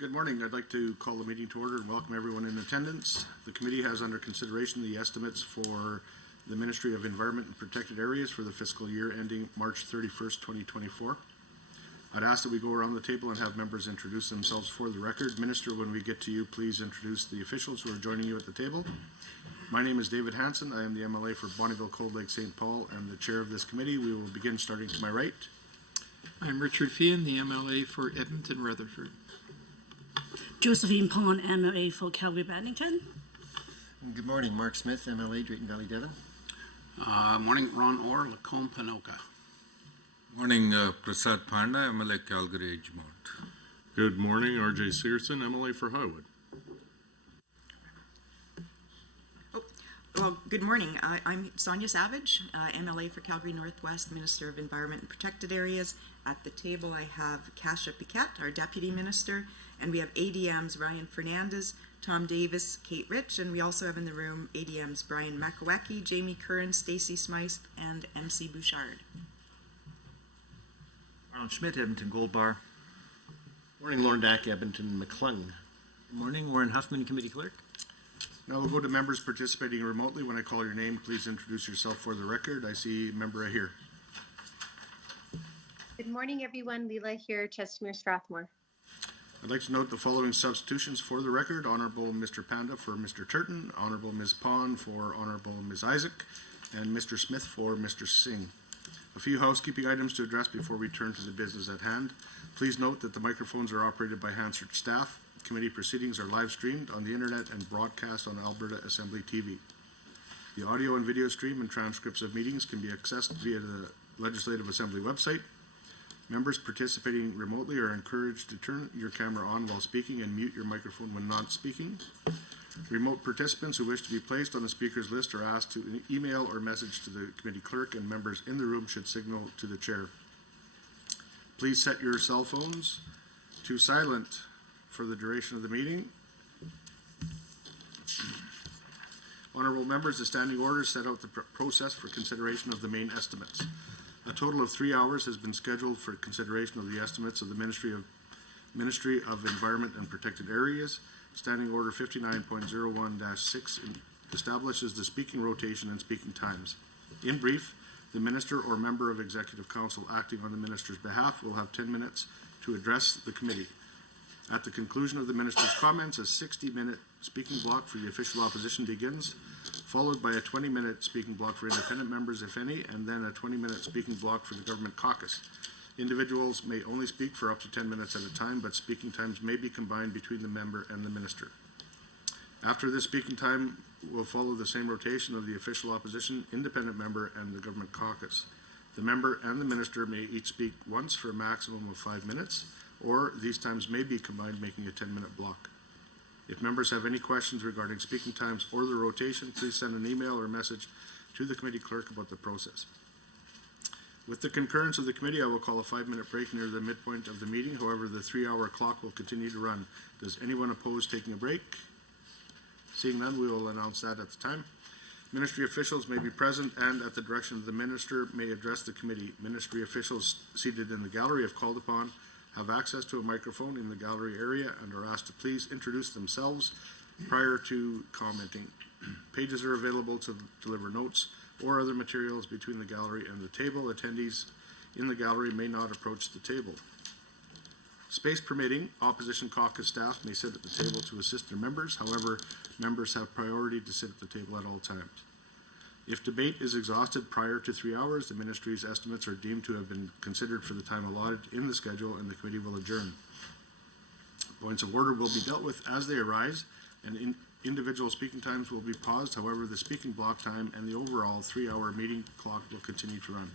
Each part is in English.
Good morning. I'd like to call the meeting to order and welcome everyone in attendance. The committee has under consideration the estimates for the Ministry of Environment and Protected Areas for the fiscal year ending March 31st, 2024. I'd ask that we go around the table and have members introduce themselves for the record. Minister, when we get to you, please introduce the officials who are joining you at the table. My name is David Hanson. I am the MLA for Bonnyville, Cold Lake, St. Paul, and the chair of this committee. We will begin starting to my right. I'm Richard Feehan, the MLA for Edmonton Rutherford. Josephine Pond, MLA for Calgary-Bennington. Good morning, Mark Smith, MLA, Drayton Valley, Devon. Morning, Ron Orr, Lacombe, Panoka. Morning, Prasad Panda, MLA Calgary Edgemont. Good morning, RJ Searson, MLA for Highwood. Well, good morning. I'm Sonia Savage, MLA for Calgary Northwest, Minister of Environment and Protected Areas. At the table, I have Kasia Piquette, our Deputy Minister, and we have ADMs Ryan Fernandez, Tom Davis, Kate Rich, and we also have in the room ADMs Brian Makawaki, Jamie Curran, Stacey Smythe, and MC Bouchard. Arnold Schmidt, Edmonton Gold Bar. Morning, Lauren Dack, Edmonton McClung. Good morning, Warren Huffman, Committee Clerk. Now we'll go to members participating remotely. When I call your name, please introduce yourself for the record. I see a member right here. Good morning, everyone. Leela here, Chestermere Strathmore. I'd like to note the following substitutions for the record. Honorable Mr. Panda for Mr. Turton, Honorable Ms. Pond for Honorable Ms. Isaac, and Mr. Smith for Mr. Singh. A few housekeeping items to address before we turn to the business at hand. Please note that the microphones are operated by Hansard staff. Committee proceedings are live streamed on the internet and broadcast on Alberta Assembly TV. The audio and video stream and transcripts of meetings can be accessed via the Legislative Assembly website. Members participating remotely are encouraged to turn your camera on while speaking and mute your microphone when not speaking. Remote participants who wish to be placed on the speakers list are asked to email or message to the committee clerk, and members in the room should signal to the chair. Please set your cell phones to silent for the duration of the meeting. Honourable members, the standing order set out the process for consideration of the main estimates. A total of 3 hours has been scheduled for consideration of the estimates of the Ministry of Environment and Protected Areas. Standing Order 59.01-6 establishes the speaking rotation and speaking times. In brief, the Minister or member of Executive Council acting on the Minister's behalf will have 10 minutes to address the committee. At the conclusion of the Minister's comments, a 60-minute speaking block for the official opposition begins, followed by a 20-minute speaking block for independent members, if any, and then a 20-minute speaking block for the government caucus. Individuals may only speak for up to 10 minutes at a time, but speaking times may be combined between the member and the minister. After this speaking time will follow the same rotation of the official opposition, independent member, and the government caucus. The member and the minister may each speak once for a maximum of 5 minutes, or these times may be combined, making a 10-minute block. If members have any questions regarding speaking times or the rotation, please send an email or message to the committee clerk about the process. With the concurrence of the committee, I will call a 5-minute break near the midpoint of the meeting. However, the 3-hour clock will continue to run. Does anyone oppose taking a break? Seeing none, we will announce that at the time. Ministry officials may be present and, at the direction of the minister, may address the committee. Ministry officials seated in the gallery, if called upon, have access to a microphone in the gallery area and are asked to please introduce themselves prior to commenting. Pages are available to deliver notes or other materials between the gallery and the table. Attendees in the gallery may not approach the table. Space permitting, opposition caucus staff may sit at the table to assist their members. However, members have priority to sit at the table at all times. If debate is exhausted prior to 3 hours, the ministry's estimates are deemed to have been considered for the time allotted in the schedule, and the committee will adjourn. Points of order will be dealt with as they arise, and individual speaking times will be paused. However, the speaking block time and the overall 3-hour meeting clock will continue to run.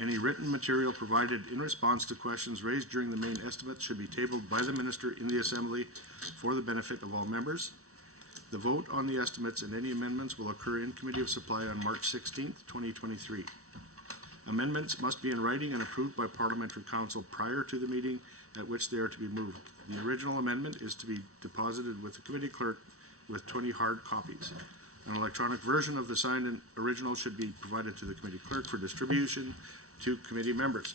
Any written material provided in response to questions raised during the main estimates should be tabled by the minister in the assembly for the benefit of all members. The vote on the estimates and any amendments will occur in Committee of Supply on March 16th, 2023. Amendments must be in writing and approved by Parliamentary Council prior to the meeting at which they are to be moved. The original amendment is to be deposited with the committee clerk with 20 hard copies. An electronic version of the signed original should be provided to the committee clerk for distribution to committee members.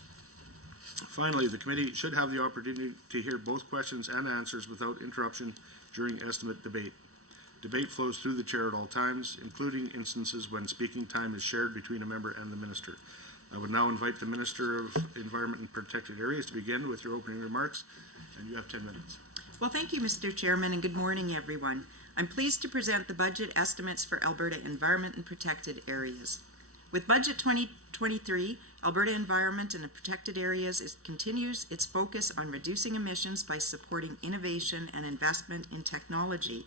Finally, the committee should have the opportunity to hear both questions and answers without interruption during estimate debate. Debate flows through the chair at all times, including instances when speaking time is shared between a member and the minister. I would now invite the Minister of Environment and Protected Areas to begin with your opening remarks, and you have 10 minutes. Well, thank you, Mr. Chairman, and good morning, everyone. I'm pleased to present the budget estimates for Alberta Environment and Protected Areas. With Budget 2023, Alberta Environment and Protected Areas continues its focus on reducing emissions by supporting innovation and investment in technology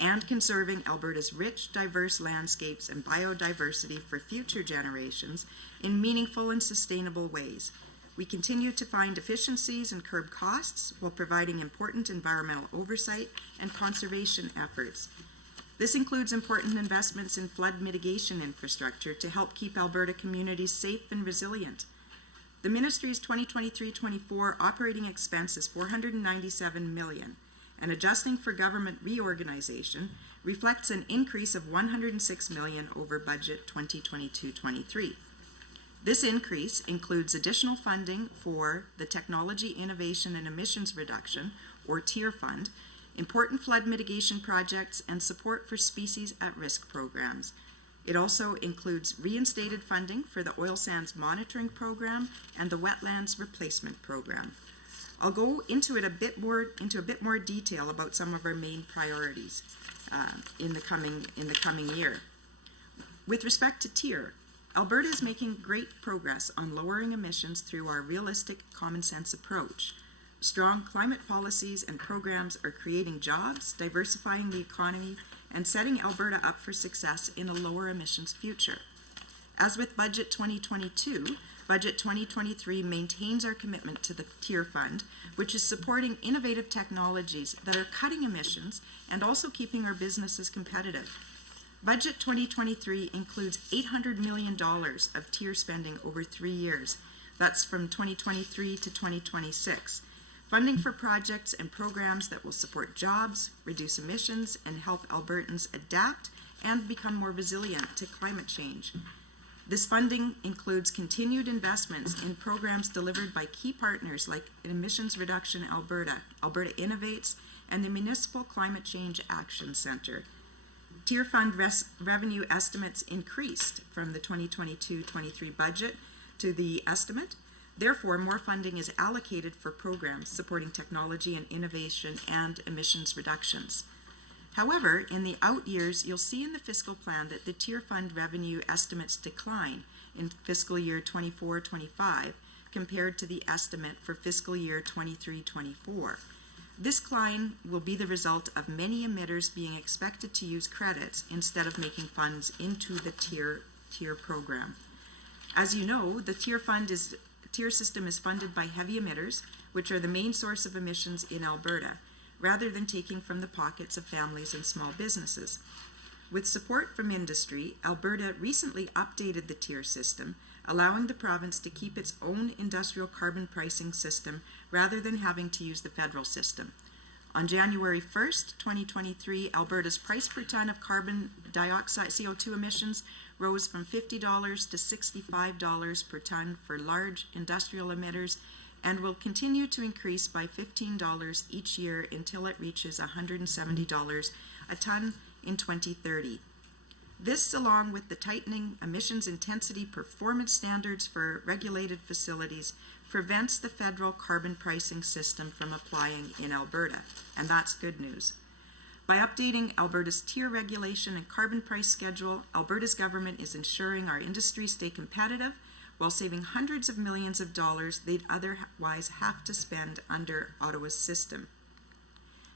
and conserving Alberta's rich, diverse landscapes and biodiversity for future generations in meaningful and sustainable ways. We continue to find efficiencies and curb costs while providing important environmental oversight and conservation efforts. This includes important investments in flood mitigation infrastructure to help keep Alberta communities safe and resilient. The Ministry's 2023-24 operating expense is $497 million, and adjusting for government reorganization reflects an increase of $106 million over budget 2022-23. This increase includes additional funding for the Technology Innovation and Emissions Reduction, or TIER Fund, important flood mitigation projects, and support for species at risk programs. It also includes reinstated funding for the Oil Sands Monitoring Program and the Wetlands Replacement Program. I'll go into a bit more detail about some of our main priorities in the coming year. With respect to TIER, Alberta is making great progress on lowering emissions through our realistic common sense approach. Strong climate policies and programs are creating jobs, diversifying the economy, and setting Alberta up for success in a lower emissions future. As with Budget 2022, Budget 2023 maintains our commitment to the TIER Fund, which is supporting innovative technologies that are cutting emissions and also keeping our businesses competitive. Budget 2023 includes $800 million of TIER spending over 3 years. That's from 2023 to 2026. Funding for projects and programs that will support jobs, reduce emissions, and help Albertans adapt and become more resilient to climate change. This funding includes continued investments in programs delivered by key partners like Emissions Reduction Alberta, Alberta Innovates, and the Municipal Climate Change Action Centre. TIER Fund revenue estimates increased from the 2022-23 budget to the estimate. Therefore, more funding is allocated for programs supporting technology and innovation and emissions reductions. However, in the out years, you'll see in the fiscal plan that the TIER Fund revenue estimates decline in fiscal year 24-25 compared to the estimate for fiscal year 23-24. This decline will be the result of many emitters being expected to use credits instead of making funds into the TIER program. As you know, the TIER system is funded by heavy emitters, which are the main source of emissions in Alberta, rather than taking from the pockets of families and small businesses. With support from industry, Alberta recently updated the TIER system, allowing the province to keep its own industrial carbon pricing system rather than having to use the federal system. On January 1st, 2023, Alberta's price per ton of carbon dioxide CO2 emissions rose from $50 to $65 per ton for large industrial emitters and will continue to increase by $15 each year until it reaches $170 a ton in 2030. This, along with the tightening emissions intensity performance standards for regulated facilities, prevents the federal carbon pricing system from applying in Alberta, and that's good news. By updating Alberta's TIER regulation and carbon price schedule, Alberta's government is ensuring our industries stay competitive while saving hundreds of millions of dollars they'd otherwise have to spend under Ottawa's system.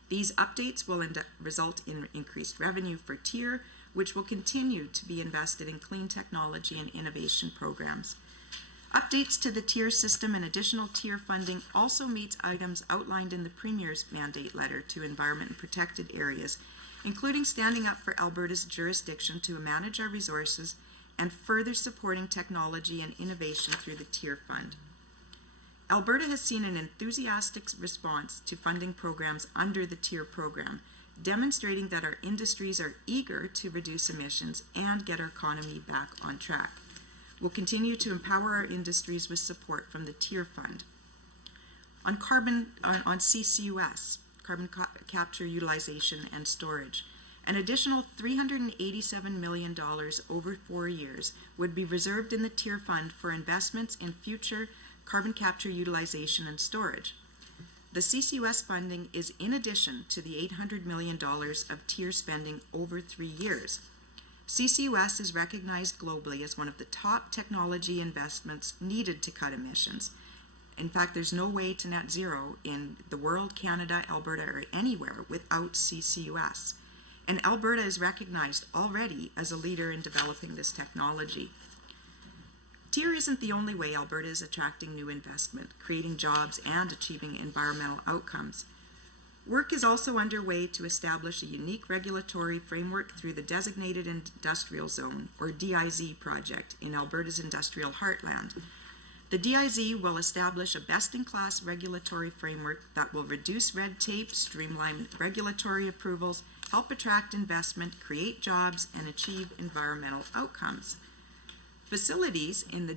These updates will result in increased revenue for TIER, which will continue to be invested in clean technology and innovation programs. Updates to the TIER system and additional TIER funding also meets items outlined in the Premier's mandate letter to Environment and Protected Areas, including standing up for Alberta's jurisdiction to manage our resources and further supporting technology and innovation through the TIER Fund. Alberta has seen an enthusiastic response to funding programs under the TIER program, demonstrating that our industries are eager to reduce emissions and get our economy back on track. We'll continue to empower our industries with support from the TIER Fund. On CCUS, capture, utilization, and storage. An additional $387 million over 4 years would be reserved in the tier fund for investments in future carbon capture, utilization, and storage. The CCUS funding is in addition to the $800 million of tier spending over 3 years. CCUS is recognized globally as one of the top technology investments needed to cut emissions. In fact, there's no way to net zero in the world, Canada, Alberta, or anywhere without CCUS. And Alberta is recognized already as a leader in developing this technology. TIER isn't the only way Alberta is attracting new investment, creating jobs, and achieving environmental outcomes. Work is also underway to establish a unique regulatory framework through the Designated Industrial Zone, or DIZ project, in Alberta's industrial heartland. The DIZ will establish a best-in-class regulatory framework that will reduce red tape, streamline regulatory approvals, help attract investment, create jobs, and achieve environmental outcomes. Facilities in the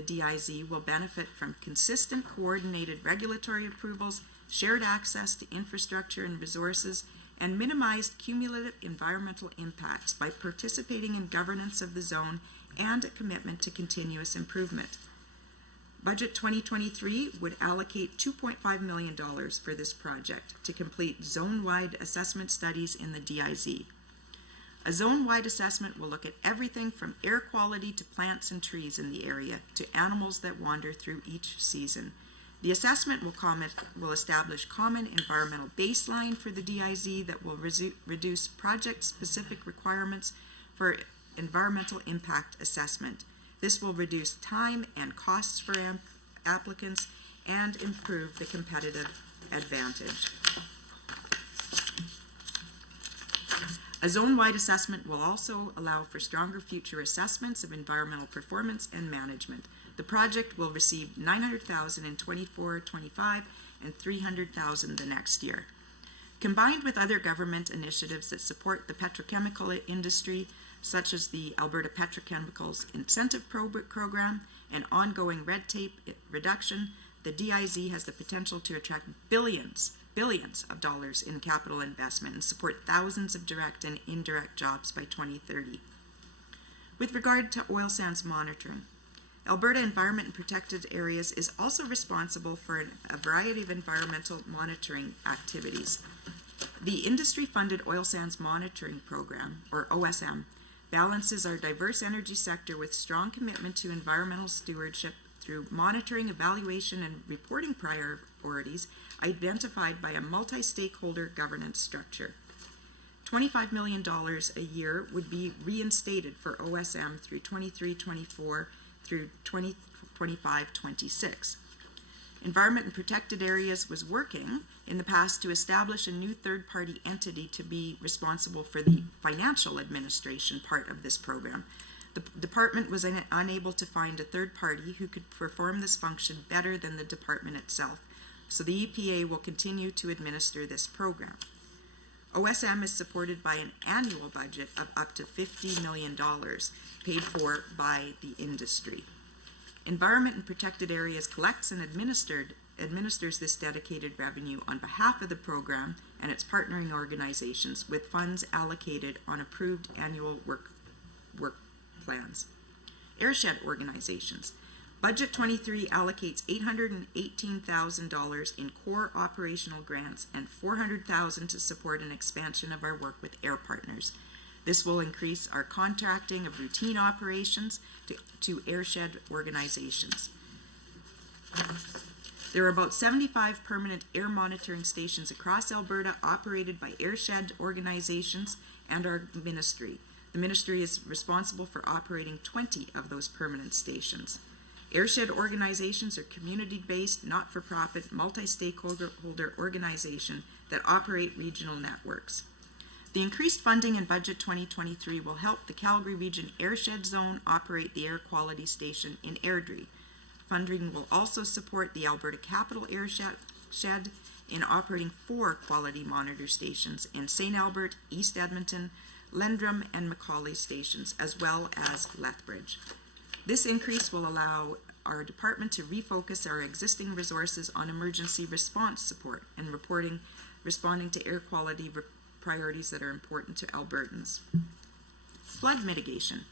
DIZ will benefit from consistent, coordinated regulatory approvals, shared access to infrastructure and resources, and minimized cumulative environmental impacts by participating in governance of the zone and a commitment to continuous improvement. Budget 2023 would allocate $2.5 million for this project to complete zone-wide assessment studies in the DIZ. A zone-wide assessment will look at everything from air quality to plants and trees in the area to animals that wander through each season. The assessment will establish common environmental baseline for the DIZ that will reduce project-specific requirements for environmental impact assessment. This will reduce time and costs for applicants and improve the competitive advantage. A zone-wide assessment will also allow for stronger future assessments of environmental performance and management. The project will receive $900,000 in 24-25 and $300,000 the next year. Combined with other government initiatives that support the petrochemical industry, such as the Alberta Petrochemicals Incentive Program and ongoing red tape reduction, the DIZ has the potential to attract billions of dollars in capital investment and support thousands of direct and indirect jobs by 2030. With regard to oil sands monitoring, Alberta Environment and Protected Areas is also responsible for a variety of environmental monitoring activities. The industry-funded Oil Sands Monitoring Program, or OSM, balances our diverse energy sector with strong commitment to environmental stewardship through monitoring, evaluation, and reporting priorities identified by a multi-stakeholder governance structure. $25 million a year would be reinstated for OSM through 23-24 through 25-26. Environment and Protected Areas was working in the past to establish a new third-party entity to be responsible for the financial administration part of this program. The department was unable to find a third party who could perform this function better than the department itself, so the EPA will continue to administer this program. OSM is supported by an annual budget of up to $50 million paid for by the industry. Environment and Protected Areas collects and administers this dedicated revenue on behalf of the program and its partnering organizations with funds allocated on approved annual work plans. Airshed organizations. Budget 23 allocates $818,000 in core operational grants and $400,000 to support an expansion of our work with Air Partners. This will increase our contracting of routine operations to airshed organizations. There are about 75 permanent air monitoring stations across Alberta operated by airshed organizations and our ministry. The ministry is responsible for operating 20 of those permanent stations. Airshed organizations are community-based, not-for-profit, multi-stakeholder organizations that operate regional networks. The increased funding in Budget 2023 will help the Calgary Region Airshed Zone operate the air quality station in Airdrie. Funding will also support the Alberta Capital Airshed in operating 4 quality monitor stations in St. Albert, East Edmonton, Lendrum, and Macaulay stations, as well as Lethbridge. This increase will allow our department to refocus our existing resources on emergency response support and responding to air quality priorities that are important to Albertans. Flood mitigation.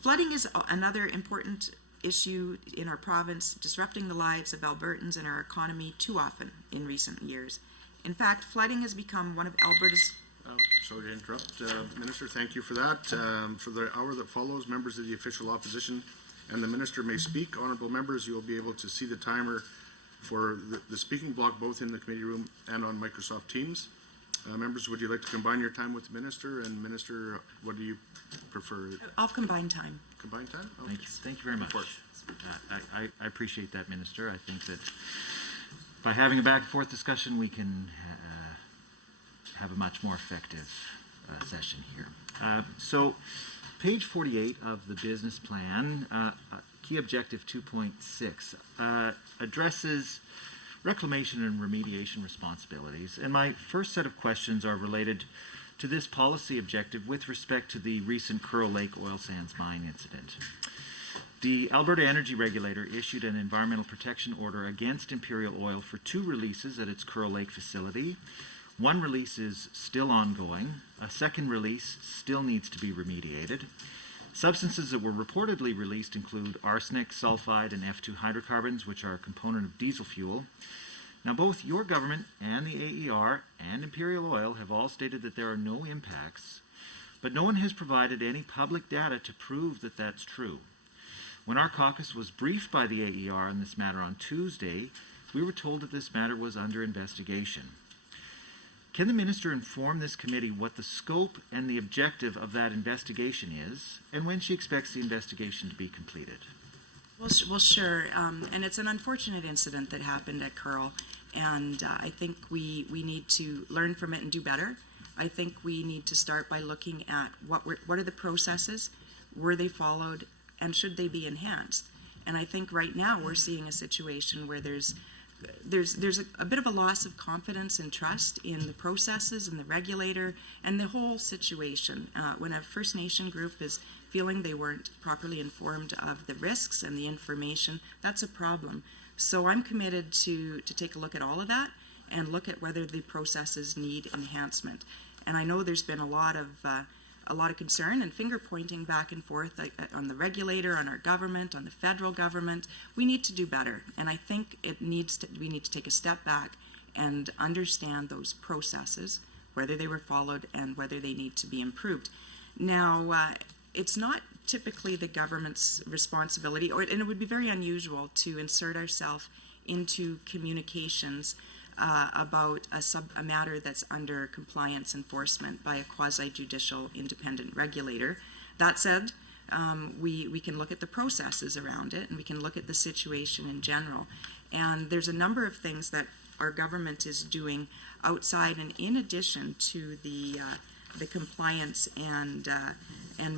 Flooding is another important issue in our province, disrupting the lives of Albertans and our economy too often in recent years. In fact, flooding has become one of Alberta's... Sorry to interrupt, Minister, thank you for that. For the hour that follows, members of the official opposition and the Minister may speak. Honourable members, you will be able to see the timer for the speaking block both in the committee room and on Microsoft Teams. Members, would you like to combine your time with the Minister? And Minister, what do you prefer? I'll combine time. Combine time? Okay. Thank you very much. Report. I appreciate that, Minister. I think that by having a back and forth discussion, we can have a much more effective session here. So, page 48 of the business plan, key objective 2.6, addresses reclamation and remediation responsibilities. And my first set of questions are related to this policy objective with respect to the recent Curl Lake oil sands mine incident. The Alberta Energy Regulator issued an environmental protection order against Imperial Oil for 2 releases at its Curl Lake facility. One release is still ongoing. A second release still needs to be remediated. Substances that were reportedly released include arsenic, sulfide, and F2 hydrocarbons, which are a component of diesel fuel. Now, both your government and the AER and Imperial Oil have all stated that there are no impacts, but no one has provided any public data to prove that that's true. When our caucus was briefed by the AER on this matter on Tuesday, we were told that this matter was under investigation. Can the Minister inform this committee what the scope and the objective of that investigation is, and when she expects the investigation to be completed? Well, sure. And it's an unfortunate incident that happened at Curl, and I think we need to learn from it and do better. I think we need to start by looking at what are the processes, were they followed, and should they be enhanced? And I think right now we're seeing a situation where there's a bit of a loss of confidence and trust in the processes and the regulator and the whole situation. When a First Nation group is feeling they weren't properly informed of the risks and the information, that's a problem. So I'm committed to take a look at all of that and look at whether the processes need enhancement. And I know there's been a lot of concern and finger pointing back and forth on the regulator, on our government, on the federal government. We need to do better, and I think we need to take a step back and understand those processes, whether they were followed and whether they need to be improved. Now, it's not typically the government's responsibility, and it would be very unusual to insert ourselves into communications about a matter that's under compliance enforcement by a quasi-judicial independent regulator. That said, we can look at the processes around it, and we can look at the situation in general. And there's a number of things that our government is doing outside and in addition to the compliance and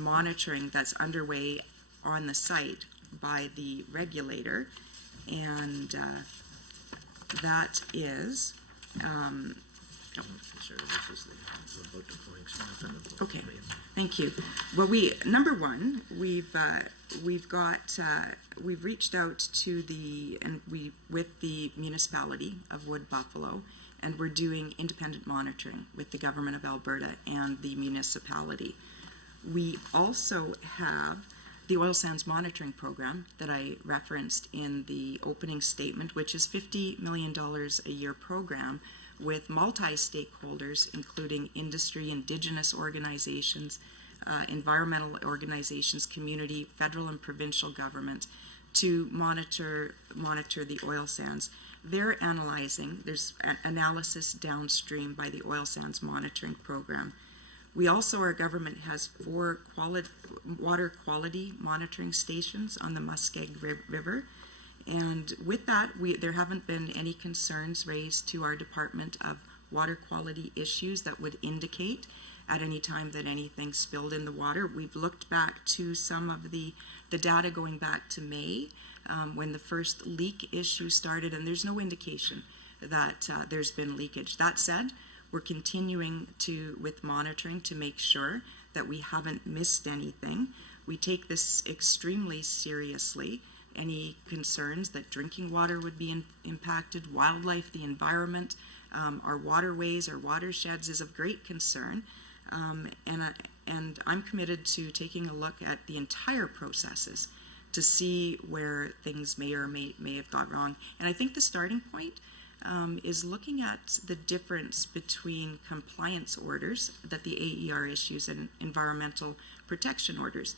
monitoring that's underway on the site by the regulator, and that is, okay, thank you. Well, number one, we've reached out to with the municipality of Wood Buffalo, and we're doing independent monitoring with the government of Alberta and the municipality. We also have the oil sands monitoring program that I referenced in the opening statement, which is $50 million a year program with multi-stakeholders, including industry, indigenous organizations, environmental organizations, community, federal and provincial government, to monitor the oil sands. They're analyzing, there's an analysis downstream by the oil sands monitoring program. We also, our government has 4 water quality monitoring stations on the Muskeg River. And with that, there haven't been any concerns raised to our department of water quality issues that would indicate at any time that anything spilled in the water. We've looked back to some of the data going back to May when the first leak issue started, and there's no indication that there's been leakage. That said, we're continuing with monitoring to make sure that we haven't missed anything. We take this extremely seriously. any concerns that drinking water would be impacted, wildlife, the environment, our waterways, our watersheds is of great concern. And I'm committed to taking a look at the entire processes to see where things may or may have got wrong. And I think the starting point is looking at the difference between compliance orders that the AER issues and environmental protection orders.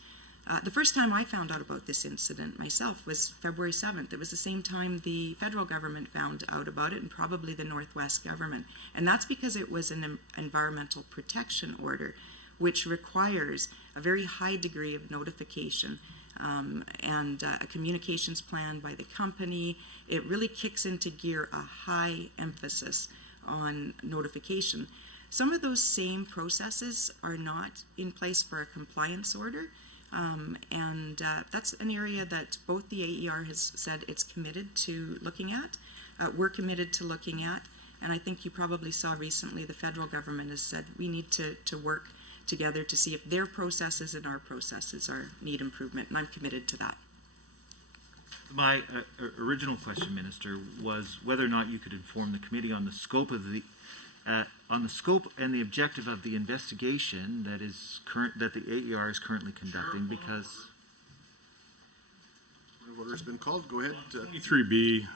The first time I found out about this incident myself was February 7th. It was the same time the federal government found out about it, and probably the Northwest government. And that's because it was an environmental protection order, which requires a very high degree of notification and a communications plan by the company. It really kicks into gear a high emphasis on notification. Some of those same processes are not in place for a compliance order. That's an area that both the AER has said it's committed to looking at. We're committed to looking at, and I think you probably saw recently the federal government has said we need to work together to see if their processes and our processes need improvement, and I'm committed to that. My original question, Minister, was whether or not you could inform the committee on the scope of the and the objective of the investigation that the AER is currently conducting, because Point of order has been called. Go ahead. 23B,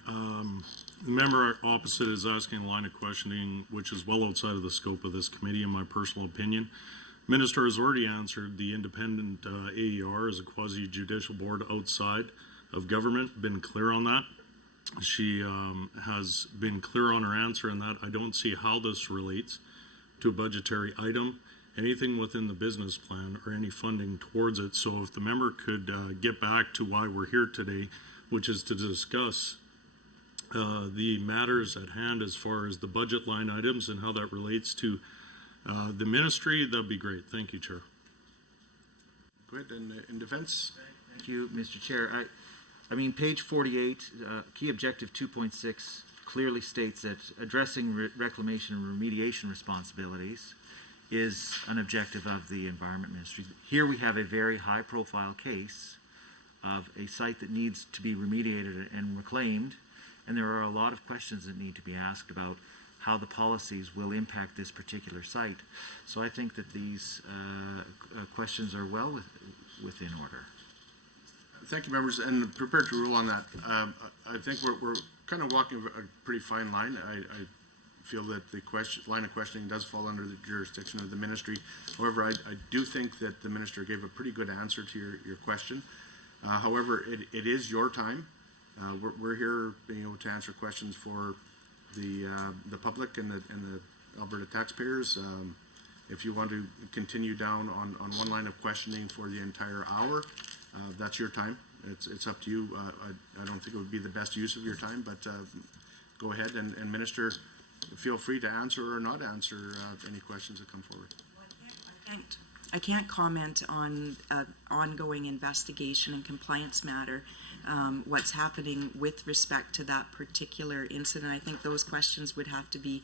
the member opposite is asking a line of questioning which is well outside of the scope of this committee, in my personal opinion. Minister has already answered. The independent AER is a quasi-judicial board outside of government, been clear on that. She has been clear on her answer in that I don't see how this relates to a budgetary item, anything within the business plan or any funding towards it. So if the member could get back to why we're here today, which is to discuss the matters at hand as far as the budget line items and how that relates to the ministry, that'd be great. Thank you, Chair. Go ahead. And in defense. thank you, Mr. Chair. I mean, page 48, key objective 2.6 clearly states that addressing reclamation and remediation responsibilities is an objective of the Environment Ministry. Here we have a very high-profile case of a site that needs to be remediated and reclaimed, and there are a lot of questions that need to be asked about how the policies will impact this particular site. So I think that these questions are well within order. Thank you, members, and prepared to rule on that. I think we're kind of walking a pretty fine line. I feel that the line of questioning does fall under the jurisdiction of the ministry. However, I do think that the minister gave a pretty good answer to your question. However, it is your time. We're here being able to answer questions for the public and the Alberta taxpayers. If you want to continue down on one line of questioning for the entire hour, that's your time. It's up to you. I don't think it would be the best use of your time, but go ahead and Minister, feel free to answer or not answer any questions that come forward. I can't comment on ongoing investigation and compliance matter, what's happening with respect to that particular incident. I think those questions would have to be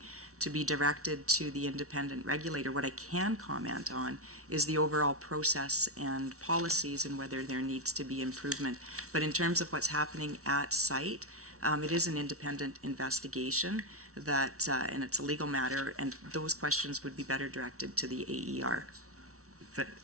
directed to the independent regulator. What I can comment on is the overall process and policies and whether there needs to be improvement. But in terms of what's happening at site, it is an independent investigation that, and it's a legal matter, and those questions would be better directed to the AER.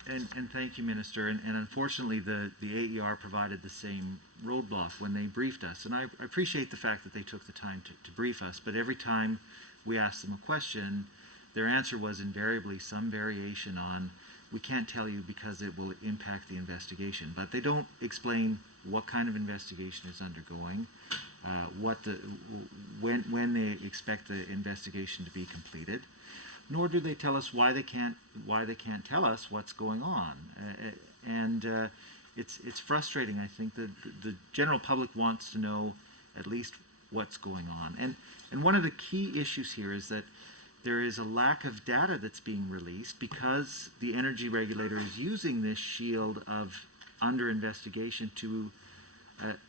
And thank you, Minister. And unfortunately, the AER provided the same roadblock when they briefed us. And I appreciate the fact that they took the time to brief us, but every time we asked them a question, their answer was invariably some variation on, we can't tell you because it will impact the investigation. But they don't explain what kind of investigation is undergoing, when they expect the investigation to be completed, nor do they tell us why they can't tell us what's going on. It's frustrating. I think that the general public wants to know at least what's going on. And one of the key issues here is that there is a lack of data that's being released because the energy regulator is using this shield of under investigation to,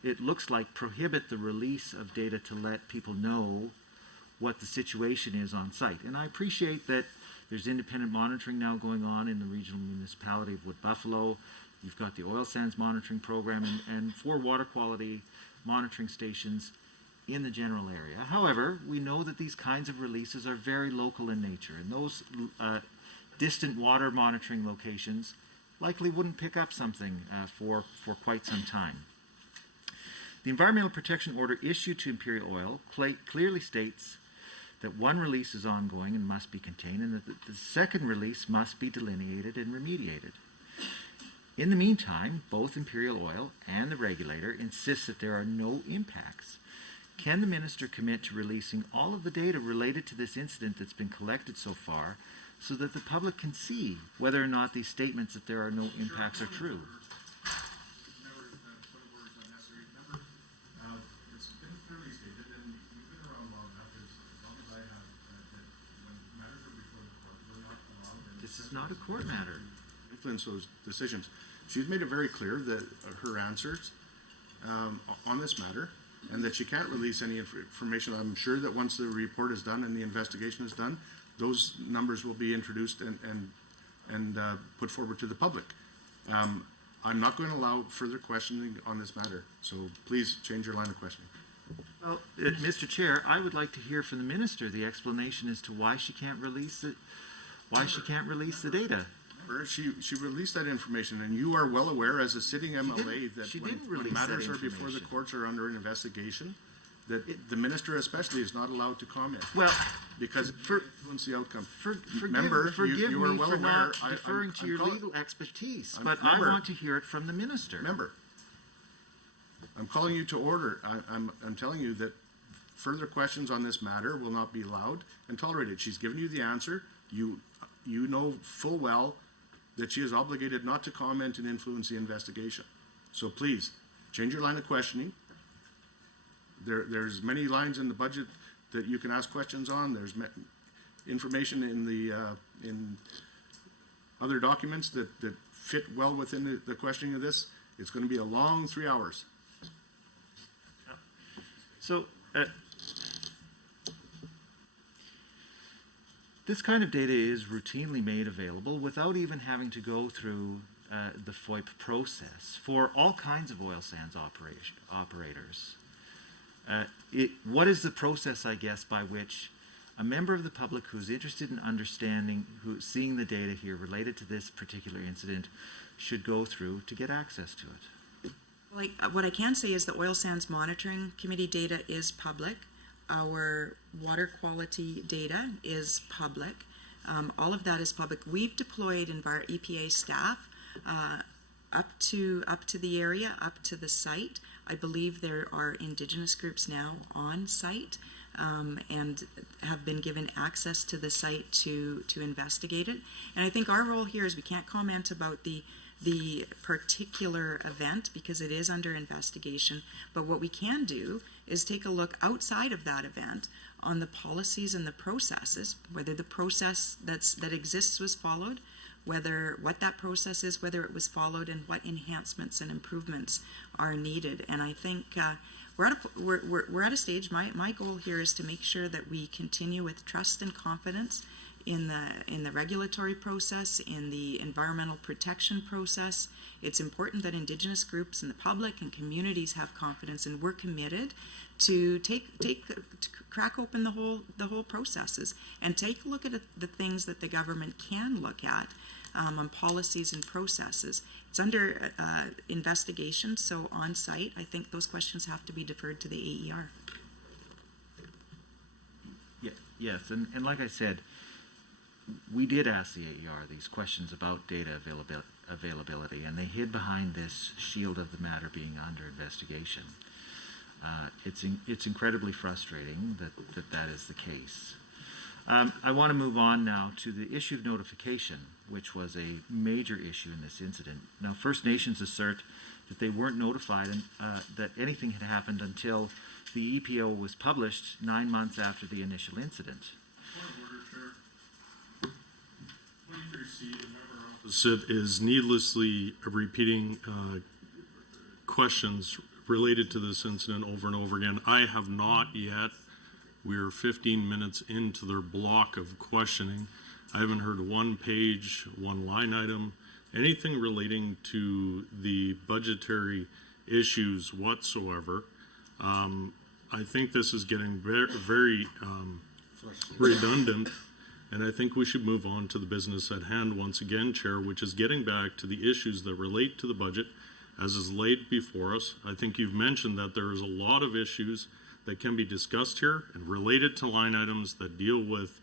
it looks like, prohibit the release of data to let people know what the situation is on site. And I appreciate that there's independent monitoring now going on in the regional municipality of Wood Buffalo. You've got the oil sands monitoring program and 4 water quality monitoring stations in the general area. However, we know that these kinds of releases are very local in nature, and those distant water monitoring locations likely wouldn't pick up something for quite some time. The Environmental Protection Order issued to Imperial Oil clearly states that one release is ongoing and must be contained, and that the second release must be delineated and remediated. In the meantime, both Imperial Oil and the regulator insist that there are no impacts. Can the minister commit to releasing all of the data related to this incident that's been collected so far so that the public can see whether or not these statements that there are no impacts are true? It's been clearly stated, and you've been around long enough, as long as I have, that when matters are before the court, we're not allowed. This is not a court matter. Influence those decisions. She's made it very clear that her answers on this matter, and that she can't release any information. I'm sure that once the report is done and the investigation is done, those numbers will be introduced and put forward to the public. I'm not going to allow further questioning on this matter, so please change your line of questioning. Well, Mr. Chair, I would like to hear from the minister the explanation as to why she can't release it, why she can't release the data. She released that information, and you are well aware as a sitting MLA that when matters are before the courts are under investigation, that the minister especially is not allowed to comment. Well, because it influence the outcome. forgive you are me well for aware. not deferring to your legal expertise, but I want to hear it from the minister. Remember, I'm calling you to order. I'm telling you that further questions on this matter will not be allowed and tolerated. She's given you the answer. You know full well that she is obligated not to comment and influence the investigation. So please, change your line of questioning. There's many lines in the budget that you can ask questions on. There's information in the in other documents that fit well within the questioning of this. It's going to be a long 3 hours. So, this kind of data is routinely made available without even having to go through the FOIP process for all kinds of oil sands operators. What is the process, I guess, by which a member of the public who's interested in understanding, who's seeing the data here related to this particular incident, should go through to get access to it? Well, what I can say is the Oil Sands Monitoring Committee data is public. Our water quality data is public. All of that is public. We've deployed EPA staff up to the area, up to the site. I believe there are Indigenous groups now on site and have been given access to the site to investigate it. And I think our role here is we can't comment about the particular event because it is under investigation, but what we can do is take a look outside of that event on the policies and the processes, whether the process that exists was followed, what that process is, whether it was followed, and what enhancements and improvements are needed. And I think we're at a stage. My goal here is to make sure that we continue with trust and confidence in the regulatory process, in the environmental protection process. It's important that Indigenous groups and the public and communities have confidence, and we're committed to to crack open the whole processes and take a look at the things that the government can look at on policies and processes. It's under investigation, so on site, I think those questions have to be deferred to the AER. Yes, and like I said, we did ask the AER these questions about data availability, and they hid behind this shield of the matter being under investigation. It's incredibly frustrating that is the case. I want to move on now to the issue of notification, which was a major issue in this incident. Now, First Nations assert that they weren't notified and that anything had happened until the EPO was published 9 months after the initial incident. Opposite is needlessly repeating questions related to this incident over and over again. I have not yet. We're 15 minutes into their block of questioning. I haven't heard one page, one line item anything relating to the budgetary issues whatsoever. I think this is getting very redundant, and I think we should move on to the business at hand once again, Chair, which is getting back to the issues that relate to the budget as is laid before us. I think you've mentioned that there is a lot of issues that can be discussed here and related to line items that deal with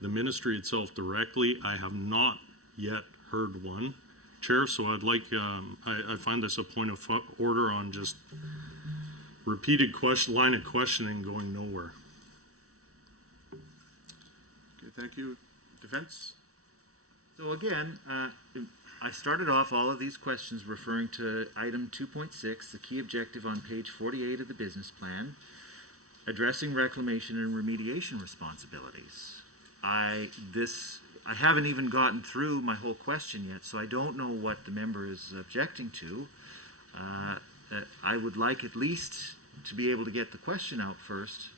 the ministry itself directly. I have not yet heard one, Chair, so I'd like, I find this a point of order on just repeated line of questioning going nowhere. Okay, thank you. Defense? So again, I started off all of these questions referring to item 2.6, the key objective on page 48 of the business plan, addressing reclamation and remediation responsibilities. I haven't even gotten through my whole question yet, so I don't know what the member is objecting to. I would like at least to be able to get the question out first,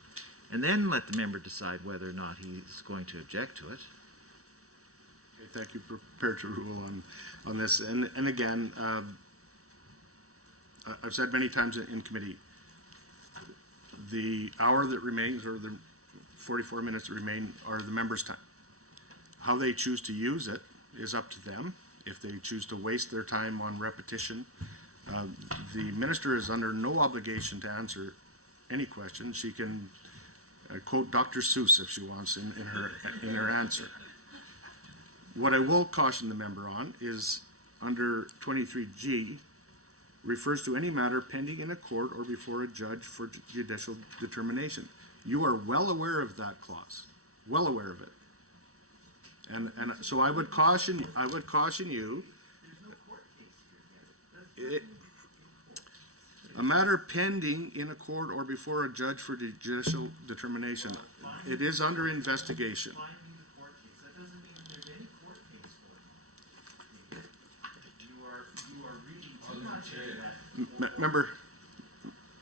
and then let the member decide whether or not he's going to object to it. Okay, thank you. Prepared to rule on this. And again, I've said many times in committee, the hour that remains, or the 44 minutes that remain, are the members' time. How they choose to use it is up to them. If they choose to waste their time on repetition, the minister is under no obligation to answer any question. She can quote Dr. Seuss if she wants in her answer. What I will caution the member on is under 23G, refers to any matter pending in a court or before a judge for judicial determination. You are well aware of that clause, well aware of it. And so I would caution you. A matter pending in a court or before a judge for judicial determination. It is under investigation.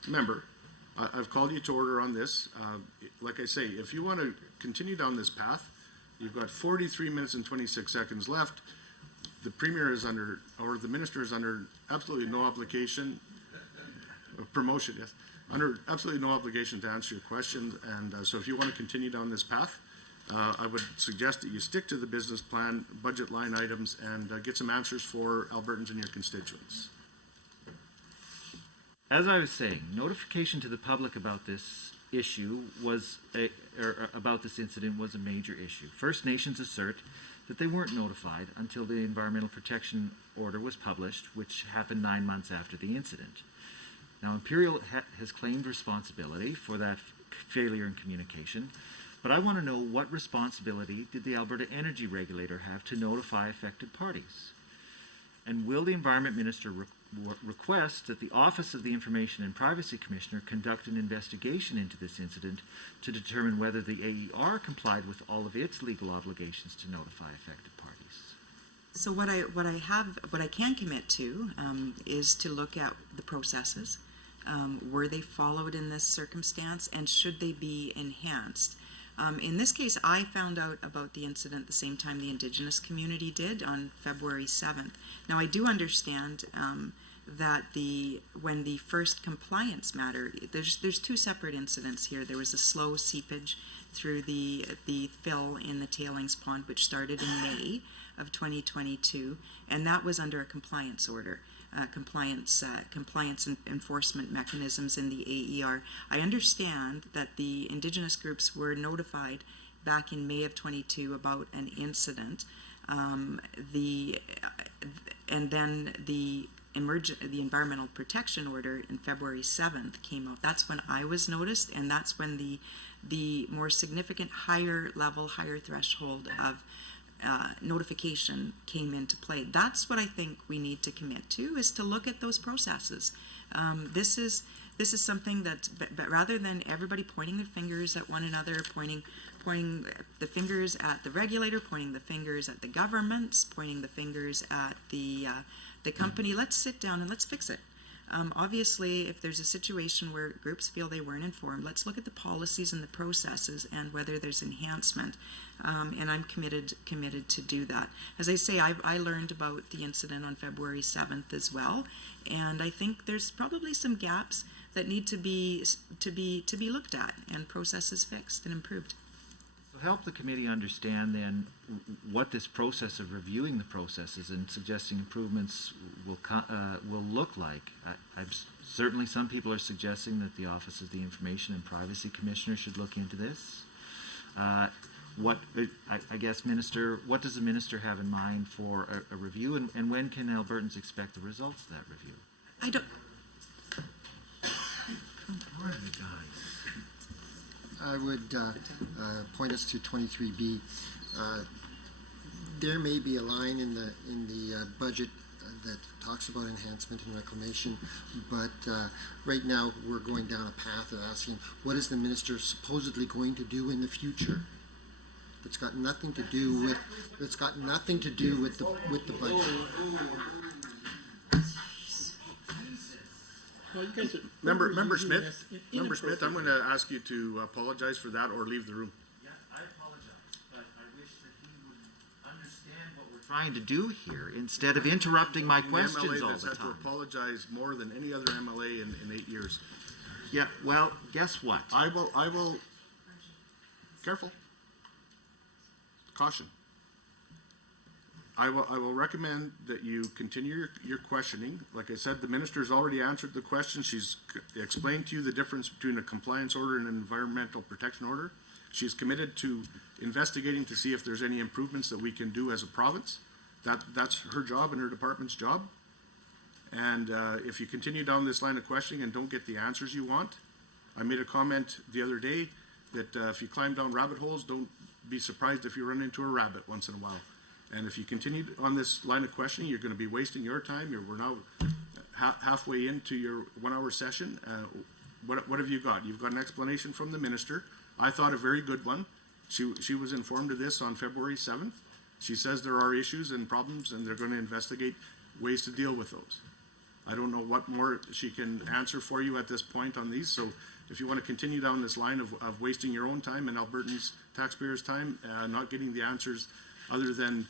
Member, I've called you to order on this. Like I say, if you want to continue down this path, you've got 43 minutes and 26 seconds left. The Premier is under, or the Minister is under absolutely no obligation, promotion, yes, under absolutely no obligation to answer your questions. And so if you want to continue down this path, I would suggest that you stick to the business plan, budget line items, and get some answers for Albertans and your constituents. As I was saying, notification to the public about this issue about this incident was a major issue. First Nations assert that they weren't notified until the Environmental Protection Order was published, which happened 9 months after the incident. Now, Imperial has claimed responsibility for that failure in communication, but I want to know, what responsibility did the Alberta Energy Regulator have to notify affected parties? And will the Environment Minister request that the Office of the Information and Privacy Commissioner conduct an investigation into this incident to determine whether the AER complied with all of its legal obligations to notify affected parties? So what I can commit to is to look at the processes. Were they followed in this circumstance, and should they be enhanced? In this case, I found out about the incident the same time the Indigenous community did, on February 7th. Now, I do understand that when the first compliance matter, there's two separate incidents here. There was a slow seepage through the fill in the tailings pond, which started in May of 2022, and that was under a compliance order. Compliance enforcement mechanisms in the AER. I understand that the Indigenous groups were notified back in May of 22 about an incident, and then the Environmental Protection Order in February 7th came out. That's when I was noticed, and that's when the more significant, higher level, higher threshold of notification came into play. That's what I think we need to commit to, is to look at those processes. This is something that, but rather than everybody pointing their fingers at one another, pointing the fingers at the regulator, pointing the fingers at the governments, pointing the fingers at the company, let's sit down and let's fix it. Obviously, if there's a situation where groups feel they weren't informed, let's look at the policies and the processes and whether there's enhancement. And I'm committed to do that. As I say, I learned about the incident on February 7th as well, and I think there's probably some gaps that need to be looked at and processes fixed and improved. So help the committee understand then what this process of reviewing the processes and suggesting improvements will look like. Certainly some people are suggesting that the Office of the Information and Privacy Commissioner should look into this. I guess, Minister, what does the Minister have in mind for a review, and when can Albertans expect the results of that review? I don't. Come on, you guys. I would point us to 23B. There may be a line in the budget that talks about enhancement and reclamation, but right now we're going down a path of asking what is the minister supposedly going to do in the future. It's got nothing to do with. It's got nothing to do with the budget. Well, you guys are. Member Smith, Member Smith, I'm going to ask you to apologize for that or leave the room. Yeah, I apologize, but I wish that he would understand what we're trying to do here instead of interrupting my questions all The MLA the has had to time. apologize more than any other MLA in 8 years. Yeah, well, guess what? I will, careful. Caution. I will recommend that you continue your questioning. Like I said, the minister's already answered the question. She's explained to you the difference between a compliance order and an environmental protection order. She's committed to investigating to see if there's any improvements that we can do as a province. That's her job and her department's job. And if you continue down this line of questioning and don't get the answers you want, I made a comment the other day that if you climb down rabbit holes, don't be surprised if you run into a rabbit once in a while. And if you continue on this line of questioning, you're going to be wasting your time. We're now halfway into your 1 hour session. What have you got? You've got an explanation from the minister. I thought a very good one. She was informed of this on February 7th. She says there are issues and problems and they're going to investigate ways to deal with those. I don't know what more she can answer for you at this point on these. So if you want to continue down this line of wasting your own time and Albertans taxpayers' time, not getting the answers other than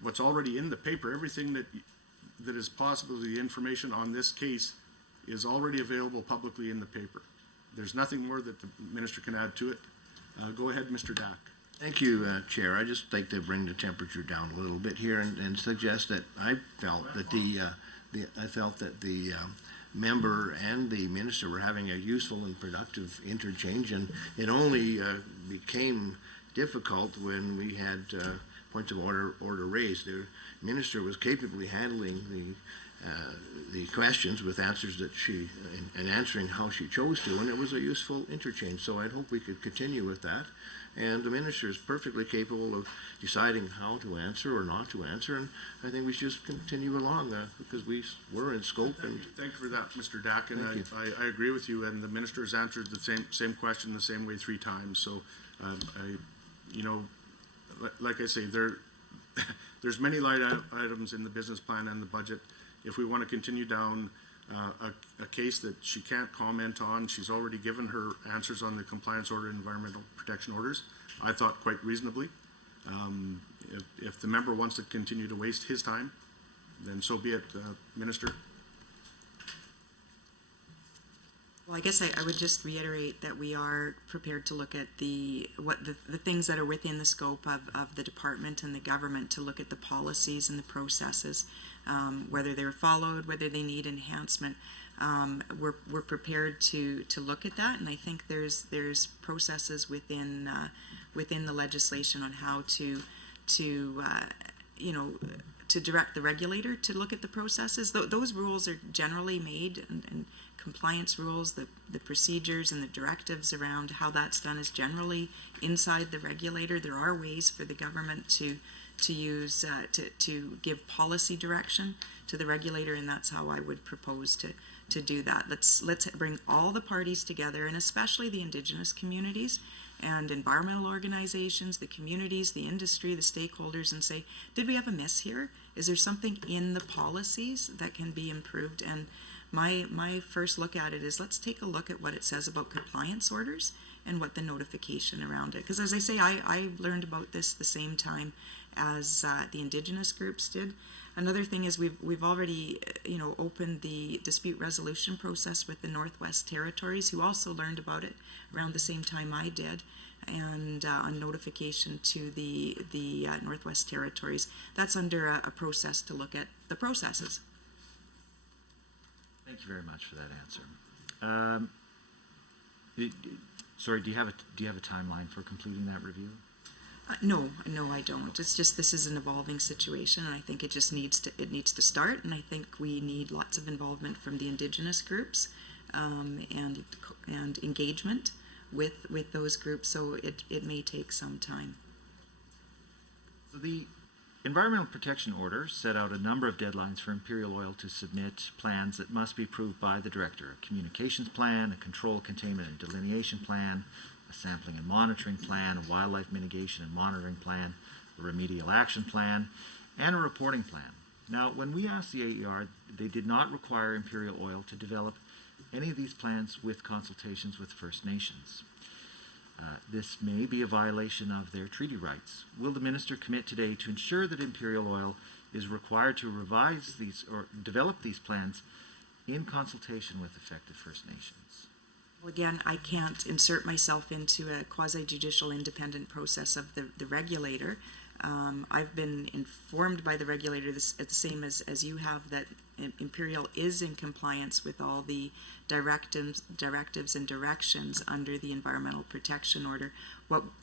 what's already in the paper, everything that is possible, the information on this case is already available publicly in the paper. There's nothing more that the minister can add to it. Go ahead, Mr. Dack. Thank you, Chair. I just like to bring the temperature down a little bit here and suggest that I felt that the member and the minister were having a useful and productive interchange, and it only became difficult when we had points of order raised. The minister was capably handling the questions with answers that she and answering how she chose to, and it was a useful interchange. So I'd hope we could continue with that. And the minister is perfectly capable of deciding how to answer or not to answer, and I think we should just continue along because we're in scope. And thank you for that, Mr. Dack, and I agree with you. And the minister has answered the same question the same way 3 times. So, like I say, there's many line items in the business plan and the budget. If we want to continue down a case that she can't comment on, she's already given her answers on the compliance order and environmental protection orders, I thought quite reasonably. If the member wants to continue to waste his time, then so be it, Minister. Well, I guess I would just reiterate that we are prepared to look at the things that are within the scope of the department and the government, to look at the policies and the processes, whether they're followed, whether they need enhancement. We're prepared to look at that, and I think there's processes within the legislation on how to direct the regulator to look at the processes. Those rules are generally made, and compliance rules, the procedures and the directives around how that's done is generally inside the regulator. There are ways for the government to use to give policy direction to the regulator, and that's how I would propose to do that. Let's bring all the parties together, and especially the Indigenous communities and environmental organizations, the communities, the industry, the stakeholders, and say, did we have a miss here? Is there something in the policies that can be improved? And my first look at it is, let's take a look at what it says about compliance orders and what the notification around it. Because as I say, I learned about this the same time as the Indigenous groups did. Another thing is we've already opened the dispute resolution process with the Northwest Territories, who also learned about it around the same time I did, and on notification to the Northwest Territories. That's under a process to look at the processes. Thank you very much for that answer. Sorry, do you have a timeline for completing that review? No, I don't. It's just, this is an evolving situation, and I think it just needs to start. And I think we need lots of involvement from the Indigenous groups, and engagement with those groups. So it may take some time. So the Environmental Protection Order set out a number of deadlines for Imperial Oil to submit plans that must be approved by the Director. A communications plan, a control, containment, and delineation plan, a sampling and monitoring plan, a wildlife mitigation and monitoring plan, a remedial action plan, and a reporting plan. Now, when we asked the AER, they did not require Imperial Oil to develop any of these plans with consultations with First Nations. This may be a violation of their treaty rights. Will the Minister commit today to ensure that Imperial Oil is required to revise these or develop these plans in consultation with affected First Nations? Well, again, I can't insert myself into a quasi-judicial independent process of the regulator. I've been informed by the regulator, the same as you have, that Imperial is in compliance with all the directives and directions under the Environmental Protection Order.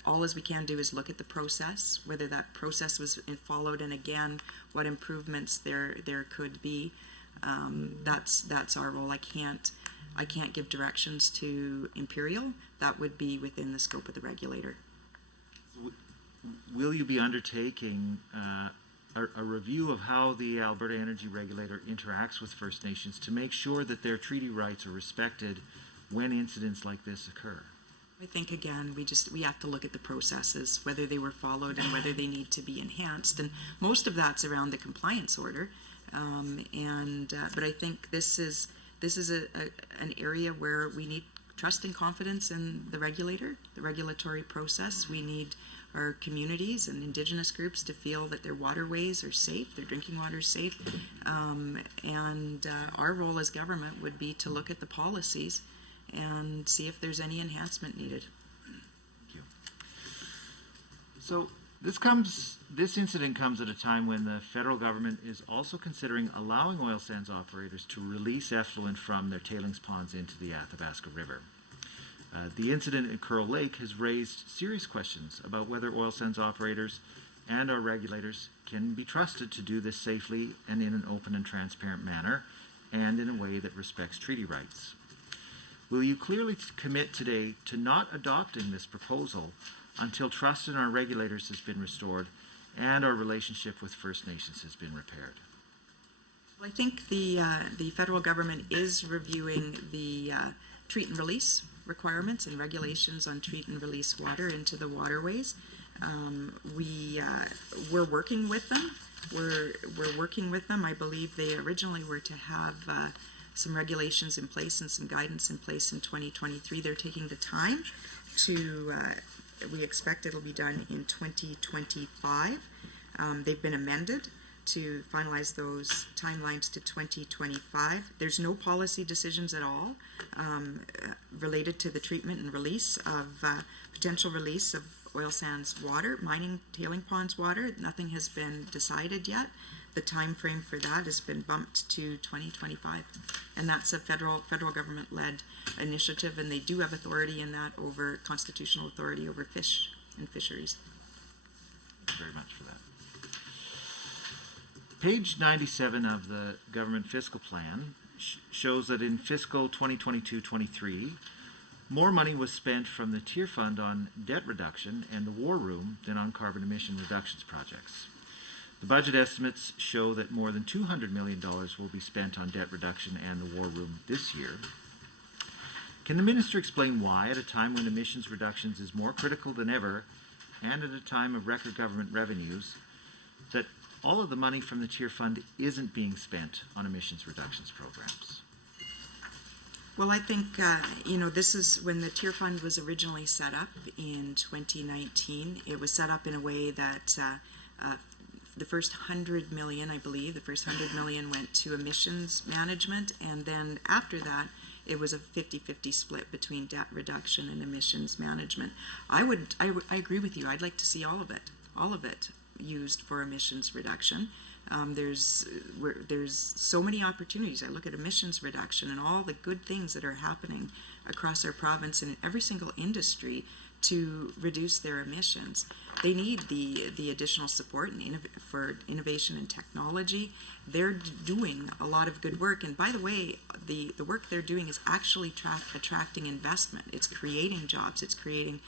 All we can do is look at the process, whether that process was followed, and again, what improvements there could be. That's our role. I can't give directions to Imperial. That would be within the scope of the regulator. Will you be undertaking a review of how the Alberta Energy Regulator interacts with First Nations to make sure that their treaty rights are respected when incidents like this occur? I think, again, we have to look at the processes, whether they were followed and whether they need to be enhanced. And most of that's around the compliance order. But I think this is an area where we need trust and confidence in the regulator, the regulatory process. We need our communities and Indigenous groups to feel that their waterways are safe, their drinking water is safe. Our role as government would be to look at the policies and see if there's any enhancement needed. Thank you. So this incident comes at a time when the federal government is also considering allowing oil sands operators to release effluent from their tailings ponds into the Athabasca River. The incident at Curl Lake has raised serious questions about whether oil sands operators and our regulators can be trusted to do this safely and in an open and transparent manner, and in a way that respects treaty rights. Will you clearly commit today to not adopting this proposal until trust in our regulators has been restored and our relationship with First Nations has been repaired? Well, I think the federal government is reviewing the treat and release requirements and regulations on treat and release water into the waterways. We're working with them. We're working with them. I believe they originally were to have some regulations in place and some guidance in place in 2023. They're taking the time to, we expect it'll be done in 2025. They've been amended to finalize those timelines to 2025. There's no policy decisions at all related to the treatment and release of potential release of oil sands water, mining tailing ponds water. Nothing has been decided yet. The time frame for that has been bumped to 2025, and that's a federal government-led initiative, and they do have authority in that, over constitutional authority over fish and fisheries. Thank you very much for that. Page 97 of the government fiscal plan shows that in fiscal 2022-23, more money was spent from the Tier Fund on debt reduction and the War Room than on carbon emission reductions projects. The budget estimates show that more than $200 million will be spent on debt reduction and the War Room this year. Can the Minister explain why, at a time when emissions reductions is more critical than ever, and at a time of record government revenues, that all of the money from the Tier Fund isn't being spent on emissions reductions programs? Well, I think, this is when the tier fund was originally set up in 2019. It was set up in a way that the first 100 million, I believe, the first 100 million went to emissions management, and then after that, it was a 50-50 split between debt reduction and emissions management. I agree with you. I'd like to see all of it used for emissions reduction. There's so many opportunities. I look at emissions reduction and all the good things that are happening across our province and in every single industry to reduce their emissions. They need the additional support and for innovation and technology. They're doing a lot of good work. And by the way, the work they're doing is actually attracting investment. It's creating jobs. It's creating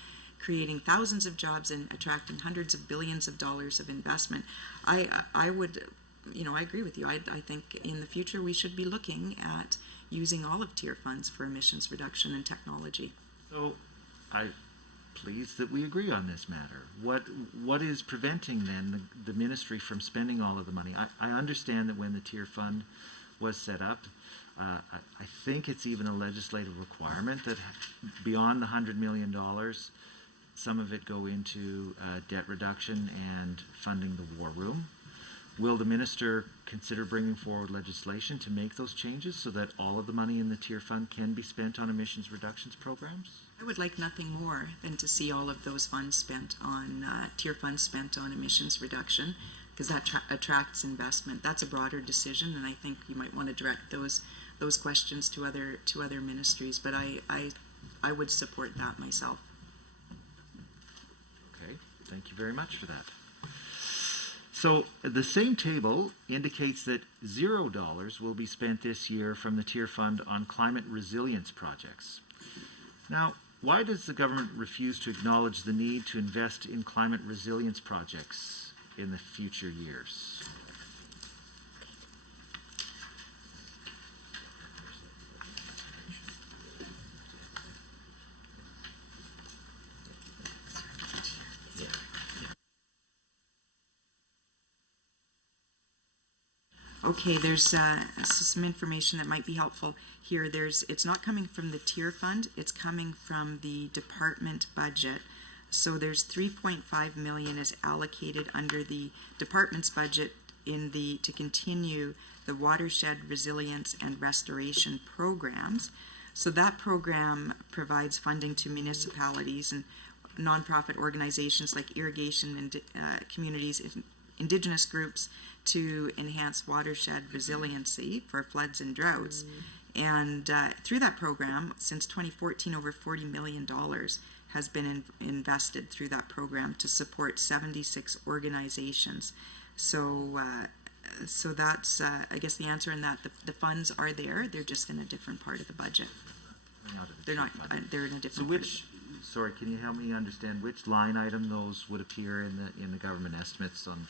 thousands of jobs and attracting hundreds of billions of dollars of investment. I agree with you. I think in the future we should be looking at using all of tier funds for emissions reduction and technology. So I'm pleased that we agree on this matter. What is preventing then the ministry from spending all of the money? I understand that when the tier fund was set up, I think it's even a legislative requirement that beyond the $100 million, some of it go into debt reduction and funding the war room. Will the minister consider bringing forward legislation to make those changes so that all of the money in the tier fund can be spent on emissions reductions programs? I would like nothing more than to see all of those funds spent on, tier funds spent on emissions reduction, because that attracts investment. That's a broader decision, and I think you might want to direct those questions to other ministries, but I would support that myself. Okay, thank you very much for that. So the same table indicates that $0 will be spent this year from the tier fund on climate resilience projects. Now, why does the government refuse to acknowledge the need to invest in climate resilience projects in the future years? Okay, there's some information that might be helpful here. It's not coming from the tier fund, it's coming from the department budget. So there's 3.5 million is allocated under the department's budget to continue the watershed resilience and restoration programs. So that program provides funding to municipalities and nonprofit organizations like irrigation and communities, Indigenous groups, to enhance watershed resiliency for floods and droughts. And through that program, since 2014, over $40 million has been invested through that program to support 76 organizations. So that's, I guess, the answer in that. The funds are there, they're just in a different part of the budget. They're not, they're in a different part. Sorry, can you help me understand which line item those would appear in the government estimates on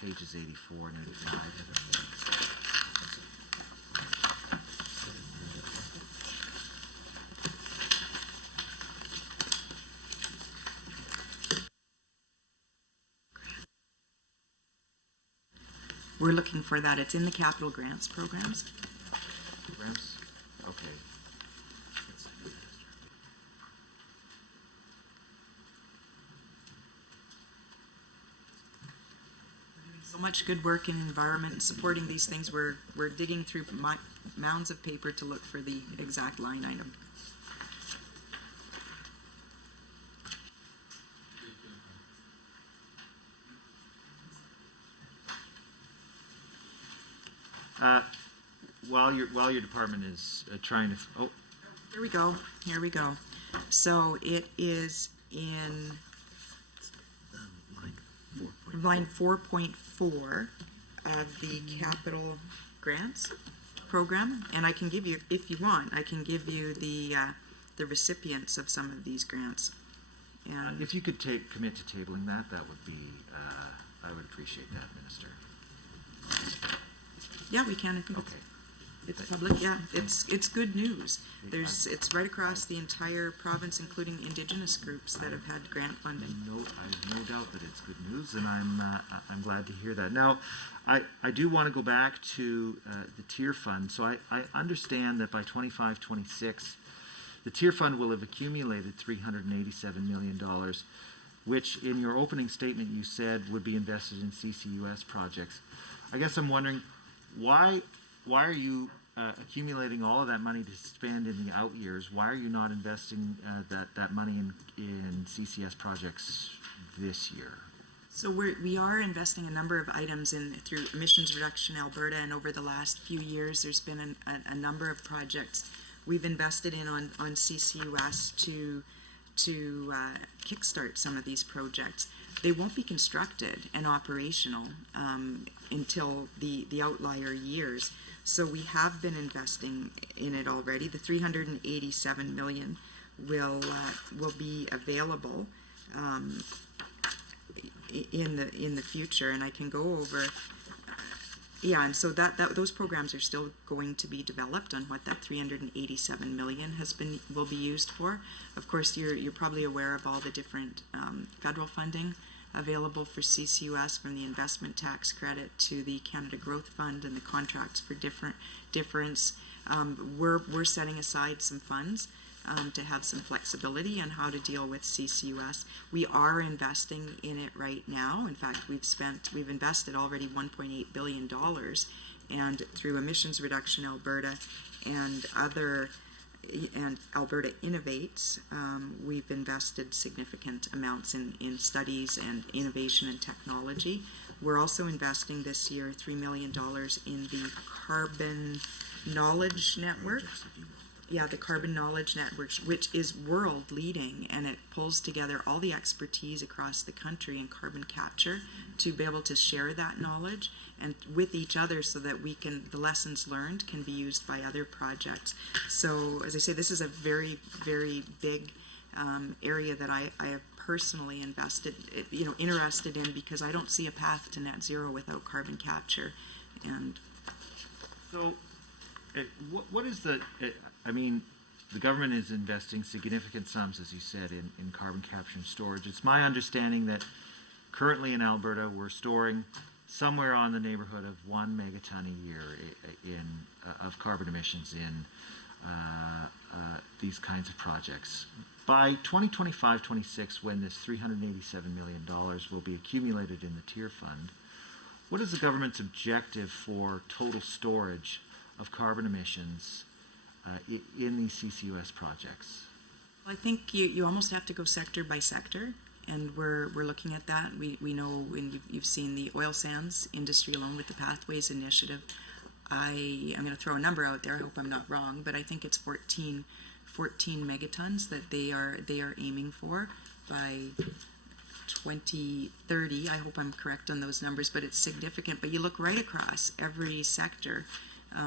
pages 84 and 85? We're looking for that. It's in the capital grants programs. Programs? Okay. So much good work in environment and supporting these things. We're digging through mounds of paper to look for the exact line item. While your department is trying to, Here we go. So it is in line 4.4 of the capital grants program, and I can give you, if you want, I can give you the recipients of some of these grants. And if you could commit to tabling that would be, I would appreciate that, Minister. yeah, we can. I think Okay. It's public, yeah, it's good news. It's right across the entire province, including Indigenous groups that have had grant funding. I have no doubt that it's good news, and I'm glad to hear that. Now, I do want to go back to the tier fund. So I understand that by 25-26, the tier fund will have accumulated $387 million, which in your opening statement you said would be invested in CCUS projects. I guess I'm wondering why are you accumulating all of that money to spend in the out years? Why are you not investing that money in CCS projects this year? So we are investing a number of items through Emissions Reduction Alberta, and over the last few years, there's been a number of projects we've invested in on CCUS to kickstart some of these projects. They won't be constructed and operational until the outlier years. So we have been investing in it already. The $387 million will be available in the future, and I can go over. Yeah, and so that those programs are still going to be developed on what that $387 million will be used for. Of course, you're probably aware of all the different federal funding available for CCUS, from the investment tax credit to the Canada Growth Fund and the contracts for difference. We're setting aside some funds to have some flexibility on how to deal with CCUS. We are investing in it right now. In fact, we've invested already $1.8 billion, and through Emissions Reduction Alberta and Alberta Innovates, we've invested significant amounts in studies and innovation and technology. We're also investing this year $3 million in the Carbon Knowledge Network. Yeah, the Carbon Knowledge Network, which is world leading, and it pulls together all the expertise across the country in carbon capture to be able to share that knowledge and with each other, so that the lessons learned can be used by other projects. So, as I say, this is a very, very big area that I have personally interested in, because I don't see a path to net zero without carbon capture. And so, what is the? I mean, the government is investing significant sums, as you said, in carbon capture and storage. It's my understanding that currently in Alberta, we're storing somewhere on the neighborhood of 1 megaton a year of carbon emissions in these kinds of projects. By 2025-26, when this $387 million will be accumulated in the tier fund, what is the government's objective for total storage of carbon emissions in these CCUS projects? I think you almost have to go sector by sector, and we're looking at that. We know, and you've seen the oil sands industry alone with the Pathways Initiative. I'm going to throw a number out there. I hope I'm not wrong, but I think it's 14 megatons that they are aiming for by 2030. I hope I'm correct on those numbers, but it's significant. But you look right across every sector.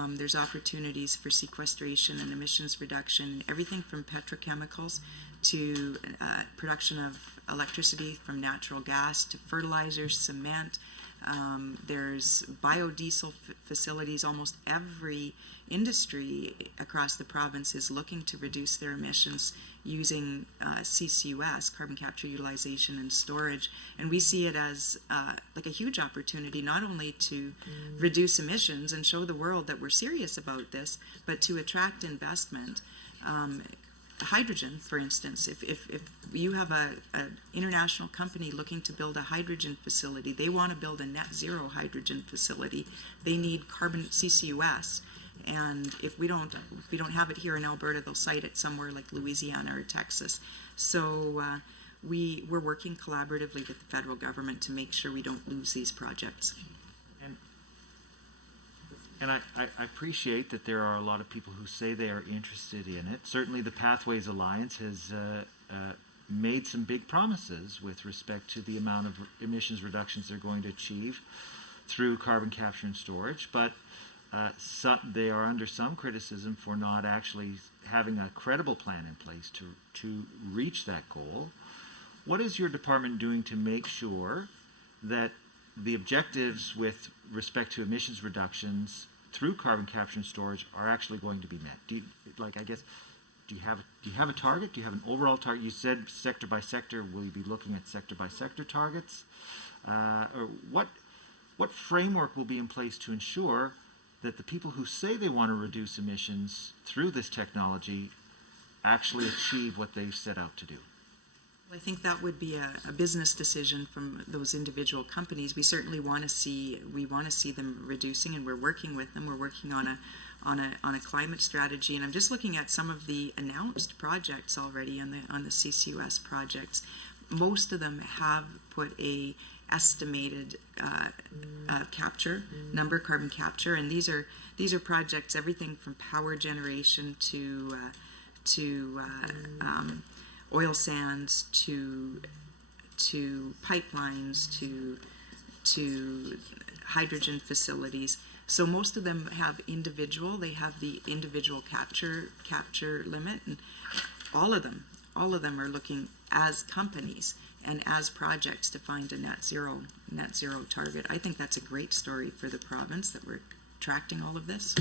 There's opportunities for sequestration and emissions reduction, everything from petrochemicals to production of electricity from natural gas to fertilizers, cement. There's biodiesel facilities. Almost every industry across the province is looking to reduce their emissions using CCUS, carbon capture, utilization, and storage. And we see it as like a huge opportunity, not only to reduce emissions and show the world that we're serious about this, but to attract investment. Hydrogen, for instance, if you have an international company looking to build a hydrogen facility, they want to build a net zero hydrogen facility, they need carbon CCUS. And if we don't have it here in Alberta, they'll site it somewhere like Louisiana or Texas. So we're working collaboratively with the federal government to make sure we don't lose these projects. And I appreciate that there are a lot of people who say they are interested in it. Certainly the Pathways Alliance has made some big promises with respect to the amount of emissions reductions they're going to achieve through carbon capture and storage, but they are under some criticism for not actually having a credible plan in place to reach that goal. What is your department doing to make sure that the objectives with respect to emissions reductions through carbon capture and storage are actually going to be met? Do you have a target? Do you have an overall target? You said sector by sector. Will you be looking at sector by sector targets? Or what framework will be in place to ensure that the people who say they want to reduce emissions through this technology actually achieve what they've set out to do? I think that would be a business decision from those individual companies. We certainly want to see them reducing, and we're working with them. We're working on a climate strategy, and I'm just looking at some of the announced projects already on the CCUS projects. Most of them have put a estimated carbon capture, and these are projects, everything from power generation to oil sands to pipelines to hydrogen facilities. So most of them have they have the individual capture limit, and all of them are looking as companies and as projects to find a net zero target. I think that's a great story for the province that we're tracking all of this.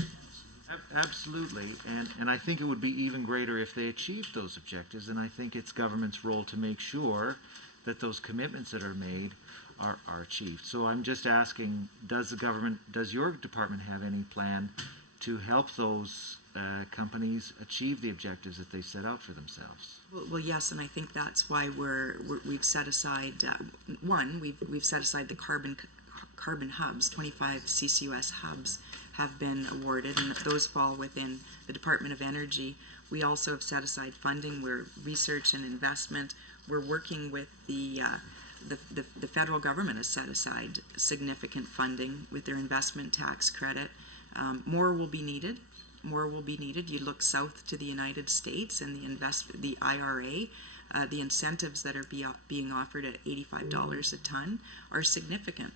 Absolutely, and I think it would be even greater if they achieved those objectives, and I think it's government's role to make sure that those commitments that are made are achieved. So I'm just asking, does your department have any plan to help those companies achieve the objectives that they set out for themselves? Well, yes, and I think that's why we've set aside we've set aside the carbon hubs. 25 CCUS hubs have been awarded, and those fall within the Department of Energy. We also have set aside funding. We're research and investment. We're working with the federal government has set aside significant funding with their investment tax credit. More will be needed. You look south to the United States and the IRA, the incentives that are being offered at $85 a ton are significant,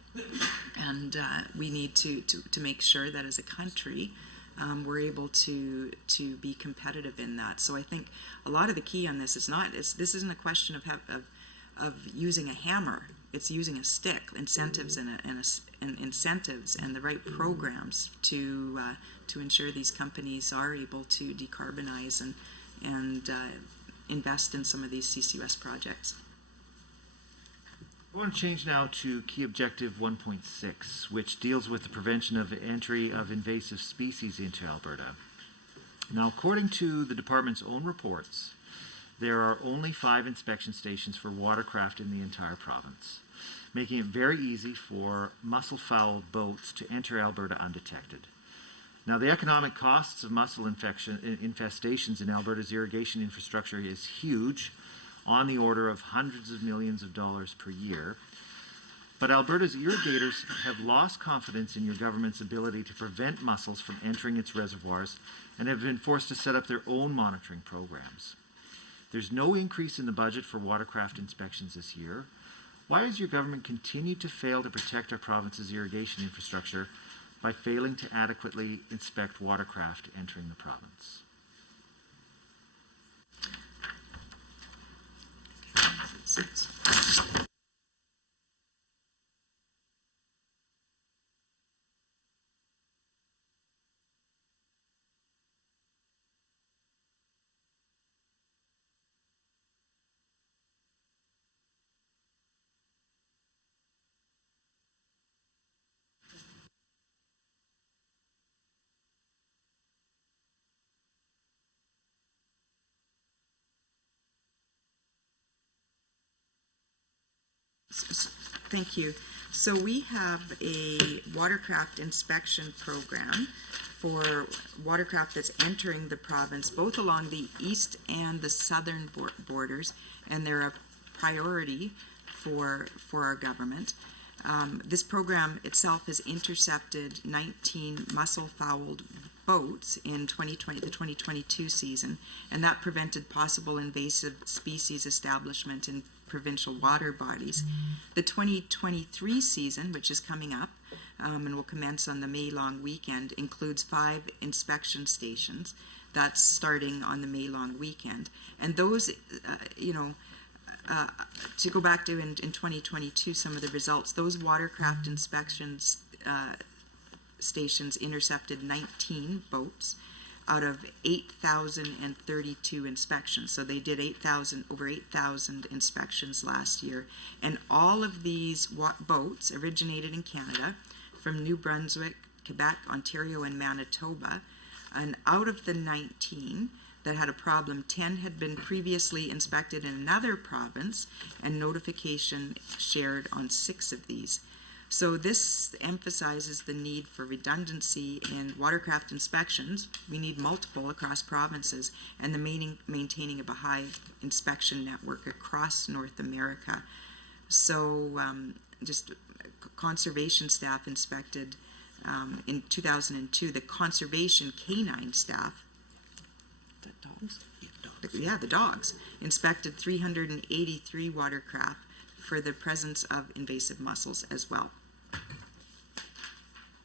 and we need to make sure that as a country we're able to be competitive in that. So I think a lot of the key on this this isn't a question of using a hammer. It's using a stick, incentives and incentives and the right programs to ensure these companies are able to decarbonize and invest in some of these CCUS projects. I want to change now to Key Objective 1.6, which deals with the prevention of entry of invasive species into Alberta. Now, according to the department's own reports, there are only 5 inspection stations for watercraft in the entire province, making it very easy for mussel-fowl boats to enter Alberta undetected. Now, the economic costs of mussel infestations in Alberta's irrigation infrastructure is huge, on the order of hundreds of millions of dollars per year. But Alberta's irrigators have lost confidence in your government's ability to prevent mussels from entering its reservoirs and have been forced to set up their own monitoring programs. There's no increase in the budget for watercraft inspections this year. Why has your government continued to fail to protect our province's irrigation infrastructure by failing to adequately inspect watercraft entering the province? Thank you. So we have a watercraft inspection program for watercraft that's entering the province, both along the east and the southern borders, and they're a priority for our government. This program itself has intercepted 19 mussel-fouled boats in the 2022 season, and that prevented possible invasive species establishment in provincial water bodies. The 2023 season, which is coming up and will commence on the May long weekend, includes 5 inspection stations. That's starting on the May long weekend. And those, to go back to in 2022, some of the results, those watercraft inspections stations intercepted 19 boats out of 8,032 inspections. So they did over 8,000 inspections last year. And all of these boats originated in Canada from New Brunswick, Quebec, Ontario, and Manitoba. And out of the 19 that had a problem, 10 had been previously inspected in another province, and notification shared on 6 of these. So this emphasizes the need for redundancy in watercraft inspections. We need multiple across provinces, and the maintaining of a high inspection network across North America. So just conservation staff inspected in 2002, the conservation canine staff, the dogs? Yeah, the dogs, inspected 383 watercraft for the presence of invasive mussels as well.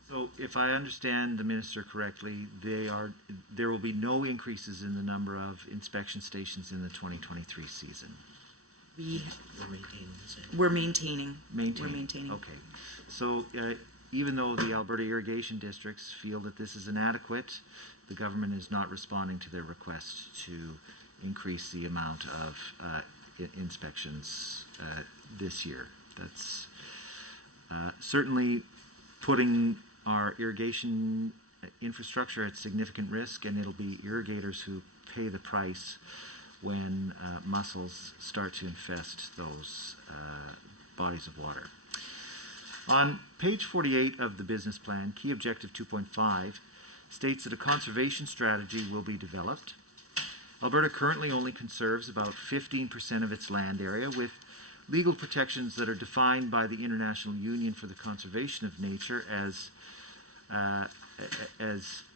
So if I understand the minister correctly, there will be no increases in the number of inspection stations in the 2023 season. We're maintaining. Maintaining. Okay. So even though the Alberta irrigation districts feel that this is inadequate, the government is not responding to their request to increase the amount of inspections this year. That's certainly putting our irrigation infrastructure at significant risk, and it'll be irrigators who pay the price when mussels start to infest those bodies of water. On page 48 of the business plan, key objective 2.5 states that a conservation strategy will be developed. Alberta currently only conserves about 15% of its land area, with legal protections that are defined by the International Union for the Conservation of Nature as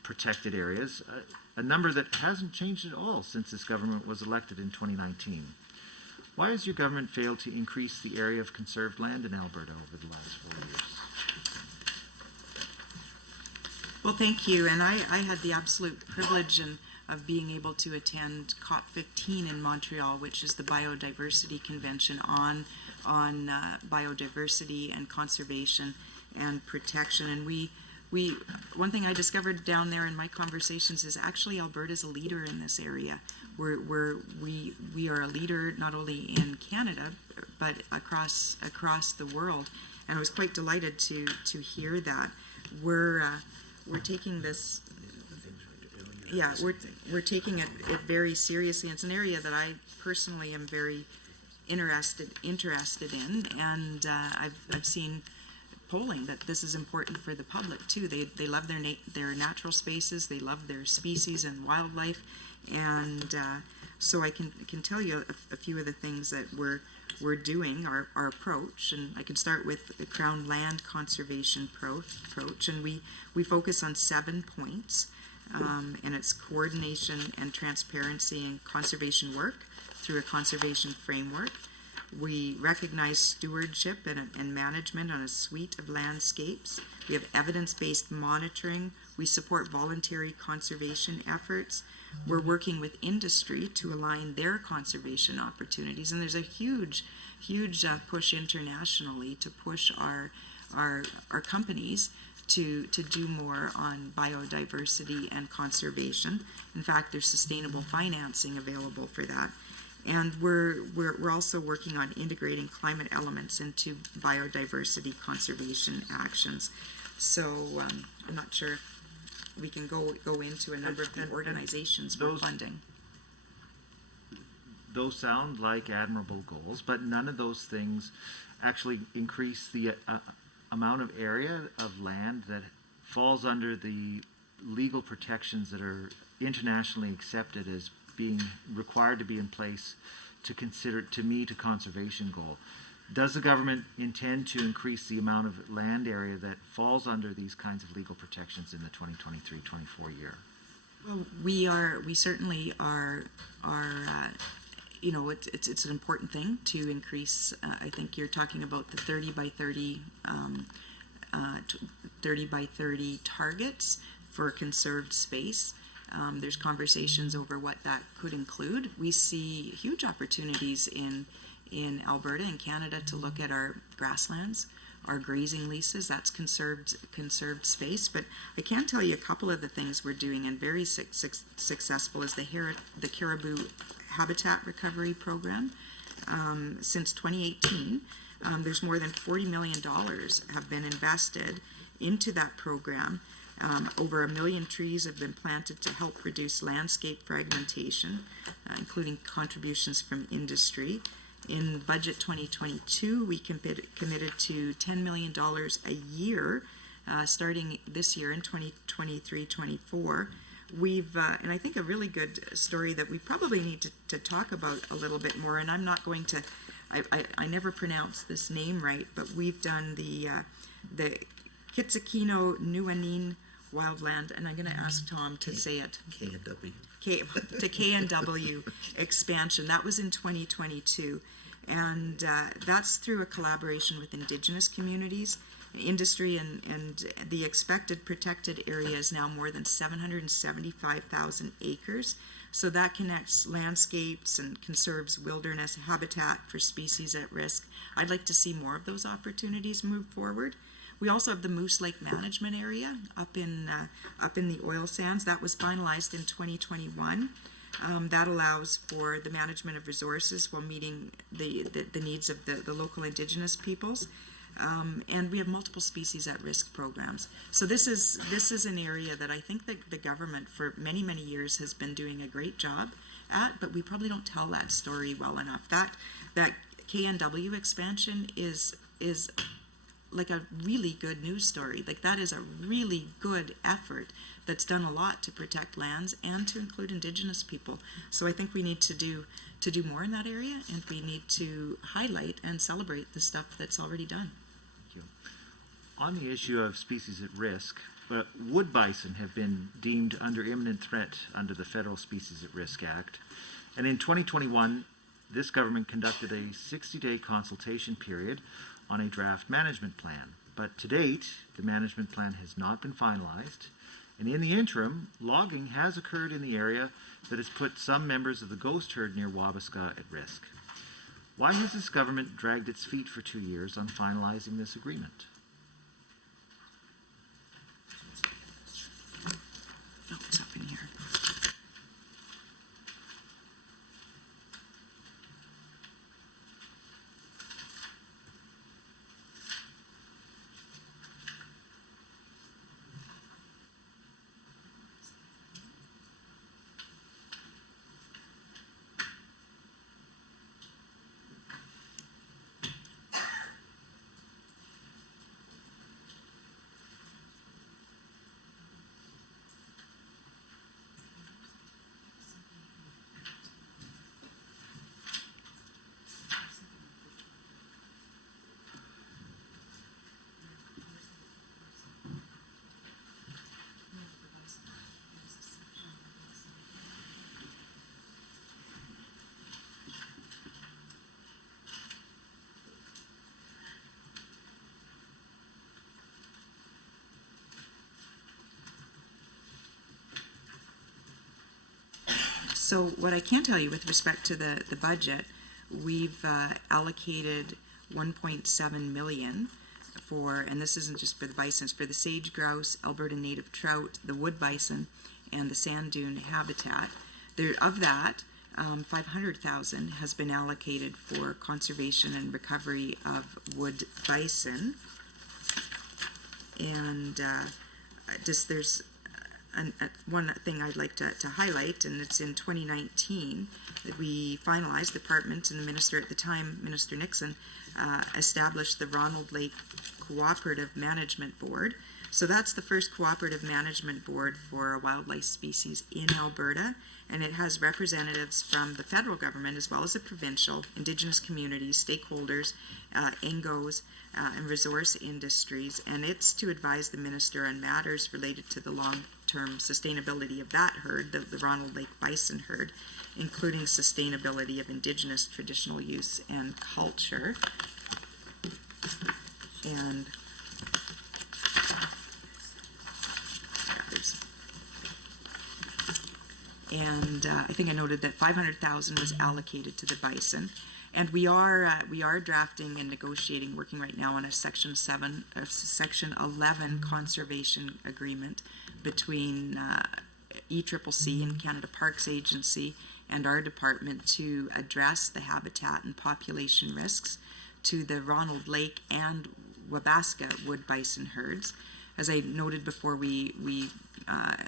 protected areas, a number that hasn't changed at all since this government was elected in 2019. Why has your government failed to increase the area of conserved land in Alberta over the last 4 years? Well, thank you. And I had the absolute privilege of being able to attend COP15 in Montreal, which is the Biodiversity Convention on biodiversity and conservation and protection. And one thing I discovered down there in my conversations is actually Alberta's a leader in this area. We are a leader not only in Canada but across the world, and I was quite delighted to hear that. We're taking this. Yeah, we're taking it very seriously. It's an area that I personally am very interested in, and I've seen polling that this is important for the public too. They love their natural spaces, they love their species and wildlife, and so I can tell you a few of the things that we're doing, our approach, and I can start with the Crown Land Conservation approach, and we focus on 7 points. And it's coordination and transparency in conservation work through a conservation framework. We recognize stewardship and management on a suite of landscapes. We have evidence-based monitoring. We support voluntary conservation efforts. We're working with industry to align their conservation opportunities. And there's a huge push internationally to push our companies to do more on biodiversity and conservation. In fact, there's sustainable financing available for that. And we're also working on integrating climate elements into biodiversity conservation actions. So I'm not sure if we can go into a number of the organizations we're funding. Those sound like admirable goals, but none of those things actually increase the amount of area of land that falls under the legal protections that are internationally accepted as being required to be in place to meet a conservation goal. Does the government intend to increase the amount of land area that falls under these kinds of legal protections in the 2023-24 year? Well, we certainly are. It's an important thing to increase. I think you're talking about the 30 by 30 targets for conserved space. There's conversations over what that could include. We see huge opportunities in Alberta and Canada to look at our grasslands. our grazing leases. That's conserved space. But I can tell you a couple of the things we're doing, and very successful is the Caribou Habitat Recovery Program. Since 2018, there's more than $40 million have been invested into that program. Over 1 million trees have been planted to help reduce landscape fragmentation, including contributions from industry. In budget 2022, we committed to $10 million a year, starting this year in 2023-24. We've, and I think a really good story that we probably need to talk about a little bit more, and I'm not going to, I never pronounce this name right, but we've done the Kitsikino Nuanine Wildland, and I'm going to ask Tom to say it. K&W. To KNW expansion. That was in 2022. And that's through a collaboration with Indigenous communities, industry, and the expected protected area is now more than 775,000 acres. So that connects landscapes and conserves wilderness habitat for species at risk. I'd like to see more of those opportunities move forward. We also have the Moose Lake Management Area up in the oil sands. That was finalized in 2021. That allows for the management of resources while meeting the needs of the local Indigenous peoples. And we have multiple species at risk programs. So this is an area that I think that the government for many, many years has been doing a great job at, but we probably don't tell that story well enough. That KNW expansion is like a really good news story. Like that is a really good effort that's done a lot to protect lands and to include Indigenous people. So I think we need to do more in that area, and we need to highlight and celebrate the stuff that's already done. Thank you. On the issue of species at risk, wood bison have been deemed under imminent threat under the Federal Species at Risk Act. And in 2021, this government conducted a 60-day consultation period on a draft management plan. But to date, the management plan has not been finalized. And in the interim, logging has occurred in the area that has put some members of the ghost herd near Wabasca at risk. Why has this government dragged its feet for 2 years on finalizing this agreement? Oh, it's up in here. So what I can tell you with respect to the budget, we've allocated 1.7 million for, and this isn't just for the bisons, for the sage grouse, Alberta native trout, the wood bison, and the sand dune habitat. Of that, 500,000 has been allocated for conservation and recovery of wood bison. And there's one thing I'd like to highlight, and it's in 2019 that we finalized, the department and the minister at the time, Minister Nixon, established the Ronald Lake Cooperative Management Board. So that's the first cooperative management board for a wildlife species in Alberta, and it has representatives from the federal government as well as the provincial, Indigenous communities, stakeholders, NGOs, and resource industries, and it's to advise the minister on matters related to the long-term sustainability of that herd, the Ronald Lake bison herd, including sustainability of Indigenous traditional use and culture. And I think I noted that 500,000 was allocated to the bison. And we are drafting and negotiating, working right now on a Section 11 conservation agreement between ECCC and Canada Parks Agency and our department to address the habitat and population risks to the Ronald Lake and Wabaska wood bison herds. As I noted before, we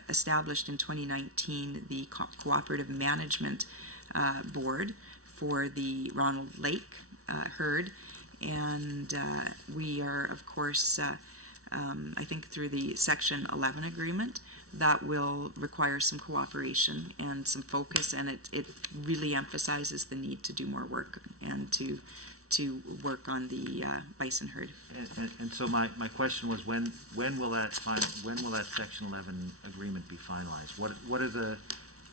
established in 2019 the Cooperative Management Board for the Ronald Lake herd, and we are, of course, I think through the Section 11 agreement, that will require some cooperation and some focus, and it really emphasizes the need to do more work and to work on the bison herd. And so my question was, when will that Section 11 agreement be finalized? What are the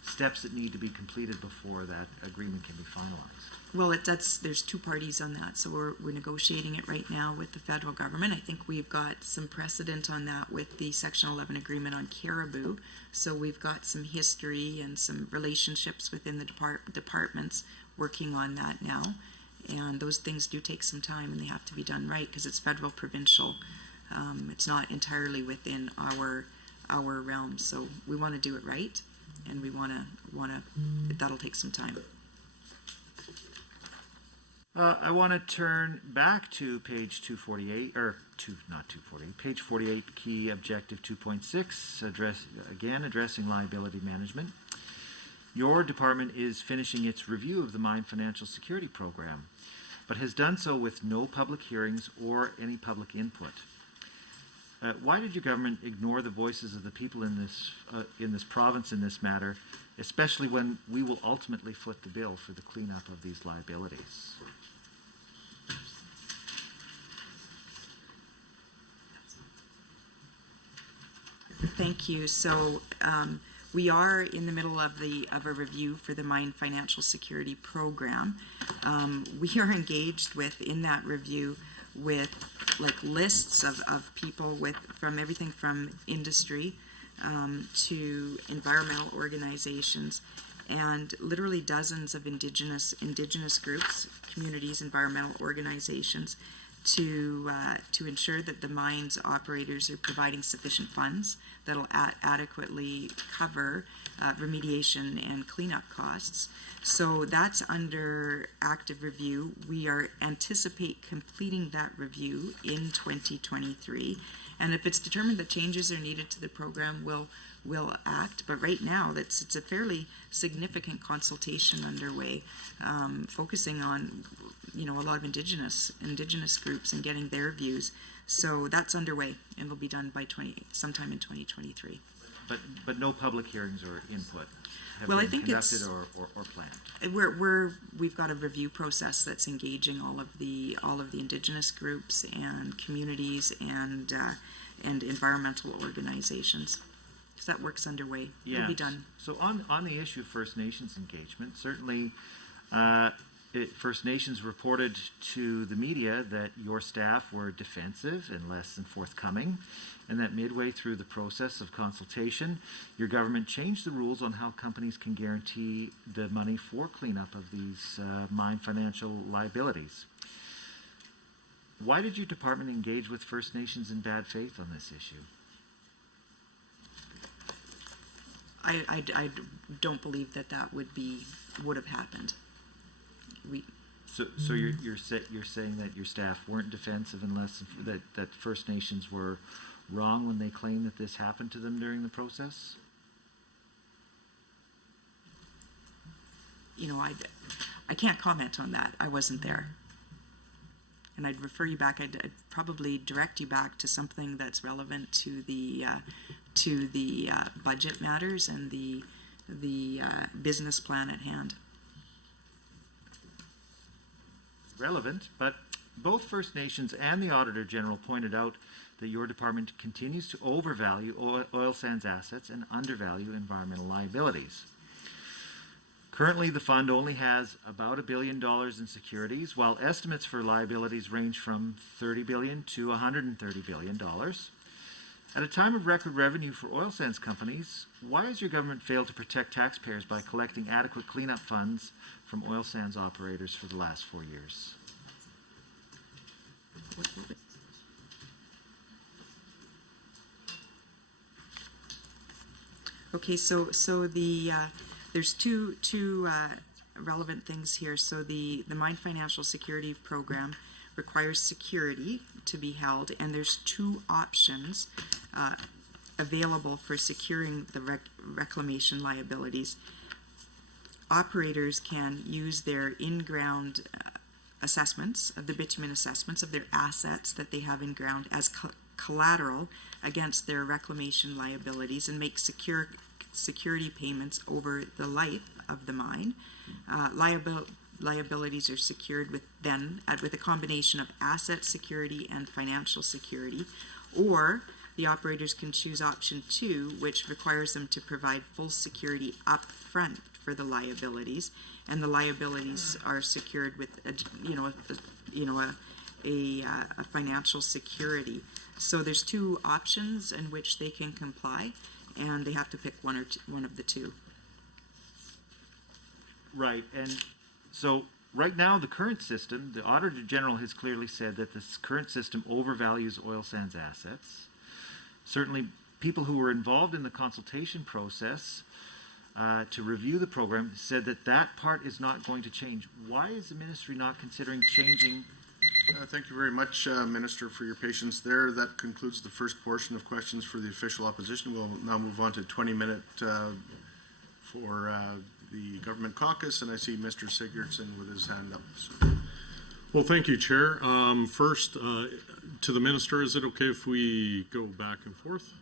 steps that need to be completed before that agreement can be finalized? Well, there's two parties on that, so we're negotiating it right now with the federal government. I think we've got some precedent on that with the Section 11 agreement on caribou, so we've got some history and some relationships within the departments working on that now. And those things do take some time, and they have to be done right because it's federal, provincial. It's not entirely within our realm, so we want to do it right, and we want to. That'll take some time. I want to turn back to page 248, not 248, page 48, key objective 2.6, addressing liability management. Your department is finishing its review of the Mine Financial Security Program, but has done so with no public hearings or any public input. Why did your government ignore the voices of the people in this province in this matter, especially when we will ultimately foot the bill for the cleanup of these liabilities? Thank you. So we are in the middle of a review for the Mine Financial Security Program. We are engaged in that review with lists of people from everything from industry to environmental organizations, and literally dozens of indigenous groups, communities, environmental organizations, to ensure that the mines operators are providing sufficient funds that'll adequately cover remediation and cleanup costs. So that's under active review. We anticipate completing that review in 2023, and if it's determined that changes are needed to the program, we'll act. But right now, it's a fairly significant consultation underway, focusing on a lot of indigenous groups and getting their views. So that's underway and will be done by sometime in 2023. But no public hearings or input have Well, I been think conducted or planned. We've got a review process that's engaging all of the indigenous groups and communities and environmental organizations. So that work's underway. It'll be done. So on the issue of First Nations engagement, certainly First Nations reported to the media that your staff were defensive and less than forthcoming, and that midway through the process of consultation, your government changed the rules on how companies can guarantee the money for cleanup of these mine financial liabilities. Why did your department engage with First Nations in bad faith on this issue? I don't believe that would have happened. So you're saying that your staff weren't defensive unless that First Nations were wrong when they claimed that this happened to them during the process? I can't comment on that. I wasn't there. And I'd refer you back, I'd probably direct you back to something that's relevant to the budget matters and the business plan at hand. Relevant, but both First Nations and the Auditor General pointed out that your department continues to overvalue oil sands assets and undervalue environmental liabilities. Currently, the fund only has about $1 billion in securities, while estimates for liabilities range from $30 billion to $130 billion. At a time of record revenue for oil sands companies, why has your government failed to protect taxpayers by collecting adequate cleanup funds from oil sands operators for the last 4 years. Okay, so there's two relevant things here. So the Mine Financial Security Program requires security to be held, and there's two options available for securing the reclamation liabilities. Operators can use their in-ground assessments of the bitumen assessments of their assets that they have in ground as collateral against their reclamation liabilities and make security payments over the life of the mine. Liabilities are secured with a combination of asset security and financial security, or the operators can choose option 2, which requires them to provide full security up front for the liabilities, and the liabilities are secured with a financial security. So there's two options in which they can comply, and they have to pick one of the two. Right, and so right now, the current system, the Auditor General has clearly said that this current system overvalues oil sands assets. Certainly, people who were involved in the consultation process to review the program said that that part is not going to change. Why is the ministry not considering changing? Thank you very much, Minister, for your patience there. That concludes the first portion of questions for the official opposition. We'll now move on to 20-minute for the government caucus, and I see Mr. Sigurdsson with his hand up. So. Well, thank you, Chair. First, to the Minister, is it okay if we go back and forth?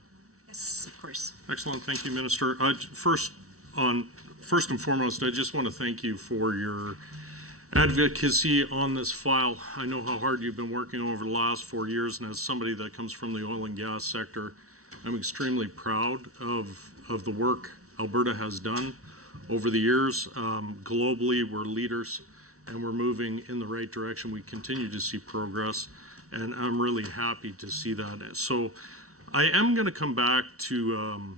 Yes, of course. Excellent. Thank you, Minister. First and foremost, I just want to thank you for your advocacy on this file. I know how hard you've been working over the last 4 years, and as somebody that comes from the oil and gas sector, I'm extremely proud of the work Alberta has done over the years. Globally, we're leaders, and we're moving in the right direction. We continue to see progress, and I'm really happy to see that. So I am going to come back to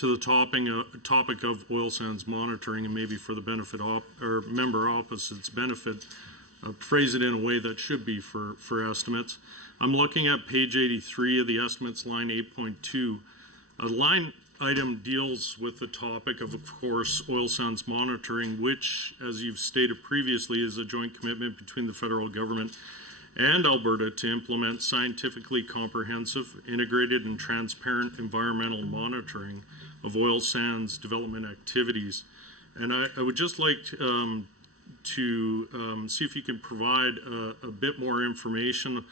the topic of oil sands monitoring, and maybe for the benefit or member opposite's benefit, phrase it in a way that should be for estimates. I'm looking at page 83 of the estimates, line 8.2. A line item deals with the topic of course, oil sands monitoring, which, as you've stated previously, is a joint commitment between the federal government and Alberta to implement scientifically comprehensive, integrated, and transparent environmental monitoring of oil sands development activities. And I would just like to see if you can provide a bit more information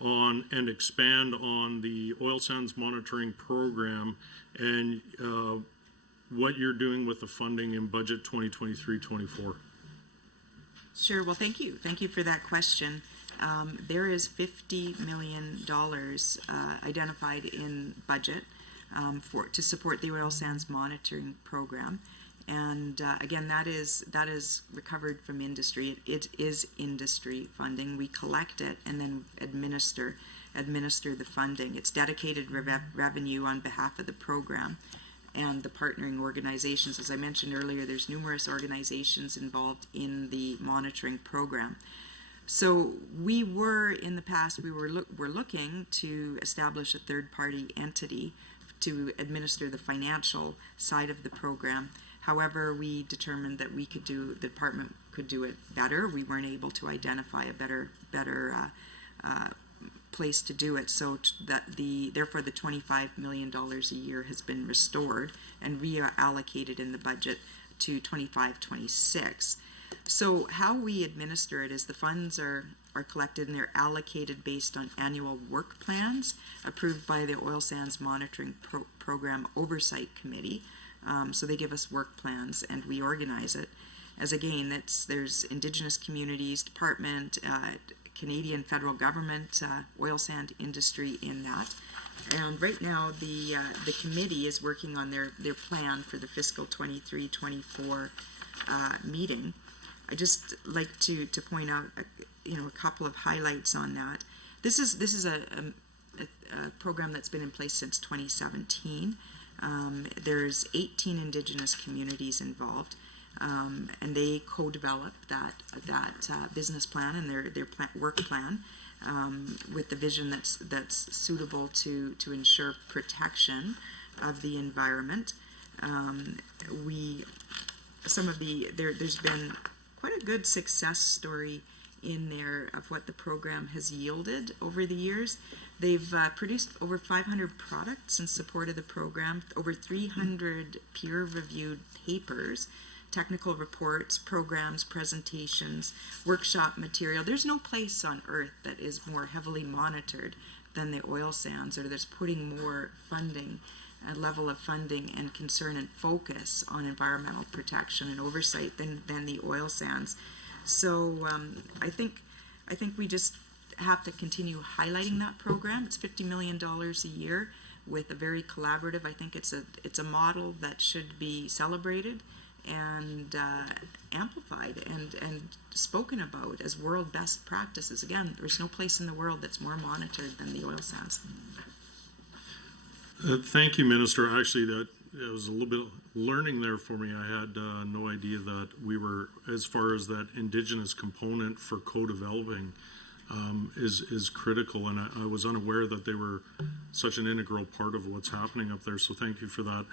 on and expand on the oil sands monitoring program and what you're doing with the funding in budget 2023-24. Sure. Well, thank you. Thank you for that question. There is $50 million identified in budget to support the oil sands monitoring program, and again, that is recovered from industry. It is industry funding. We collect it and then administer the funding. It's dedicated revenue on behalf of the program and the partnering organizations. As I mentioned earlier, there's numerous organizations involved in the monitoring program. So we were, in the past, we're looking to establish a third-party entity to administer the financial side of the program. However, we determined that the department could do it better. We weren't able to identify a better place to do it. So therefore the $25 million a year has been restored and reallocated in the budget to 25-26. So how we administer it is the funds are collected and they're allocated based on annual work plans approved by the Oil Sands Monitoring Program Oversight Committee. So they give us work plans and we organize it. As again, there's Indigenous communities, department, Canadian federal government, oil sand industry in that. And right now the committee is working on their plan for the fiscal 23-24 meeting. I just like to point out a couple of highlights on that. This is a program that's been in place since 2017. There's 18 Indigenous communities involved. and they co-developed that business plan and their work plan with the vision that's suitable to ensure protection of the environment. There's been quite a good success story in there of what the program has yielded over the years. They've produced over 500 products in support of the program, over 300 peer-reviewed papers, technical reports, programs, presentations, workshop material. There's no place on earth that is more heavily monitored than the oil sands, or that's putting more funding, a level of funding and concern and focus on environmental protection and oversight than the oil sands. So I think we just have to continue highlighting that program. It's $50 million a year with a very collaborative. I think it's a model that should be celebrated and amplified and spoken about as world best practices. Again, there's no place in the world that's more monitored than the oil sands. Thank you, Minister. Actually, that was a little bit learning there for me. I had no idea that we were, as far as that Indigenous component for co-developing is critical, and I was unaware that they were such an integral part of what's happening up there, so thank you for that.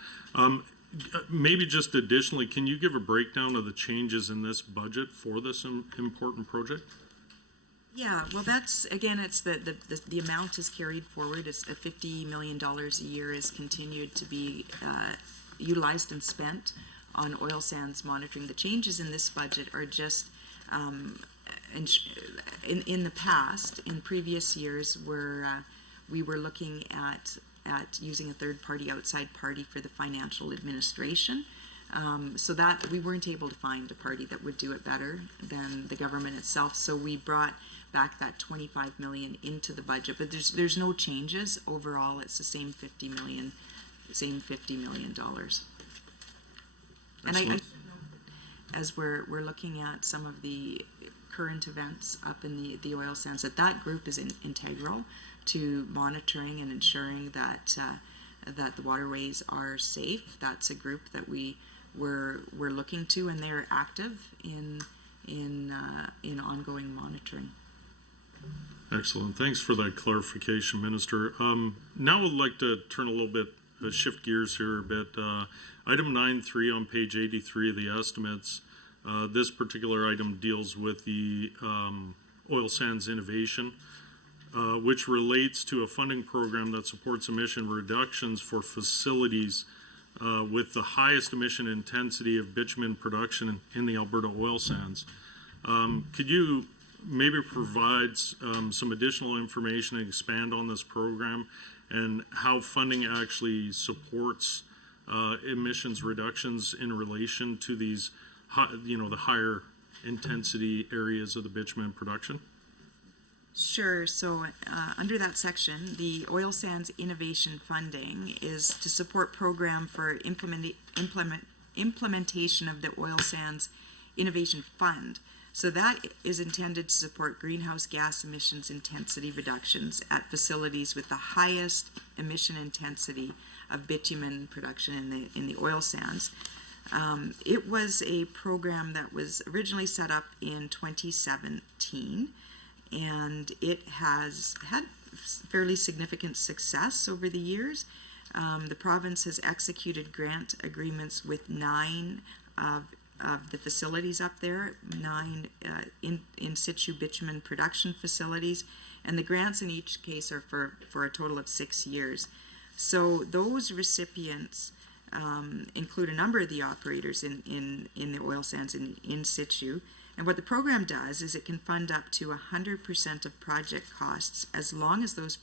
Maybe just additionally, can you give a breakdown of the changes in this budget for this important project? Yeah, well, that's, again, it's the amount is carried forward. It's $50 million a year is continued to be utilized and spent on oil sands monitoring. The changes in this budget are just in the past, in previous years, where we were looking at using a third-party outside party for the financial administration. So that we weren't able to find a party that would do it better than the government itself. So we brought back that $25 million into the budget, but there's no changes overall. It's the same $50 million. And I as we're looking at some of the current events up in the oil sands, that group is integral to monitoring and ensuring that the waterways are safe. That's a group that we're looking to, and they're active in ongoing monitoring. Excellent. Thanks for that clarification, Minister. Now I'd like to turn a little bit, shift gears here a bit. Item 9.3 on page 83 of the estimates. This particular item deals with the oil sands innovation, which relates to a funding program that supports emission reductions for facilities with the highest emission intensity of bitumen production in the Alberta oil sands. Could you maybe provide some additional information and expand on this program and how funding actually supports emissions reductions in relation to these, the higher intensity areas of the bitumen production? Sure. So under that section, the oil sands innovation funding is to support program for implementation of the oil sands innovation fund. So that is intended to support greenhouse gas emissions intensity reductions at facilities with the highest emission intensity of bitumen production in the oil sands. It was a program that was originally set up in 2017, and it has had fairly significant success over the years. The province has executed grant agreements with 9 of the facilities up there, 9 in situ bitumen production facilities, and the grants in each case are for a total of 6 years. So those recipients include a number of the operators in the oil sands in situ. And what the program does is it can fund up to 100% of project costs as long as those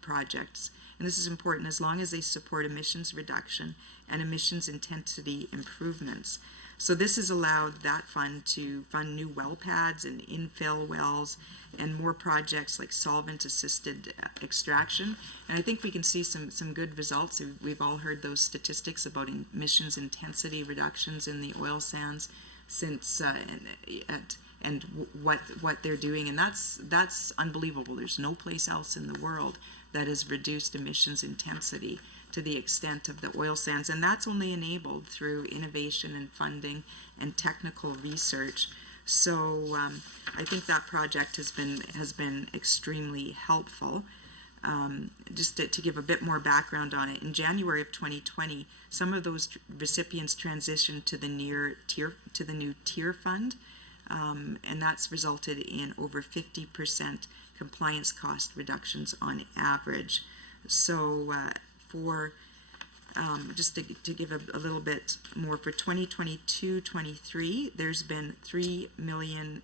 projects, and this is important, as long as they support emissions reduction and emissions intensity improvements. So this has allowed that fund to fund new well pads and infill wells and more projects like solvent-assisted extraction. And I think we can see some good results. We've all heard those statistics about emissions intensity reductions in the oil sands since and what they're doing, and that's unbelievable. There's no place else in the world that has reduced emissions intensity to the extent of the oil sands, and that's only enabled through innovation and funding and technical research. So I think that project has been extremely helpful. Just to give a bit more background on it, in January of 2020, some of those recipients transitioned to the new tier fund, and that's resulted in over 50% compliance cost reductions on average. So just to give a little bit more, for 2022-23, there's been 3 million,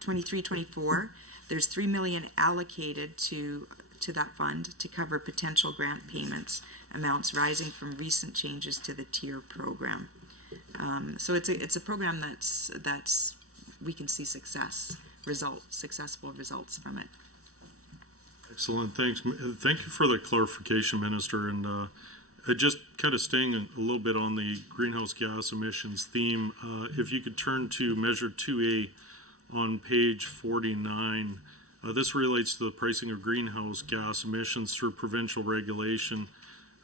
23-24, there's 3 million allocated to that fund to cover potential grant payments amounts rising from recent changes to the tier program. So it's a program that's we can see successful results from it. Excellent, thanks. Thank you for the clarification, Minister. And just kind of staying a little bit on the greenhouse gas emissions theme, if you could turn to Measure 2A on page 49. This relates to the pricing of greenhouse gas emissions through provincial regulation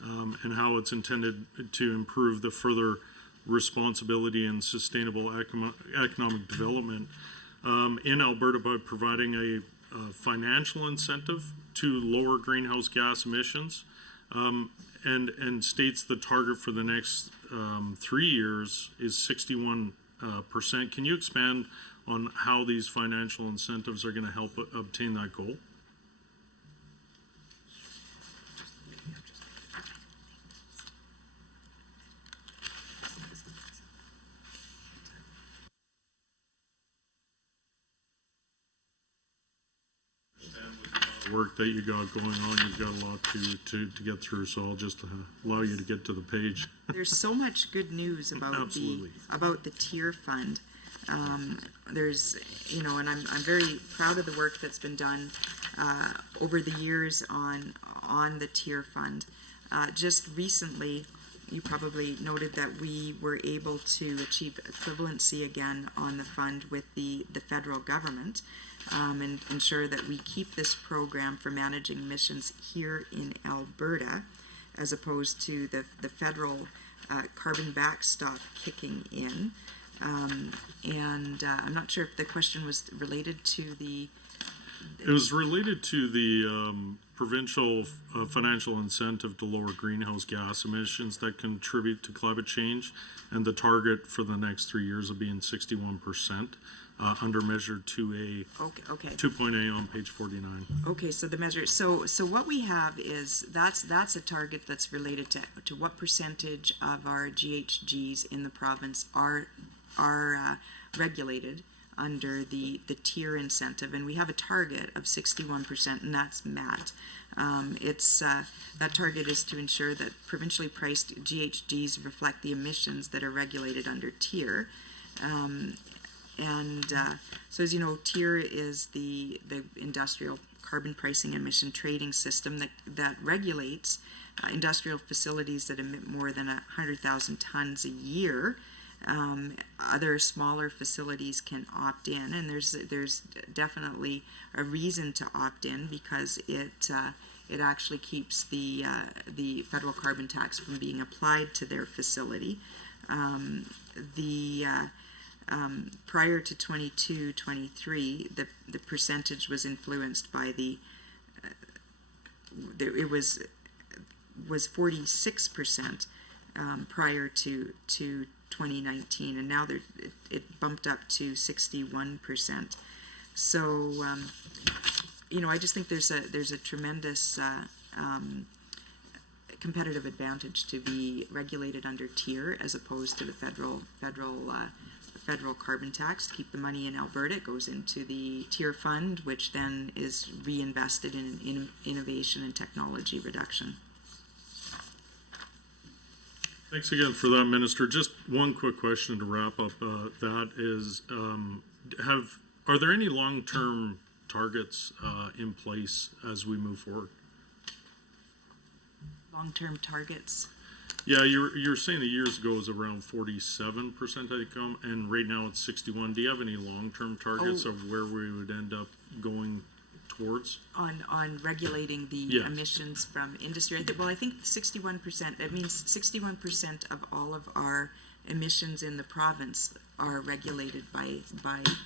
and how it's intended to improve the further responsibility and sustainable economic development in Alberta by providing a financial incentive to lower greenhouse gas emissions, and states the target for the next 3 years is 61%. Can you expand on how these financial incentives are going to help obtain that goal? Work that you got going on, you've got a lot to get through, so I'll just allow you to get to the page. There's so much good news about the tier fund. There's, and I'm very proud of the work that's been done over the years on the tier fund. Just recently, you probably noted that we were able to achieve equivalency again on the fund with the federal government, and ensure that we keep this program for managing emissions here in Alberta, as opposed to the federal carbon backstop kicking in. And I'm not sure if the question was related to the... It was related to the provincial financial incentive to lower greenhouse gas emissions that contribute to climate change, and the target for the next 3 years of being 61%. Under Measure 2A, okay. 2.A on page 49. Okay, so the measure, so what we have is, that's a target that's related to what percentage of our GHGs in the province are regulated under the tier incentive, and we have a target of 61%, and that's met. That target is to ensure that provincially priced GHGs reflect the emissions that are regulated under tier. So as you know, TIER is the industrial carbon pricing emission trading system that regulates industrial facilities that emit more than 100,000 tons a year. Other smaller facilities can opt in, and there's definitely a reason to opt in, because it actually keeps the federal carbon tax from being applied to their facility. Prior to 22-23, the percentage was influenced by it was 46% prior to 2019, and now it bumped up to 61%. So I just think there's a tremendous competitive advantage to be regulated under tier as opposed to the federal carbon tax. To keep the money in Alberta, it goes into the tier fund, which then is reinvested in innovation and technology reduction. Thanks again for that, Minister. Just one quick question to wrap up. That is, are there any long-term targets in place as we move forward? Long-term targets? Yeah, you were saying that years ago it was around 47%, I think, and right now it's 61%. Do you have any long-term targets of where we would end up going towards? On regulating the Yes. emissions from industry. I think 61%, that means 61% of all of our emissions in the province are regulated by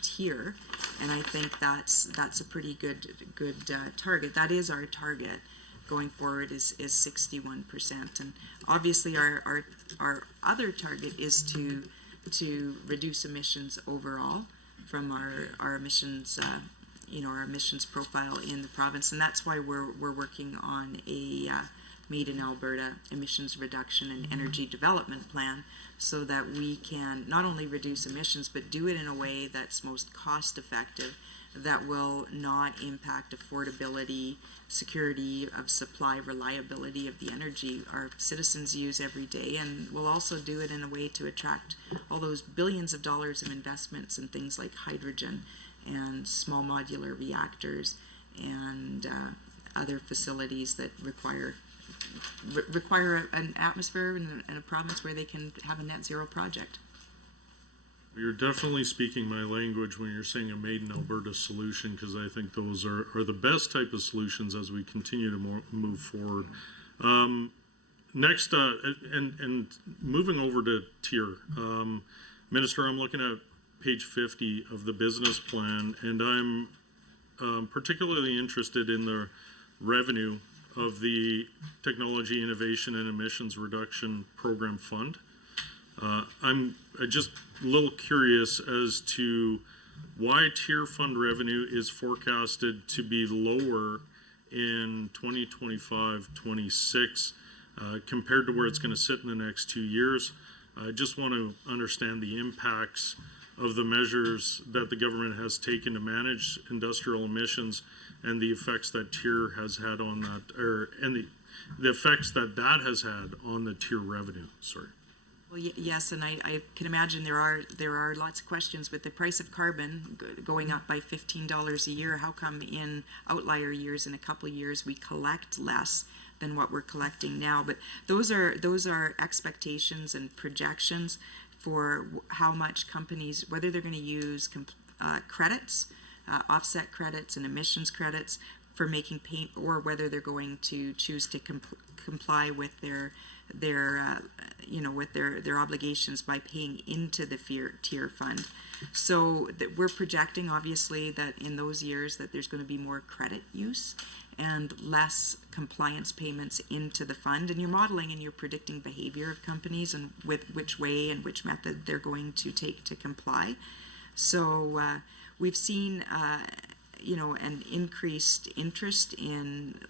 tier, and I think that's a pretty good target. That is our target going forward is 61%, and obviously our other target is to reduce emissions overall from our emissions our emissions profile in the province, and that's why we're working on a Made in Alberta emissions reduction and energy development plan, so that we can not only reduce emissions but do it in a way that's most cost effective, that will not impact affordability, security of supply, reliability of the energy our citizens use every day, and we'll also do it in a way to attract all those billions of dollars of investments in things like hydrogen and small modular reactors and other facilities that require an atmosphere and a province where they can have a net zero project. You're definitely speaking my language when you're saying a Made in Alberta solution, because I think those are the best type of solutions as we continue to move forward. Next, and moving over to tier. Minister, I'm looking at page 50 of the business plan, and I'm particularly interested in the revenue of the Technology Innovation and Emissions Reduction Program Fund. I'm just a little curious as to why tier fund revenue is forecasted to be lower in 2025-26 compared to where it's going to sit in the next 2 years. I just want to understand the impacts of the measures that the government has taken to manage industrial emissions and the effects that tier has had on that, and the effects that has had on the tier revenue. Sorry. Well, yes, and I can imagine there are lots of questions with the price of carbon going up by $15 a year. How come in outlier years, in a couple of years, we collect less than what we're collecting now? But those are expectations and projections for how much companies, whether they're going to use credits, offset credits and emissions credits for making paint, or whether they're going to choose to comply with their obligations by paying into the tier fund. So that we're projecting, obviously, that in those years that there's going to be more credit use and less compliance payments into the fund, and you're modeling and you're predicting behavior of companies and with which way and which method they're going to take to comply. So we've seen an increased interest in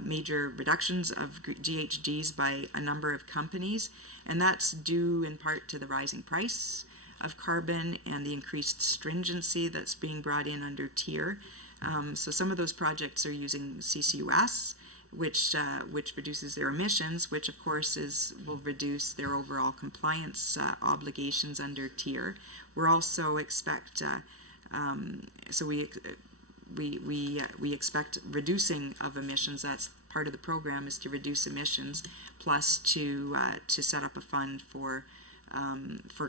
major reductions of GHGs by a number of companies, and that's due in part to the rising price of carbon and the increased stringency that's being brought in under tier. So some of those projects are using CCUS, which reduces their emissions, which of course will reduce their overall compliance obligations under tier. We're also expect we expect reducing of emissions. That's part of the program, is to reduce emissions, plus to set up a fund for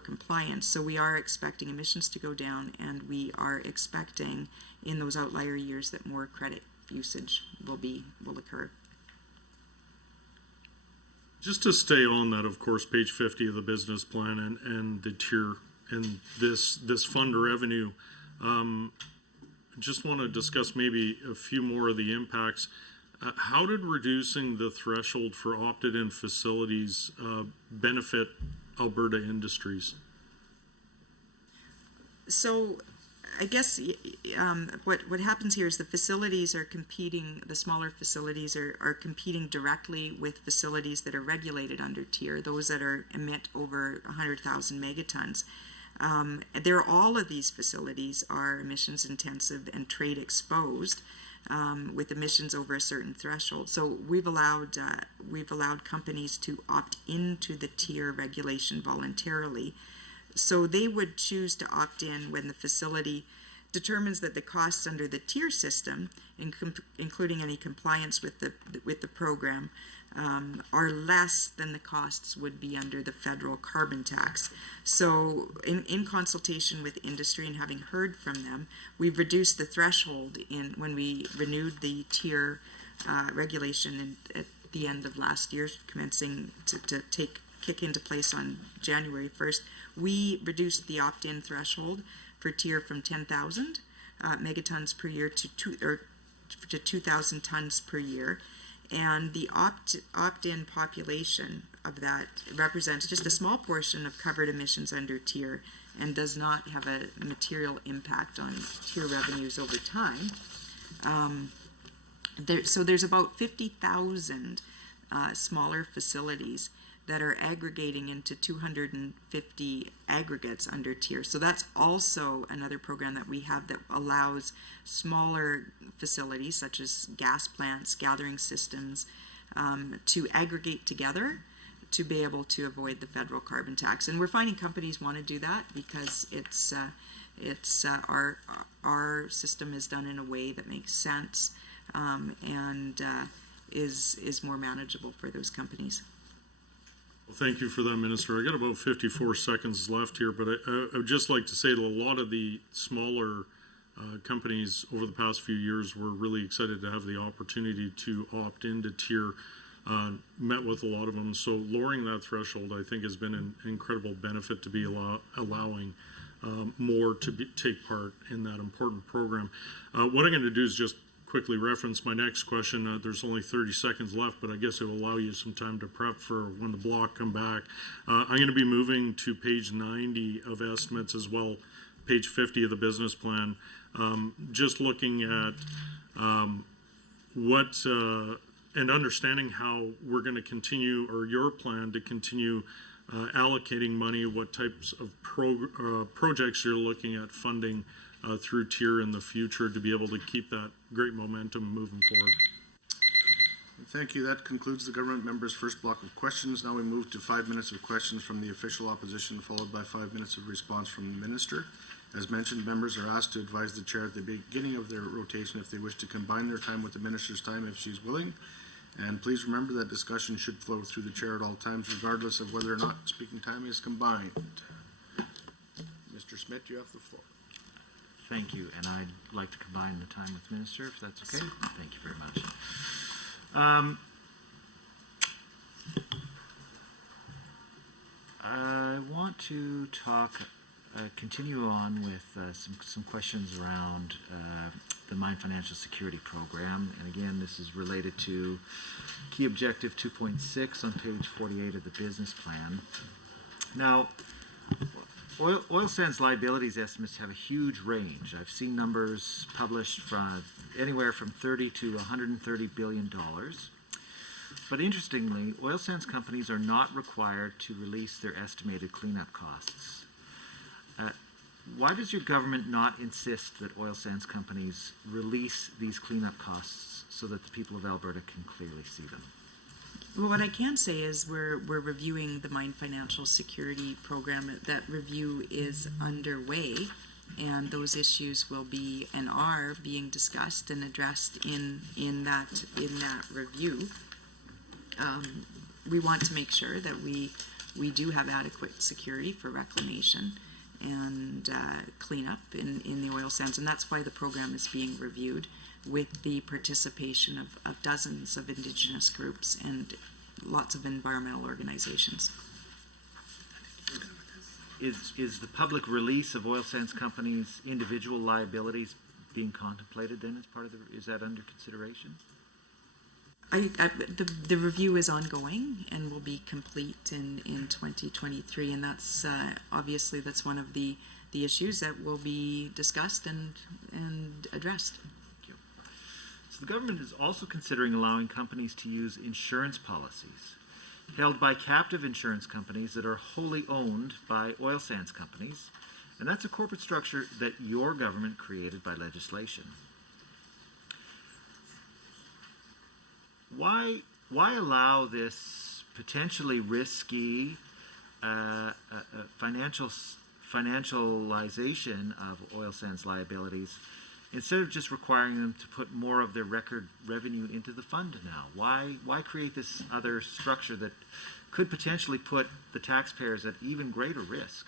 compliance. So we are expecting emissions to go down, and we are expecting in those outlier years that more credit usage will occur. Just to stay on that, of course, page 50 of the business plan and the tier and this fund revenue. Just want to discuss maybe a few more of the impacts. How did reducing the threshold for opted-in facilities benefit Alberta Industries? So I guess what happens here is the facilities are competing, the smaller facilities are competing directly with facilities that are regulated under tier, those that emit over 100,000 megatons. All of these facilities are emissions intensive and trade exposed, with emissions over a certain threshold. So we've allowed companies to opt into the tier regulation voluntarily. So they would choose to opt in when the facility determines that the costs under the tier system, including any compliance with the program, are less than the costs would be under the federal carbon tax. So in consultation with industry and having heard from them, we've reduced the threshold when we renewed the tier regulation at the end of last year, commencing to kick into place on January 1st. We reduced the opt-in threshold for tier from 10,000 megatons per year to 2,000 tons per year. And the opt-in population of that represents just a small portion of covered emissions under tier and does not have a material impact on tier revenues over time. So there's about 50,000 smaller facilities that are aggregating into 250 aggregates under tier. So that's also another program that we have that allows smaller facilities such as gas plants, gathering systems, to aggregate together to be able to avoid the federal carbon tax. And we're finding companies want to do that because our system is done in a way that makes sense and is more manageable for those companies. Well, thank you for that, Minister. I got about 54 seconds left here, but I would just like to say that a lot of the smaller companies over the past few years were really excited to have the opportunity to opt into tier, met with a lot of them. So lowering that threshold, I think, has been an incredible benefit to be allowing more to take part in that important program. What I'm going to do is just quickly reference my next question. There's only 30 seconds left, but I guess it will allow you some time to prep for when the block come back. I'm going to be moving to page 90 of estimates as well, page 50 of the business plan. Just looking at what and understanding how we're going to continue, or your plan to continue allocating money, what types of projects you're looking at funding through tier in the future to be able to keep that great momentum moving forward. Thank you. That concludes the government member's first block of questions. Now we move to 5 minutes of questions from the official opposition, followed by 5 minutes of response from the minister. As mentioned, members are asked to advise the chair at the beginning of their rotation if they wish to combine their time with the minister's time if she's willing. And please remember that discussion should flow through the chair at all times, regardless of whether or not speaking time is combined. Mr. Smith, you have the floor. Thank you, and I'd like to combine the time with Minister, if that's okay. Thank you very much. I want to continue on with some questions around the Mine Financial Security Program. And again, this is related to key objective 2.6 on page 48 of the business plan. Now, oil sands liabilities estimates have a huge range. I've seen numbers published from anywhere from $30 to $130 billion. But interestingly, oil sands companies are not required to release their estimated cleanup costs. Why does your government not insist that oil sands companies release these cleanup costs so that the people of Alberta can clearly see them? Well, what I can say is we're reviewing the Mine Financial Security Program. That review is underway, and those issues will be and are being discussed and addressed in that review. We want to make sure that we do have adequate security for reclamation and cleanup in the oil sands, and that's why the program is being reviewed, with the participation of dozens of Indigenous groups and lots of environmental organizations. Is the public release of oil sands companies' individual liabilities being contemplated then as part of is that under consideration? The review is ongoing and will be complete in 2023, and that's obviously that's one of the issues that will be discussed and addressed. So the government is also considering allowing companies to use insurance policies held by captive insurance companies that are wholly owned by oil sands companies, and that's a corporate structure that your government created by legislation. Why allow this potentially risky financial financialization of oil sands liabilities, instead of just requiring them to put more of their record revenue into the fund now? Why create this other structure that could potentially put the taxpayers at even greater risk?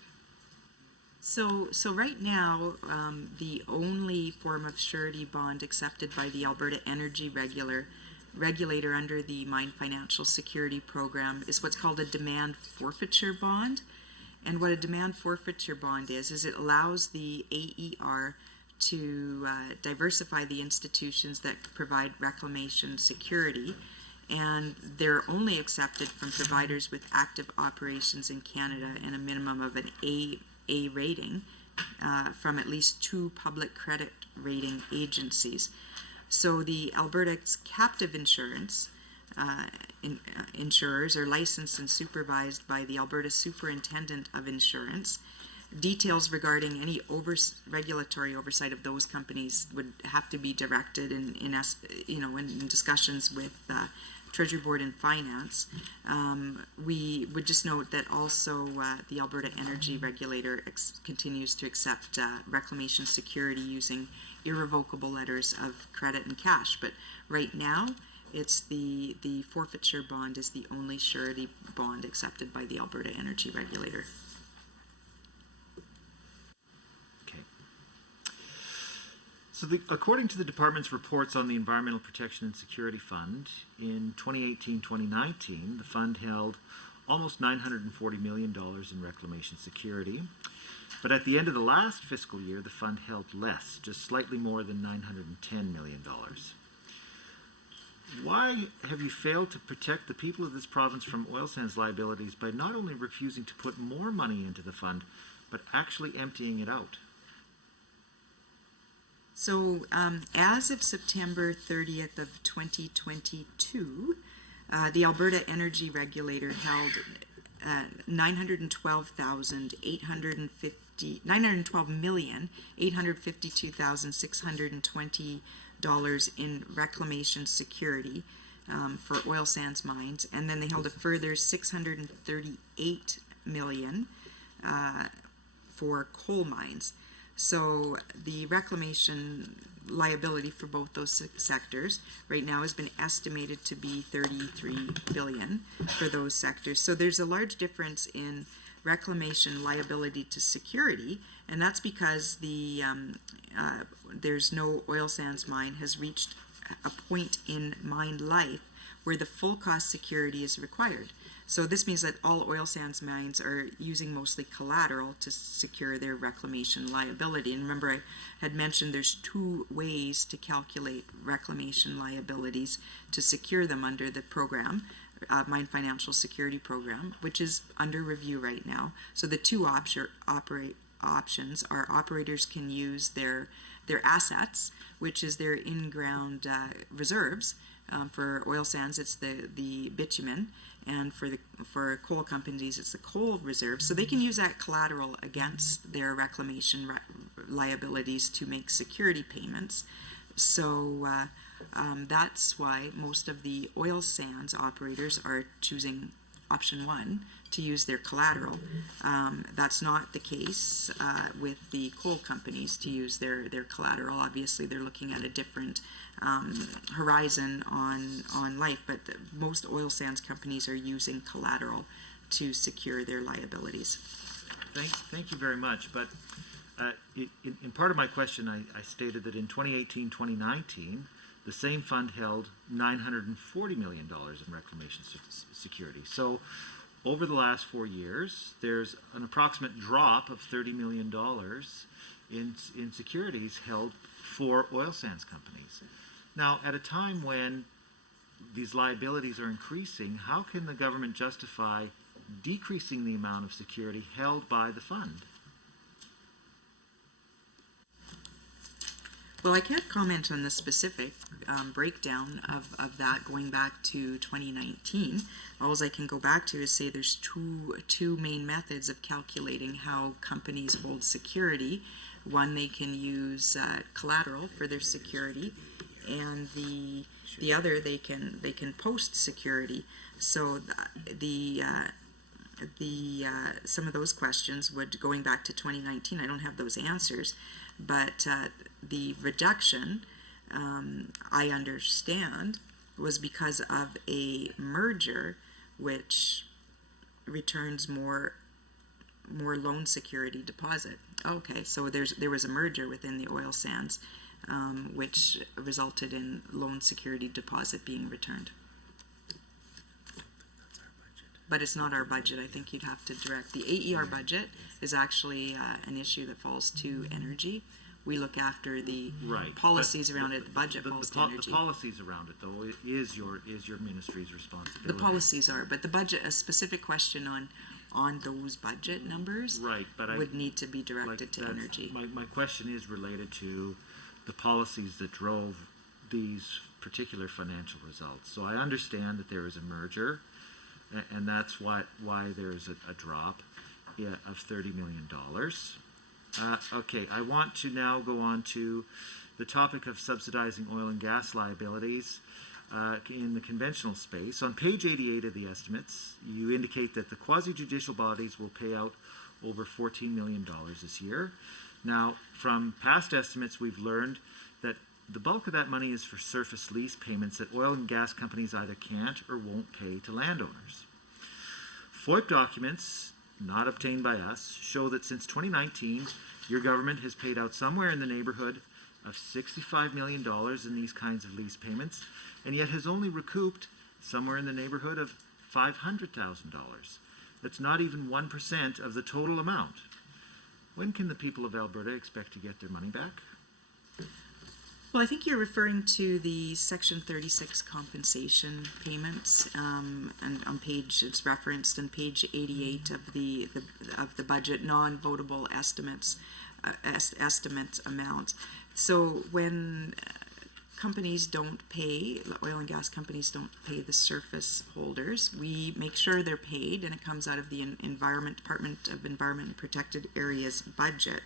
So right now, the only form of surety bond accepted by the Alberta Energy Regulator under the Mine Financial Security Program is what's called a demand forfeiture bond. And what a demand forfeiture bond is it allows the AER to diversify the institutions that provide reclamation security, and they're only accepted from providers with active operations in Canada and a minimum of an A rating from at least 2 public credit rating agencies. So the Alberta's captive insurance insurers are licensed and supervised by the Alberta Superintendent of Insurance. Details regarding any regulatory oversight of those companies would have to be directed in discussions with Treasury Board and Finance. We would just note that also the Alberta Energy Regulator continues to accept reclamation security using irrevocable letters of credit and cash. But right now, it's the forfeiture bond is the only surety bond accepted by the Alberta Energy Regulator. Okay. So according to the department's reports on the Environmental Protection and Security Fund, in 2018-2019, the fund held almost $940 million in reclamation security. But at the end of the last fiscal year, the fund held less, just slightly more than $910 million. Why have you failed to protect the people of this province from oil sands liabilities by not only refusing to put more money into the fund, but actually emptying it out? So as of September 30th of 2022, the Alberta Energy Regulator held $912,852,620 in reclamation security for oil sands mines, and then they held a further $638 million for coal mines. So the reclamation liability for both those sectors right now has been estimated to be $33 billion for those sectors. So there's a large difference in reclamation liability to security, and that's because there's no oil sands mine has reached a point in mine life where the full cost security is required. So this means that all oil sands mines are using mostly collateral to secure their reclamation liability. And remember, I had mentioned there's 2 ways to calculate reclamation liabilities to secure them under the program, Mine Financial Security Program, which is under review right now. So the 2 options are operators can use their assets, which is their in-ground reserves. For oil sands, it's the bitumen, and for coal companies, it's the coal reserve. So they can use that collateral against their reclamation liabilities to make security payments. So that's why most of the oil sands operators are choosing option 1 to use their collateral. That's not the case with the coal companies to use their collateral. Obviously, they're looking at a different horizon on life, but most oil sands companies are using collateral to secure their liabilities. Thank you very much. But in part of my question, I stated that in 2018-2019, the same fund held $940 million in reclamation security. So over the last 4 years, there's an approximate drop of $30 million in securities held for oil sands companies. Now, at a time when these liabilities are increasing, how can the government justify decreasing the amount of security held by the fund? Well, I can't comment on the specific breakdown of that going back to 2019. All I can go back to is say there's two main methods of calculating how companies hold security. One, they can use collateral for their security, and the other, they can post security. So the some of those questions would, going back to 2019, I don't have those answers, but the reduction, I understand, was because of a merger which returns more loan security deposit. Okay, so there was a merger within the oil sands, which resulted in loan security deposit being returned. But it's not our budget. I think you'd have to direct. The AER budget is actually an issue that falls to energy. We look after the Right, policies around it. The budget The, falls to the energy. policies around it, though, is your ministry's responsibility. The policies are, but the budget, a specific question on those budget numbers Right, but would need to be like, directed to that's- energy. My question is related to the policies that drove these particular financial results. So I understand that there is a merger, and that's why there's a drop of $30 million. Okay, I want to now go on to the topic of subsidizing oil and gas liabilities in the conventional space. On page 88 of the estimates, you indicate that the quasi-judicial bodies will pay out over $14 million this year. Now, from past estimates, we've learned that the bulk of that money is for surface lease payments that oil and gas companies either can't or won't pay to landowners. FOIP documents, not obtained by us, show that since 2019, your government has paid out somewhere in the neighborhood of $65 million in these kinds of lease payments, and yet has only recouped somewhere in the neighborhood of $500,000. That's not even 1% of the total amount. When can the people of Alberta expect to get their money back? Well, I think you're referring to the Section 36 compensation payments, and on page, it's referenced in page 88 of the budget, non-votable estimates, estimate amount. So when companies don't pay, oil and gas companies don't pay the surface holders, we make sure they're paid, and it comes out of the Department of Environment and Protected Areas budget.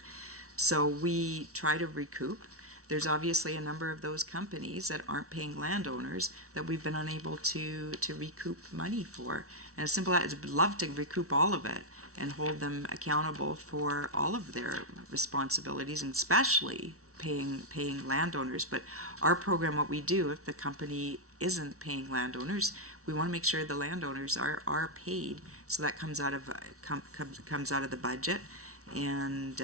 So we try to recoup. There's obviously a number of those companies that aren't paying landowners that we've been unable to recoup money for. And as simple as, I'd love to recoup all of it and hold them accountable for all of their responsibilities, and especially paying landowners. But our program, what we do, if the company isn't paying landowners, we want to make sure the landowners are paid. So that comes out of comes out of the budget, and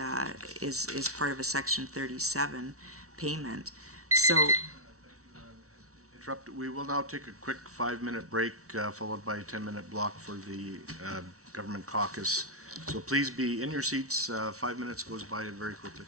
is part of a Section 37 payment. So Interrupt. We will now take a quick 5-minute break, followed by a 10-minute block for the government caucus. So please be in your seats. 5 minutes goes by very quickly.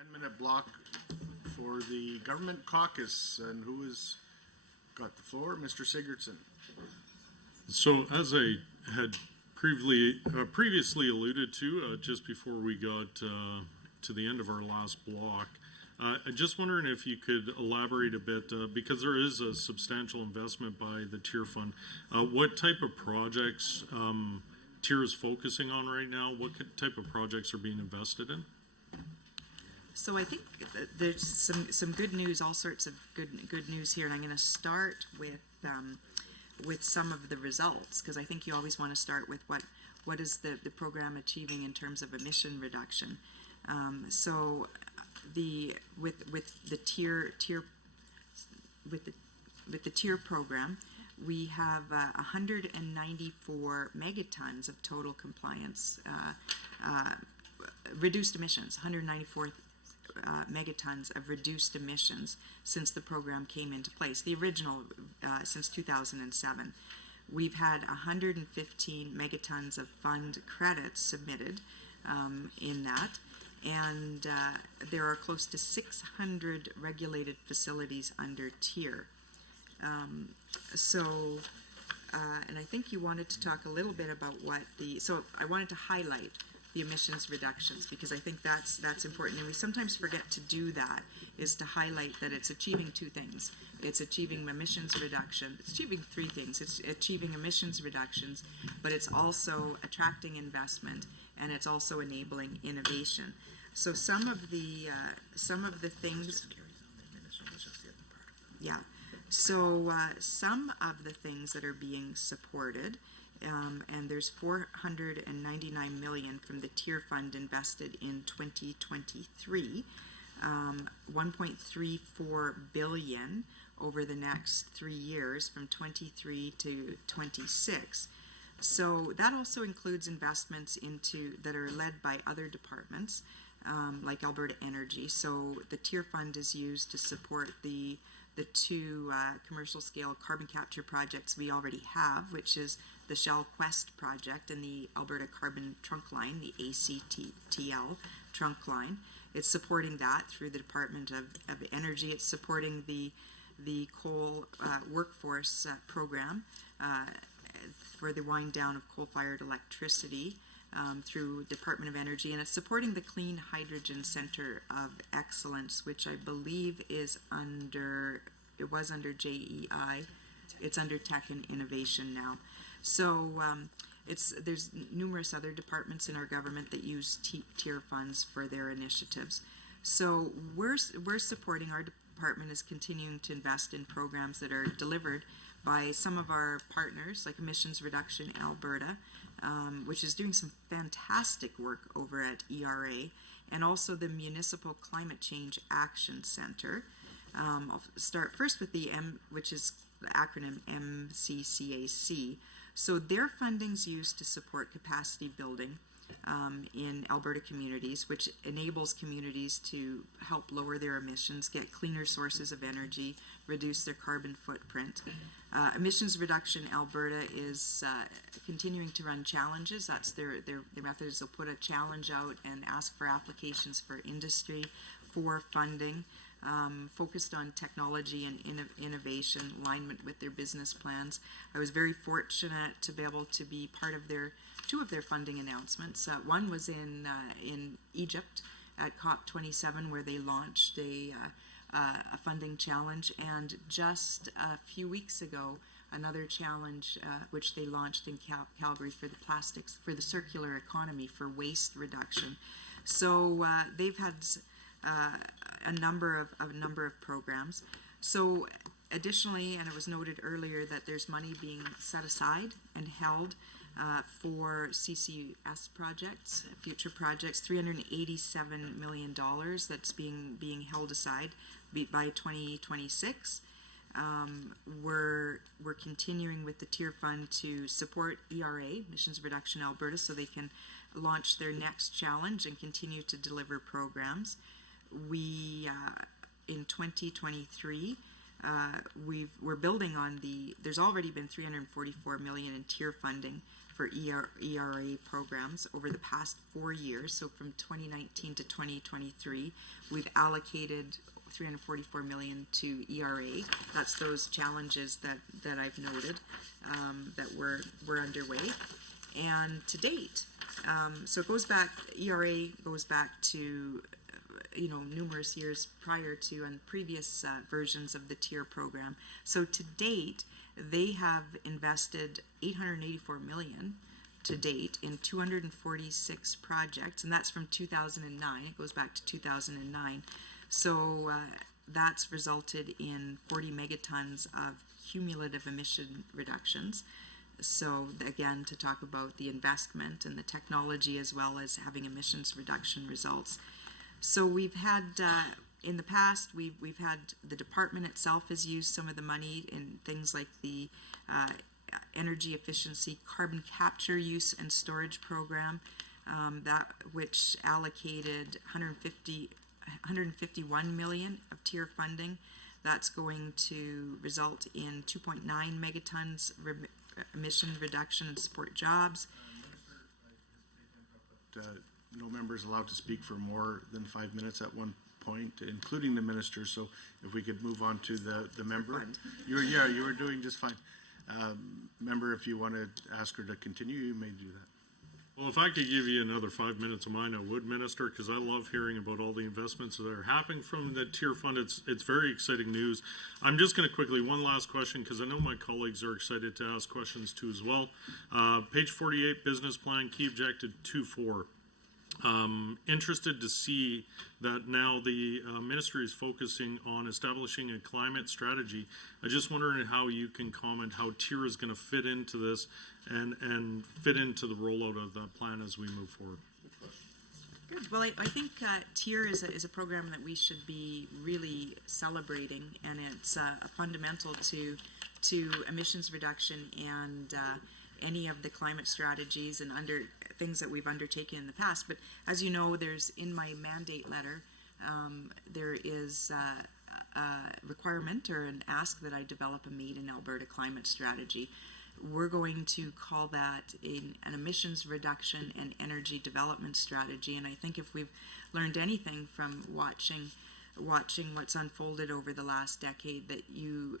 10-minute block for the government caucus, and who has got the floor? Mr. Sigurdsson. So as I had previously alluded to, just before we got to the end of our last block, I'm just wondering if you could elaborate a bit, because there is a substantial investment by the TIER Fund. What type of projects TIER is focusing on right now? What type of projects are being invested in? So I think that there's some good news, all sorts of good news here, and I'm going to start with some of the results, because I think you always want to start with what is the program achieving in terms of emission reduction. So with the TIER program, we have 194 megatons of total compliance, reduced emissions, 194 megatons of reduced emissions since the program came into place. The original since 2007. We've had 115 megatons of fund credits submitted in that, and there are close to 600 regulated facilities under TIER. And I think you wanted to talk a little bit about so I wanted to highlight the emissions reductions, because I think that's important, and we sometimes forget to do that, is to highlight that it's achieving two things. It's achieving emissions reduction. It's achieving three things. It's achieving emissions reductions, but it's also attracting investment, and it's also enabling innovation. So some of the things, yeah. So some of the things that are being supported, and there's 499 million from the TIER Fund invested in 2023, 1.34 billion over the next 3 years from 23 to 26. So that also includes investments that are led by other departments, like Alberta Energy. So the TIER Fund is used to support the two commercial scale carbon capture projects we already have, which is the Shell Quest project and the Alberta Carbon Trunk Line, the ACTL trunk line. It's supporting that through the Department of Energy. It's supporting the coal workforce program for the wind down of coal-fired electricity through Department of Energy, and it's supporting the Clean Hydrogen Center of Excellence, which I believe was under JEI. It's under Tech and Innovation now. So there's numerous other departments in our government that use TIER funds for their initiatives. So we're supporting, our department is continuing to invest in programs that are delivered by some of our partners, like Emissions Reduction Alberta, which is doing some fantastic work over at ERA, and also the Municipal Climate Change Action Center. I'll start first with which is the acronym MCCAC. So their funding's used to support capacity building in Alberta communities, which enables communities to help lower their emissions, get cleaner sources of energy, reduce their carbon footprint. Emissions Reduction Alberta is continuing to run challenges. That's their method, is they'll put a challenge out and ask for applications for industry for funding, focused on technology and innovation, alignment with their business plans. I was very fortunate to be able to be part of two of their funding announcements. One was in Egypt at COP27, where they launched a funding challenge, and just a few weeks ago, another challenge which they launched in Calgary for the plastics, for the circular economy, for waste reduction. So they've had a number of programs. So additionally, and it was noted earlier that there's money being set aside and held for CCS projects, future projects, $387 million that's being held aside by 2026. We're continuing with the TIER Fund to support ERA, Emissions Reduction Alberta, so they can launch their next challenge and continue to deliver programs. We in 2023 we're building on there's already been $344 million in TIER funding for ERA programs over the past 4 years. So from 2019 to 2023, we've allocated $344 million to ERA. That's those challenges that I've noted that were underway. And to date, so it goes back, ERA goes back to numerous years prior to and previous versions of the TIER program. So to date, they have invested $884 million to date in 246 projects, and that's from 2009. It goes back to 2009. So that's resulted in 40 megatons of cumulative emission reductions. So again, to talk about the investment and the technology as well as having emissions reduction results. So we've had, in the past, we've had the department itself has used some of the money in things like the energy efficiency carbon capture use and storage program, that which allocated 151 million of TIER funding. That's going to result in 2.9 megatons emission reduction and support jobs. No members allowed to speak for more than 5 minutes at one point, including the minister. So if we could move on to the member. You were doing just fine. Member, if you want to ask her to continue, you may do that. Well, if I could give you another 5 minutes of mine, I would, Minister, because I love hearing about all the investments that are happening from the TIER fund. It's very exciting news. I'm just going to quickly, one last question, because I know my colleagues are excited to ask questions too as well. Page 48, business plan, key objective 2.4. Interested to see that now the ministry is focusing on establishing a climate strategy. I'm just wondering how you can comment how TIER is going to fit into this and fit into the rollout of that plan as we move forward. Good. Well, I think TIER is a program that we should be really celebrating, and it's fundamental to emissions reduction and any of the climate strategies and things that we've undertaken in the past. But as you know, there's in my mandate letter, there is a requirement or an ask that I develop a Made in Alberta climate strategy. We're going to call that an emissions reduction and energy development strategy. And I think if we've learned anything from watching what's unfolded over the last decade, that you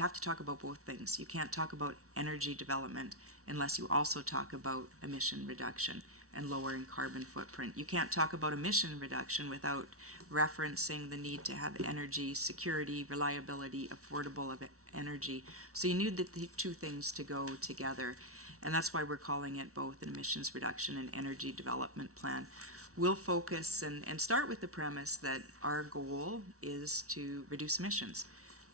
have to talk about both things. You can't talk about energy development unless you also talk about emission reduction and lowering carbon footprint. You can't talk about emission reduction without referencing the need to have energy security, reliability, affordable energy. So you need the two things to go together, and that's why we're calling it both an emissions reduction and energy development plan. We'll focus and start with the premise that our goal is to reduce emissions,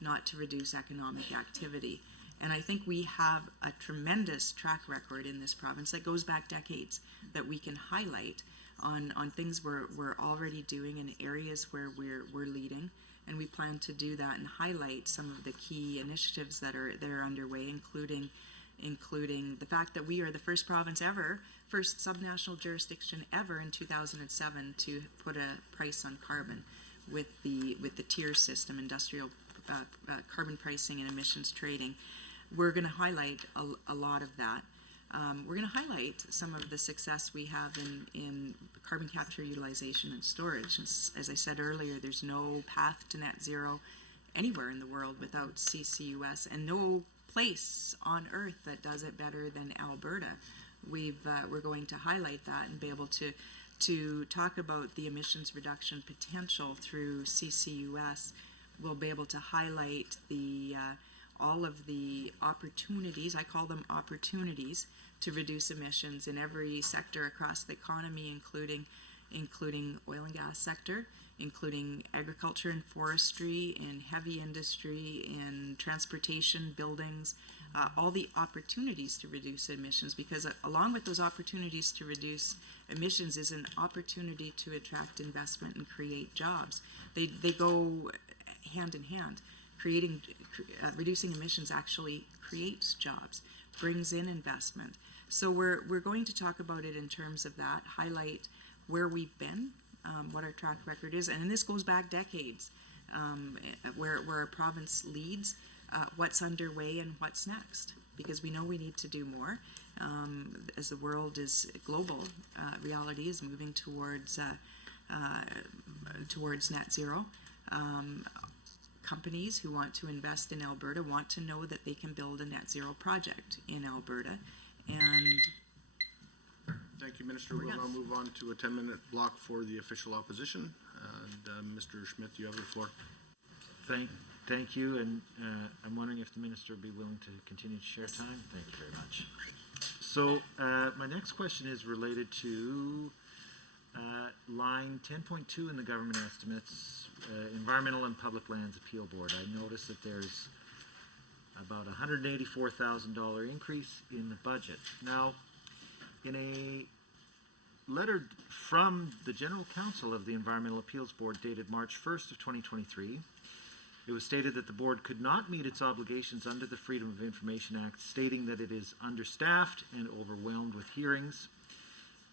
not to reduce economic activity. And I think we have a tremendous track record in this province that goes back decades that we can highlight on things we're already doing in areas where we're leading. And we plan to do that and highlight some of the key initiatives that are underway, including the fact that we are the first province ever, first subnational jurisdiction ever in 2007 to put a price on carbon with the TIER system, industrial carbon pricing and emissions trading. We're going to highlight a lot of that. We're going to highlight some of the success we have in carbon capture, utilization, and storage. As I said earlier, there's no path to net zero anywhere in the world without CCUS, and no place on earth that does it better than Alberta. We're going to highlight that and be able to talk about the emissions reduction potential through CCUS. We'll be able to highlight all of the opportunities, I call them opportunities, to reduce emissions in every sector across the economy, including oil and gas sector, including agriculture and forestry, in heavy industry, in transportation, buildings, all the opportunities to reduce emissions, because along with those opportunities to reduce emissions is an opportunity to attract investment and create jobs. They go hand in hand. Reducing emissions actually creates jobs, brings in investment. So we're going to talk about it in terms of that, highlight where we've been, what our track record is, and this goes back decades, where our province leads, what's underway and what's next, because we know we need to do more. as the world is global, reality is moving towards net zero. Companies who want to invest in Alberta want to know that they can build a net zero project in Alberta. And Thank you, Minister. We'll now move on to a 10-minute block for the official opposition. And Mr. Schmidt, you have the floor. Thank you, and I'm wondering if the minister would be willing to continue to share time. Thank you very much. So my next question is related to line 10.2 in the government estimates, Environmental and Public Lands Appeal Board. I noticed that there's about $184,000 increase in the budget. Now, in a letter from the General Counsel of the Environmental Appeals Board dated March 1st of 2023, it was stated that the board could not meet its obligations under the Freedom of Information Act, stating that it is understaffed and overwhelmed with hearings.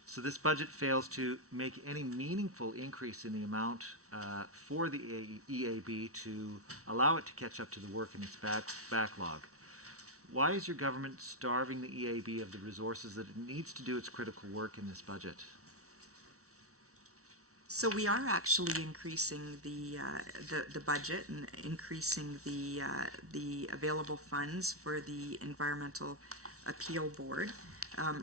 So this budget fails to make any meaningful increase in the amount for the EAB to allow it to catch up to the work in its backlog. Why is your government starving the EAB of the resources that it needs to do its critical work in this budget? so we are actually increasing the budget and increasing the available funds for the Environmental Appeal Board.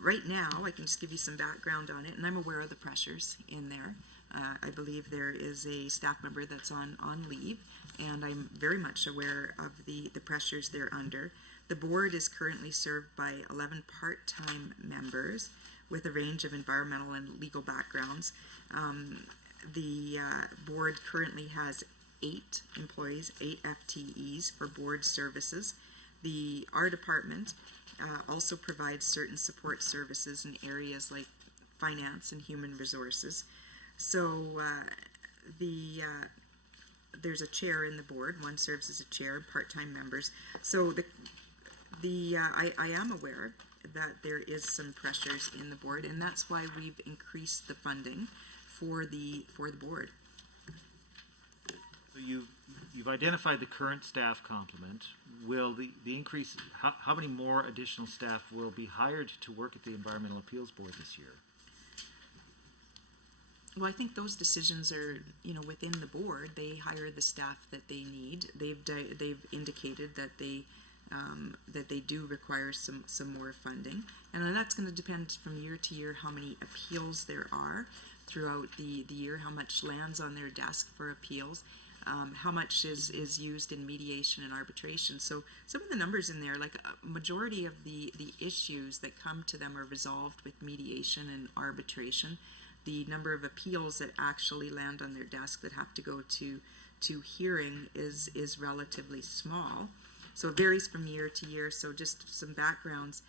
Right now, I can just give you some background on it, and I'm aware of the pressures in there. I believe there is a staff member that's on leave, and I'm very much aware of the pressures they're under. The board is currently served by 11 part-time members with a range of environmental and legal backgrounds. The board currently has 8 employees, 8 FTEs for board services. Our department also provides certain support services in areas like finance and human resources. So there's a chair in the board. One serves as a chair, part-time members. So I am aware that there is some pressures in the board, and that's why we've increased the funding for the board. So you've identified the current staff complement. Will the increase, how many more additional staff will be hired to work at the Environmental Appeals Board this year? Well, I think those decisions are, within the board. They hire the staff that they need. They've indicated that they do require some more funding, and then that's going to depend from year to year how many appeals there are throughout the year, how much lands on their desk for appeals, how much is used in mediation and arbitration. So some of the numbers in there, like a majority of the issues that come to them are resolved with mediation and arbitration. The number of appeals that actually land on their desk that have to go to hearing is relatively small. So it varies from year to year. So just some backgrounds.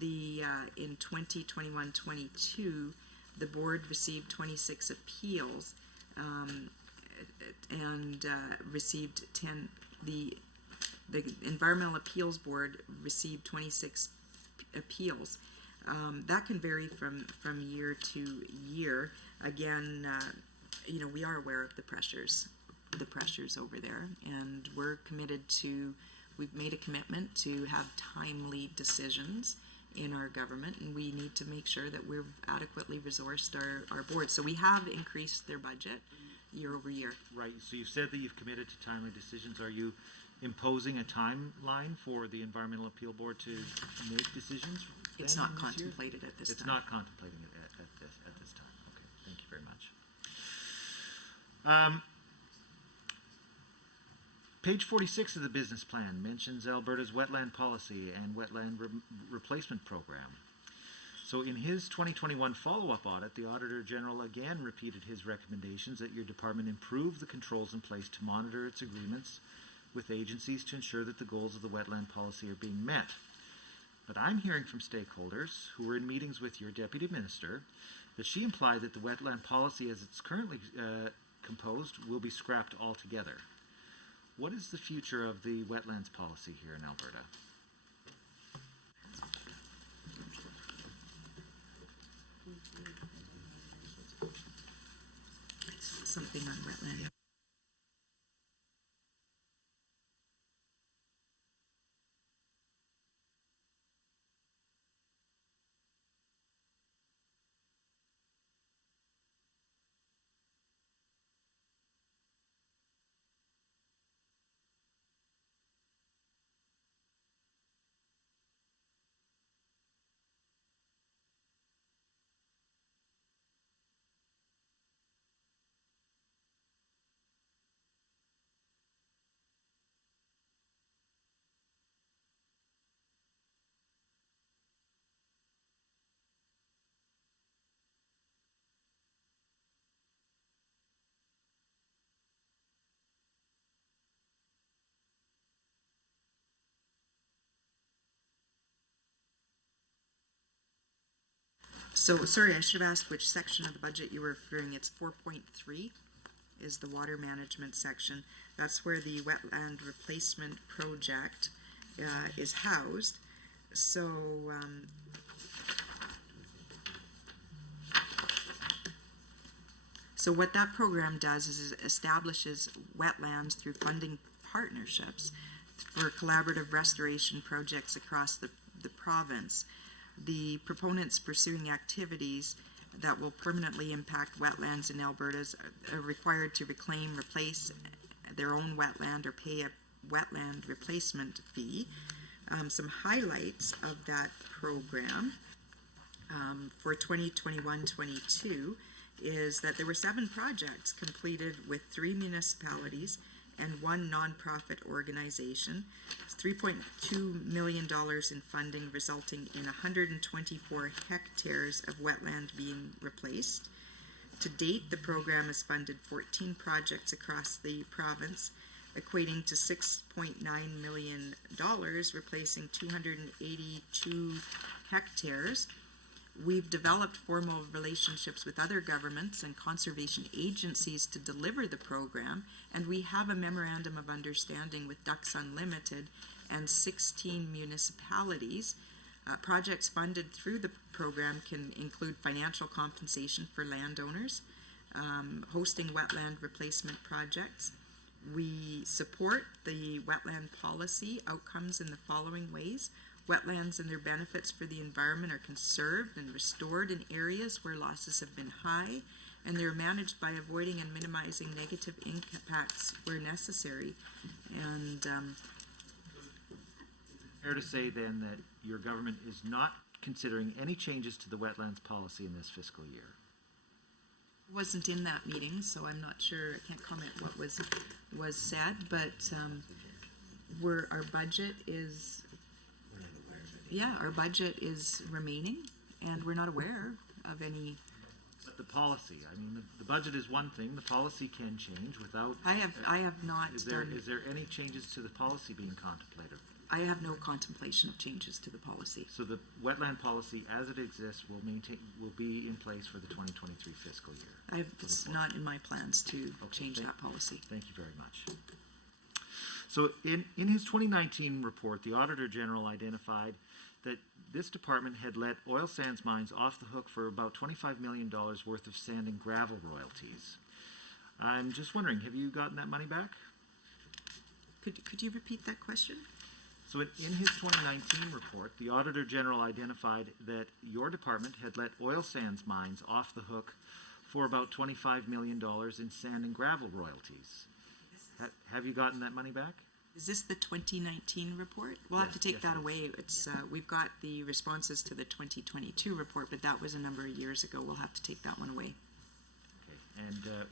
In 2021-22, the board received 26 appeals and received 10. The Environmental Appeals Board received 26 appeals. That can vary from year to year. Again, we are aware of the pressures over there, and we're committed to. We've made a commitment to have timely decisions in our government, and we need to make sure that we've adequately resourced our board. So we have increased their budget year over year. Right, so you've said that you've committed to timely decisions. Are you imposing a timeline for the Environmental Appeal Board to make decisions? It's not contemplated at this time. It's not contemplating it at this time. Okay, thank you very much. Page 46 of the business plan mentions Alberta's wetland policy and wetland replacement program. So in his 2021 follow-up audit, the Auditor General again repeated his recommendations that your department improve the controls in place to monitor its agreements with agencies to ensure that the goals of the wetland policy are being met. But I'm hearing from stakeholders who were in meetings with your Deputy Minister that she implied that the wetland policy as it's currently composed will be scrapped altogether. What is the future of the wetlands policy here in Alberta? Something on wetland. So, sorry, I should have asked which section of the budget you were referring. It's 4.3 is the water management section. That's where the wetland replacement project is housed. So, so what that program does is it establishes wetlands through funding partnerships for collaborative restoration projects across the province. The proponents pursuing activities that will permanently impact wetlands in Alberta are required to reclaim, replace their own wetland or pay a wetland replacement fee. Some highlights of that program for 2021-22 is that there were 7 projects completed with 3 municipalities and 1 nonprofit organization. It's $3.2 million in funding, resulting in 124 hectares of wetland being replaced. To date, the program has funded 14 projects across the province, equating to $6.9 million, replacing 282 hectares. We've developed formal relationships with other governments and conservation agencies to deliver the program, and we have a memorandum of understanding with Ducks Unlimited and 16 municipalities. Projects funded through the program can include financial compensation for landowners, hosting wetland replacement projects. We support the wetland policy outcomes in the following ways. Wetlands and their benefits for the environment are conserved and restored in areas where losses have been high, and they're managed by avoiding and minimizing negative impacts where necessary. And Fair to say then that your government is not considering any changes to the wetlands policy in this fiscal year? wasn't in that meeting, so I'm not sure, I can't comment what was said, but our budget is, our budget is remaining, and we're not aware of any. But the policy, I mean, the budget is one thing, the policy can change without. I have not Is there any changes to the policy being contemplated? I have no contemplation of changes to the policy. So the wetland policy as it exists will be in place for the 2023 fiscal year? It's not in my plans to change that policy. Thank you very much. So in his 2019 report, the Auditor General identified that this department had let oil sands mines off the hook for about $25 million worth of sand and gravel royalties. I'm just wondering, have you gotten that money back? Could you repeat that question? So in his 2019 report, the Auditor General identified that your department had let oil sands mines off the hook for about $25 million in sand and gravel royalties. Have you gotten that money back? Is this the 2019 report? We'll have to take that away. It's we've got the responses to the 2022 report, but that was a number of years ago. We'll have to take that one away. Okay. And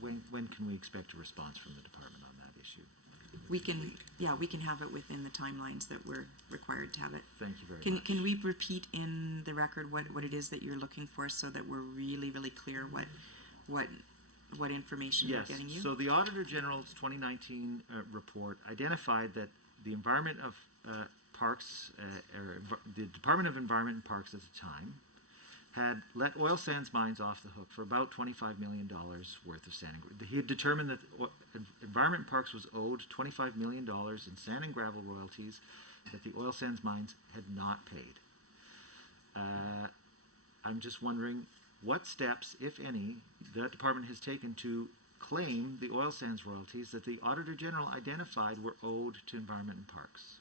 when can we expect a response from the department on that issue? We can have it within the timelines that we're required to have it. Thank you very much. Can we repeat in the record what it is that you're looking for, so that we're really, really clear what information we're getting you? Yes, so the Auditor General's 2019 report identified that the Environment of Parks, the Department of Environment and Parks at the time, had let oil sands mines off the hook for about $25 million worth of sand and gravel. He had determined that Environment and Parks was owed $25 million in sand and gravel royalties that the oil sands mines had not paid. I'm just wondering what steps, if any, that department has taken to claim the oil sands royalties that the Auditor General identified were owed to Environment and Parks.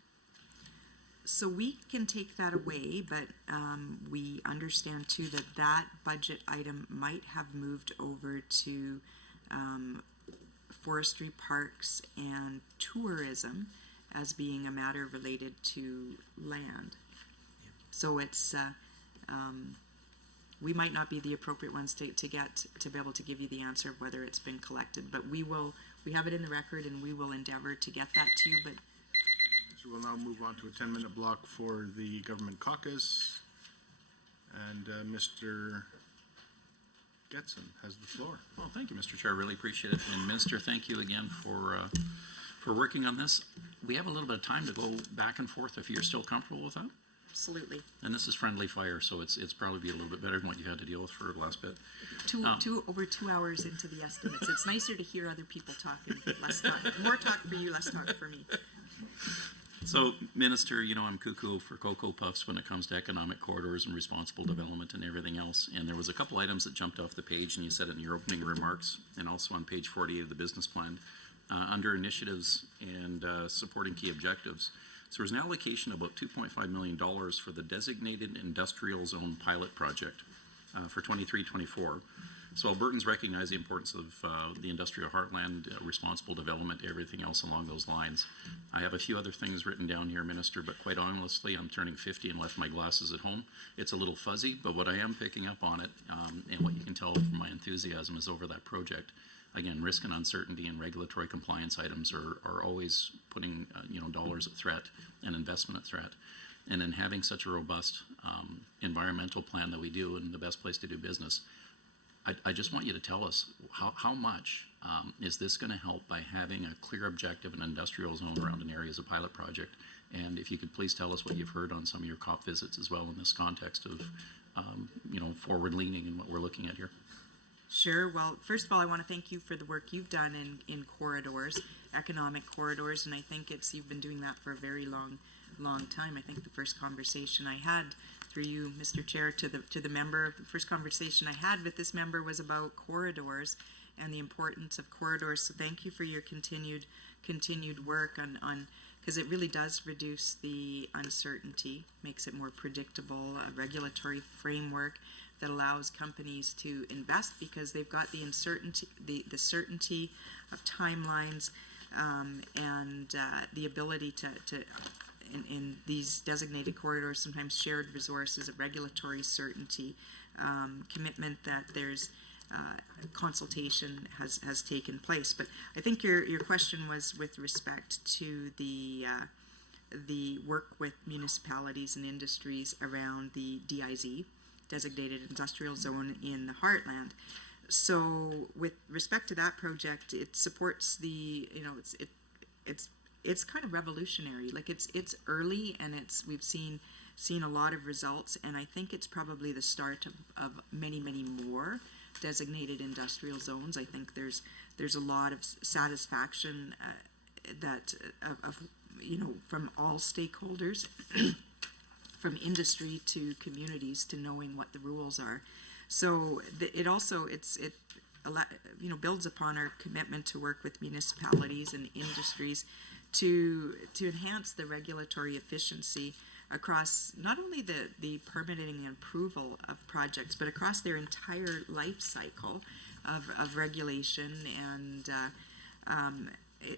So we can take that away, but we understand too that budget item might have moved over to forestry, parks, and tourism as being a matter related to land. So it's we might not be the appropriate ones to be able to give you the answer of whether it's been collected, but we have it in the record, and we will endeavor to get that to you. But so we'll now move on to a 10-minute block for the government caucus, and Mr. Getson has the floor. Well, thank you, Mr. Chair. I really appreciate it. And Minister, thank you again for working on this. We have a little bit of time to go back and forth if you're still comfortable with that. Absolutely. And this is friendly fire, so it's probably be a little bit better than what you had to deal with for the last bit. Over 2 hours into the estimates. It's nicer to hear other people talk and less talk. More talk for you, less talk for me. So, Minister, you know, I'm cuckoo for Cocoa Puffs when it comes to economic corridors and responsible development and everything else. And there was a couple items that jumped off the page, and you said it in your opening remarks, and also on page 48 of the business plan, under initiatives and supporting key objectives. So there's an allocation of about $2.5 million for the designated industrial zone pilot project for 23-24. So Albertans recognize the importance of the industrial heartland, responsible development, everything else along those lines. I have a few other things written down here, Minister, but quite honestly, I'm turning 50 and left my glasses at home. It's a little fuzzy, but what I am picking up on it, and what you can tell from my enthusiasm is over that project. Again, risk and uncertainty and regulatory compliance items are always putting dollars at threat and investment at threat. And then having such a robust environmental plan that we do, and the best place to do business, I just want you to tell us how much is this going to help by having a clear objective and industrial zone around an area as a pilot project? And if you could please tell us what you've heard on some of your COP visits as well in this context of forward leaning and what we're looking at here. Sure. Well, first of all, I want to thank you for the work you've done in corridors, economic corridors, and I think you've been doing that for a very long time. I think the first conversation I had through you, Mr. Chair, to the member, the first conversation I had with this member was about corridors and the importance of corridors. So thank you for your continued work on because it really does reduce the uncertainty, makes it more predictable, a regulatory framework that allows companies to invest because they've got the uncertainty, the certainty of timelines, and the ability to in these designated corridors, sometimes shared resources, of regulatory certainty, commitment that there's consultation has taken place. But I think your question was with respect to the work with municipalities and industries around the DIZ, designated industrial zone in the heartland. So with respect to that project, it supports it's kind of revolutionary. Like it's early, and we've seen a lot of results, and I think it's probably the start of many more designated industrial zones. I think there's a lot of satisfaction that from all stakeholders, from industry to communities, to knowing what the rules are. So it builds upon our commitment to work with municipalities and industries to enhance the regulatory efficiency across not only the permitting and approval of projects, but across their entire life cycle of regulation, and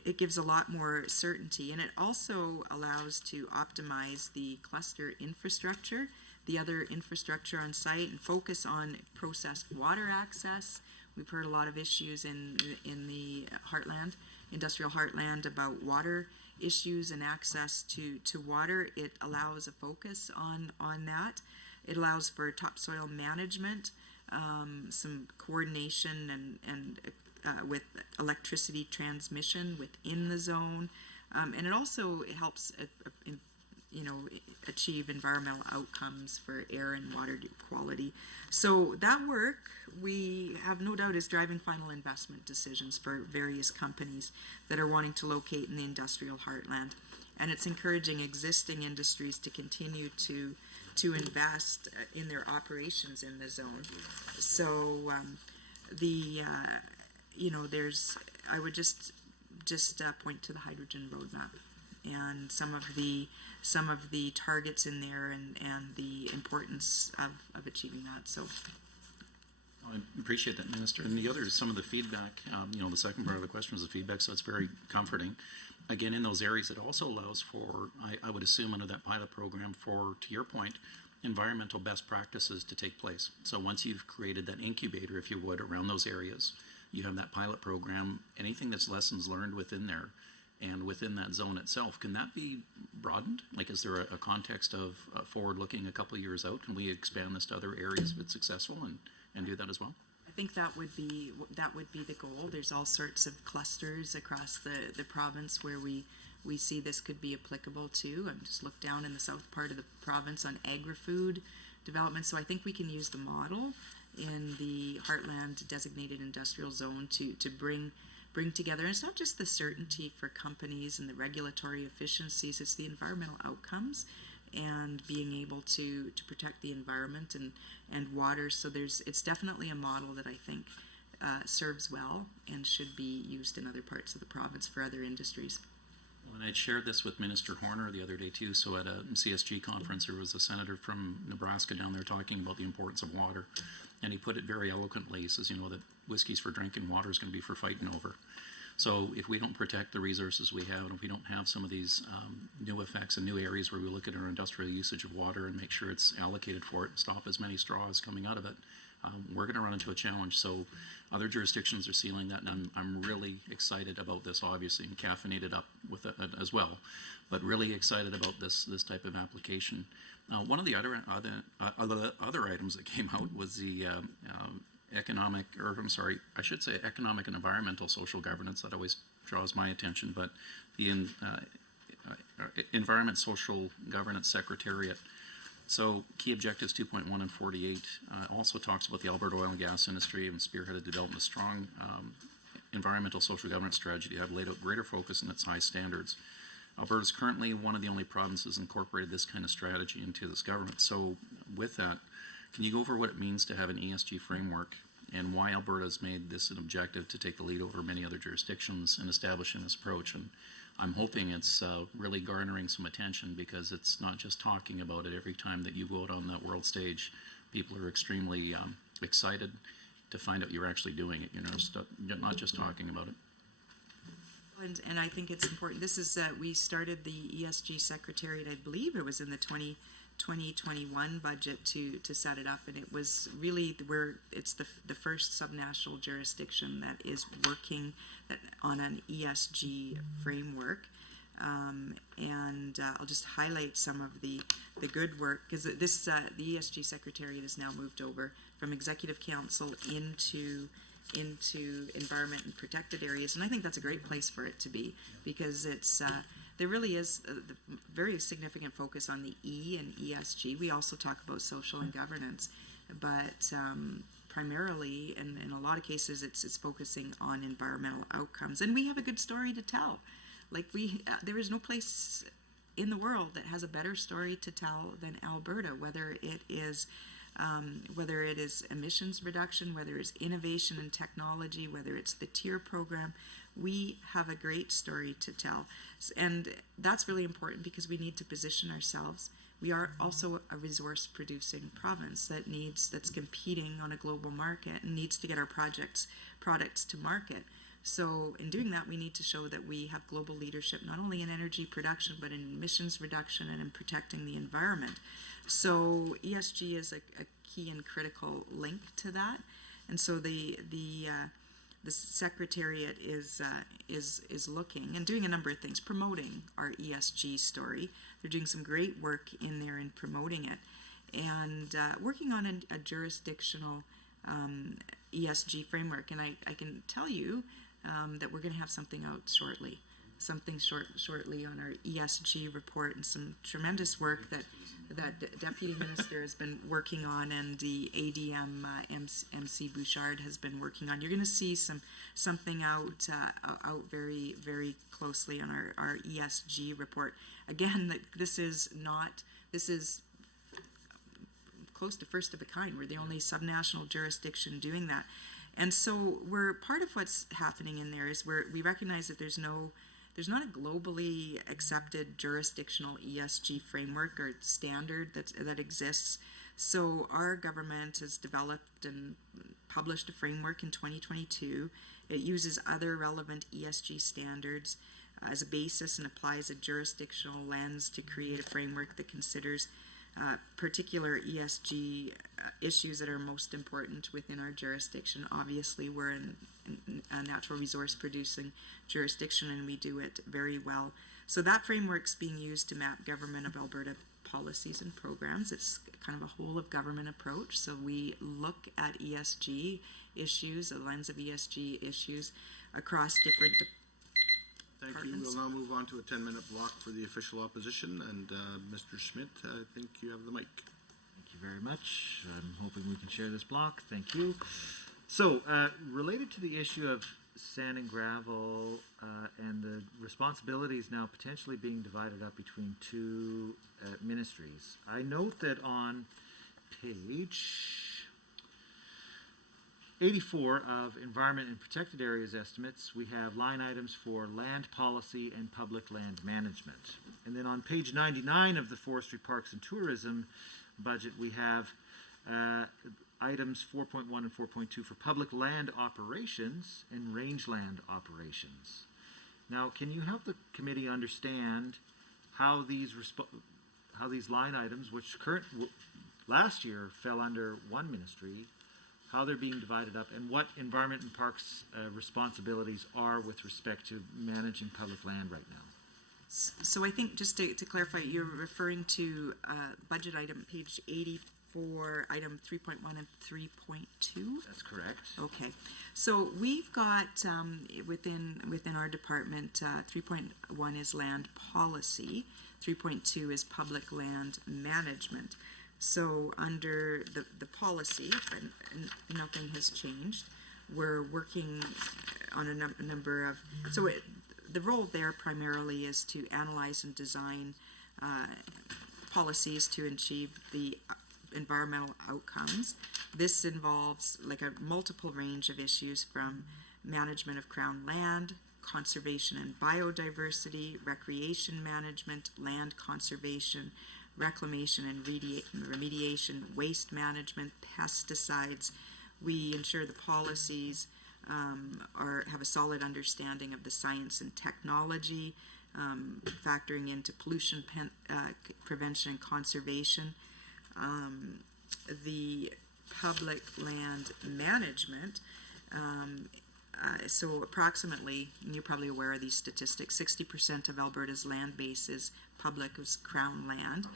it gives a lot more certainty, and it also allows to optimize the cluster infrastructure, the other infrastructure on site, and focus on processed water access. We've heard a lot of issues in the heartland, industrial heartland, about water issues and access to water. It allows a focus on that. It allows for topsoil management, some coordination and with electricity transmission within the zone, and it also helps achieve environmental outcomes for air and water quality. So that work, we have no doubt, is driving final investment decisions for various companies that are wanting to locate in the industrial heartland, and it's encouraging existing industries to continue to invest in their operations in the zone. So I would just point to the hydrogen roadmap and some of the targets in there, and the importance of achieving that. So I appreciate that, Minister. And the other is some of the feedback. The second part of the question was the feedback, so it's very comforting. Again, in those areas, it also allows for, I would assume under that pilot program, for, to your point, environmental best practices to take place. So once you've created that incubator, if you would, around those areas, you have that pilot program, anything that's lessons learned within there and within that zone itself, can that be broadened? Like, is there a context of forward-looking a couple of years out? Can we expand this to other areas if it's successful and do that as well? I think that would be the goal. There's all sorts of clusters across the province where we we see this could be applicable to. And just look down in the south part of the province on agri-food development. So I think we can use the model in the Heartland Designated Industrial Zone to bring together. And it's not just the certainty for companies and the regulatory efficiencies, it's the environmental outcomes and being able to protect the environment and water. So it's definitely a model that I think serves well and should be used in other parts of the province for other industries. Well, and I'd shared this with Minister Horner the other day too. So at a CSG conference, there was a senator from Nebraska down there talking about the importance of water. And he put it very eloquently. He says, that whiskey's for drinking, water is going to be for fighting over. So if we don't protect the resources we have, and if we don't have some of these new effects and new areas where we look at our industrial usage of water and make sure it's allocated for it and stop as many straws coming out of it, we're going to run into a challenge. So other jurisdictions are sealing that, and I'm really excited about this, obviously, and caffeinated up with it as well, but really excited about this type of application. One of the other items that came out was the economic and environmental social governance. That always draws my attention, but the Environment Social Governance Secretariat. So key objectives 2.1 and 48 also talks about the Alberta oil and gas industry and spearheaded development of strong environmental social governance strategy to have laid out greater focus on its high standards. Alberta is currently one of the only provinces incorporated this kind of strategy into this government. So with that, can you go over what it means to have an ESG framework and why Alberta has made this an objective to take the lead over many other jurisdictions in establishing this approach? And I'm hoping it's really garnering some attention, because it's not just talking about it. Every time that you go out on that world stage, people are extremely excited to find out you're actually doing it. You're not just talking about it. And I think it's important. This is, we started the ESG Secretariat, I believe it was in the 2021 budget to set it up, and it was really it's the first subnational jurisdiction that is working on an ESG framework. And I'll just highlight some of the good work, because the ESG Secretariat has now moved over from Executive Council into environment and protected areas, and I think that's a great place for it to be, because it's there really is a very significant focus on the E and ESG. We also talk about social and governance, but primarily, and in a lot of cases, it's focusing on environmental outcomes, and we have a good story to tell. Like there is no place in the world that has a better story to tell than Alberta, whether it is emissions reduction, whether it's innovation and technology, whether it's the TIER program. We have a great story to tell. And that's really important, because we need to position ourselves. We are also a resource producing province that's competing on a global market and needs to get our products to market. So in doing that, we need to show that we have global leadership, not only in energy production, but in emissions reduction and in protecting the environment. So ESG is a key and critical link to that. And so the Secretariat is looking and doing a number of things, promoting our ESG story. They're doing some great work in there in promoting it, and working on a jurisdictional ESG framework. And I can tell you that we're going to have something out shortly, shortly on our ESG report, and some tremendous work that Deputy Minister has been working on, and the ADM MC Bouchard has been working on. You're going to see something out very, very closely on our ESG report. Again, this is close to first of a kind. We're the only subnational jurisdiction doing that. And so part of what's happening in there is we recognize that there's not a globally accepted jurisdictional ESG framework or standard that exists. So our government has developed and published a framework in 2022. It uses other relevant ESG standards as a basis and applies a jurisdictional lens to create a framework that considers particular ESG issues that are most important within our jurisdiction. Obviously, we're in a natural resource producing jurisdiction, and we do it very well. So that framework's being used to map Government of Alberta policies and programs. It's kind of a whole of government approach. So we look at ESG issues, a lens of ESG issues across Thank you. departments. We'll now move on to a 10-minute block for the official opposition, and Mr. Schmidt, I think you have the mic. Thank you very much. I'm hoping we can share this block. Thank you. So, related to the issue of sand and gravel and the responsibilities now potentially being divided up between two ministries, I note that on page 84 of Environment and Protected Areas estimates, we have line items for land policy and public land management. And then on page 99 of the Forestry, Parks, and Tourism budget, we have items 4.1 and 4.2 for public land operations and rangeland operations. Now, can you help the committee understand how these line items, which last year fell under one ministry, how they're being divided up, and what Environment and Parks responsibilities are with respect to managing public land right now? So I think just to clarify, you're referring to budget item page 84, item 3.1 and 3.2? That's correct. Okay. So we've got within our department, 3.1 is land policy, 3.2 is public land management. So under the policy, and nothing has changed, we're working on a number of, the role there primarily is to analyze and design policies to achieve the environmental outcomes. This involves like a multiple range of issues from management of crown land, conservation and biodiversity, recreation management, land conservation, reclamation and remediation, waste management, pesticides. We ensure the policies have a solid understanding of the science and technology, factoring into pollution prevention and conservation. The public land management, so approximately, and you're probably aware of these statistics, 60% of Alberta's land base is public, is crown land.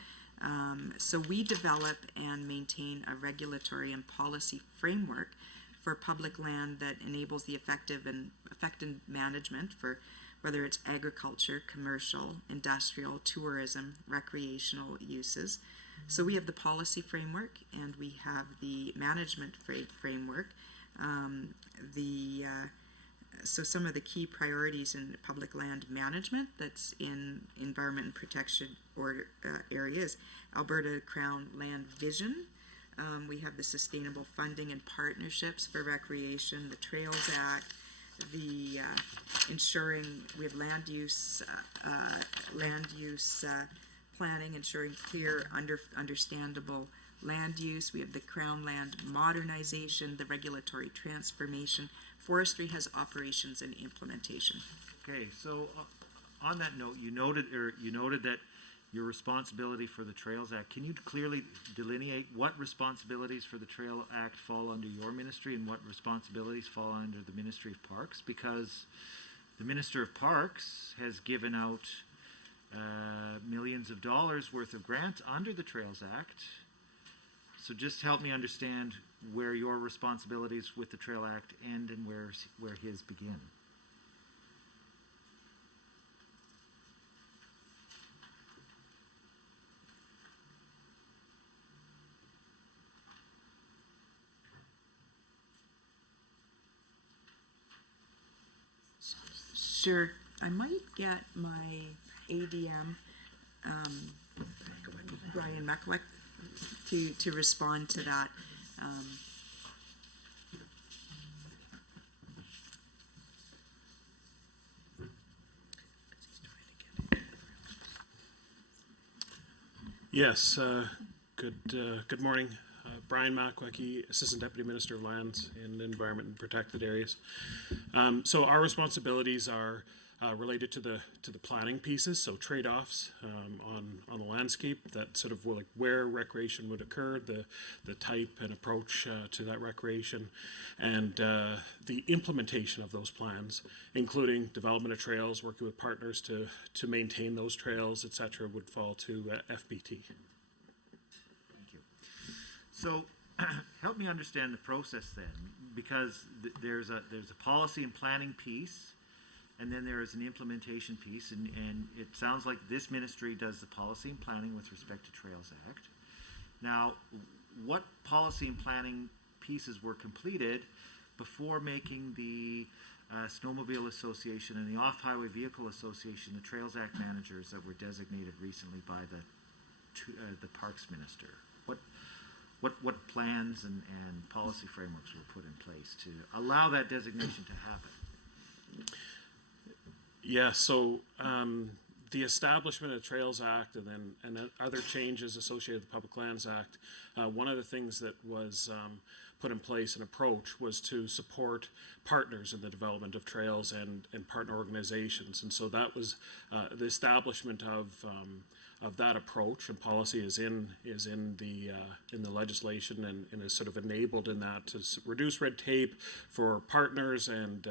So we develop and maintain a regulatory and policy framework for public land that enables the effective management for whether it's agriculture, commercial, industrial, tourism, recreational uses. So we have the policy framework and we have the management framework. So some of the key priorities in public land management that's in environment and protection areas, Alberta Crown Land Vision. We have the sustainable funding and partnerships for recreation, the Trails Act, the ensuring we have land use planning, ensuring clear, understandable land use. We have the Crown Land modernization, the regulatory transformation. Forestry has operations and implementation. Okay, so on that note, you noted that your responsibility for the Trails Act. Can you clearly delineate what responsibilities for the Trail Act fall under your ministry and what responsibilities fall under the Ministry of Parks? Because the Minister of Parks has given out millions of dollars worth of grants under the Trails Act. So just help me understand where your responsibilities with the Trail Act end and where his begin. Sure. I might get my ADM, Brian McElweck, to respond to that. Yes, good morning. Brian McElweck, Assistant Deputy Minister of Lands and Environment and Protected Areas. So our responsibilities are related to the planning pieces, so trade-offs on the landscape, that sort of like where recreation would occur, the type and approach to that recreation, and the implementation of those plans, including development of trails, working with partners to maintain those trails, etc., would fall to FBT. Thank you. So help me understand the process then, because there's a policy and planning piece. and then there is an implementation piece, and it sounds like this ministry does the policy and planning with respect to Trails Act. Now, what policy and planning pieces were completed before making the Snowmobile Association and the Off-Highway Vehicle Association the Trails Act managers that were designated recently by the Parks Minister? What plans and policy frameworks were put in place to allow that designation to happen? Yeah, so the establishment of the Trails Act and then other changes associated with the Public Lands Act, one of the things that was put in place, an approach, was to support partners in the development of trails and partner organizations. And so that was the establishment of that approach, and policy is in the legislation and is sort of enabled in that to reduce red tape for partners and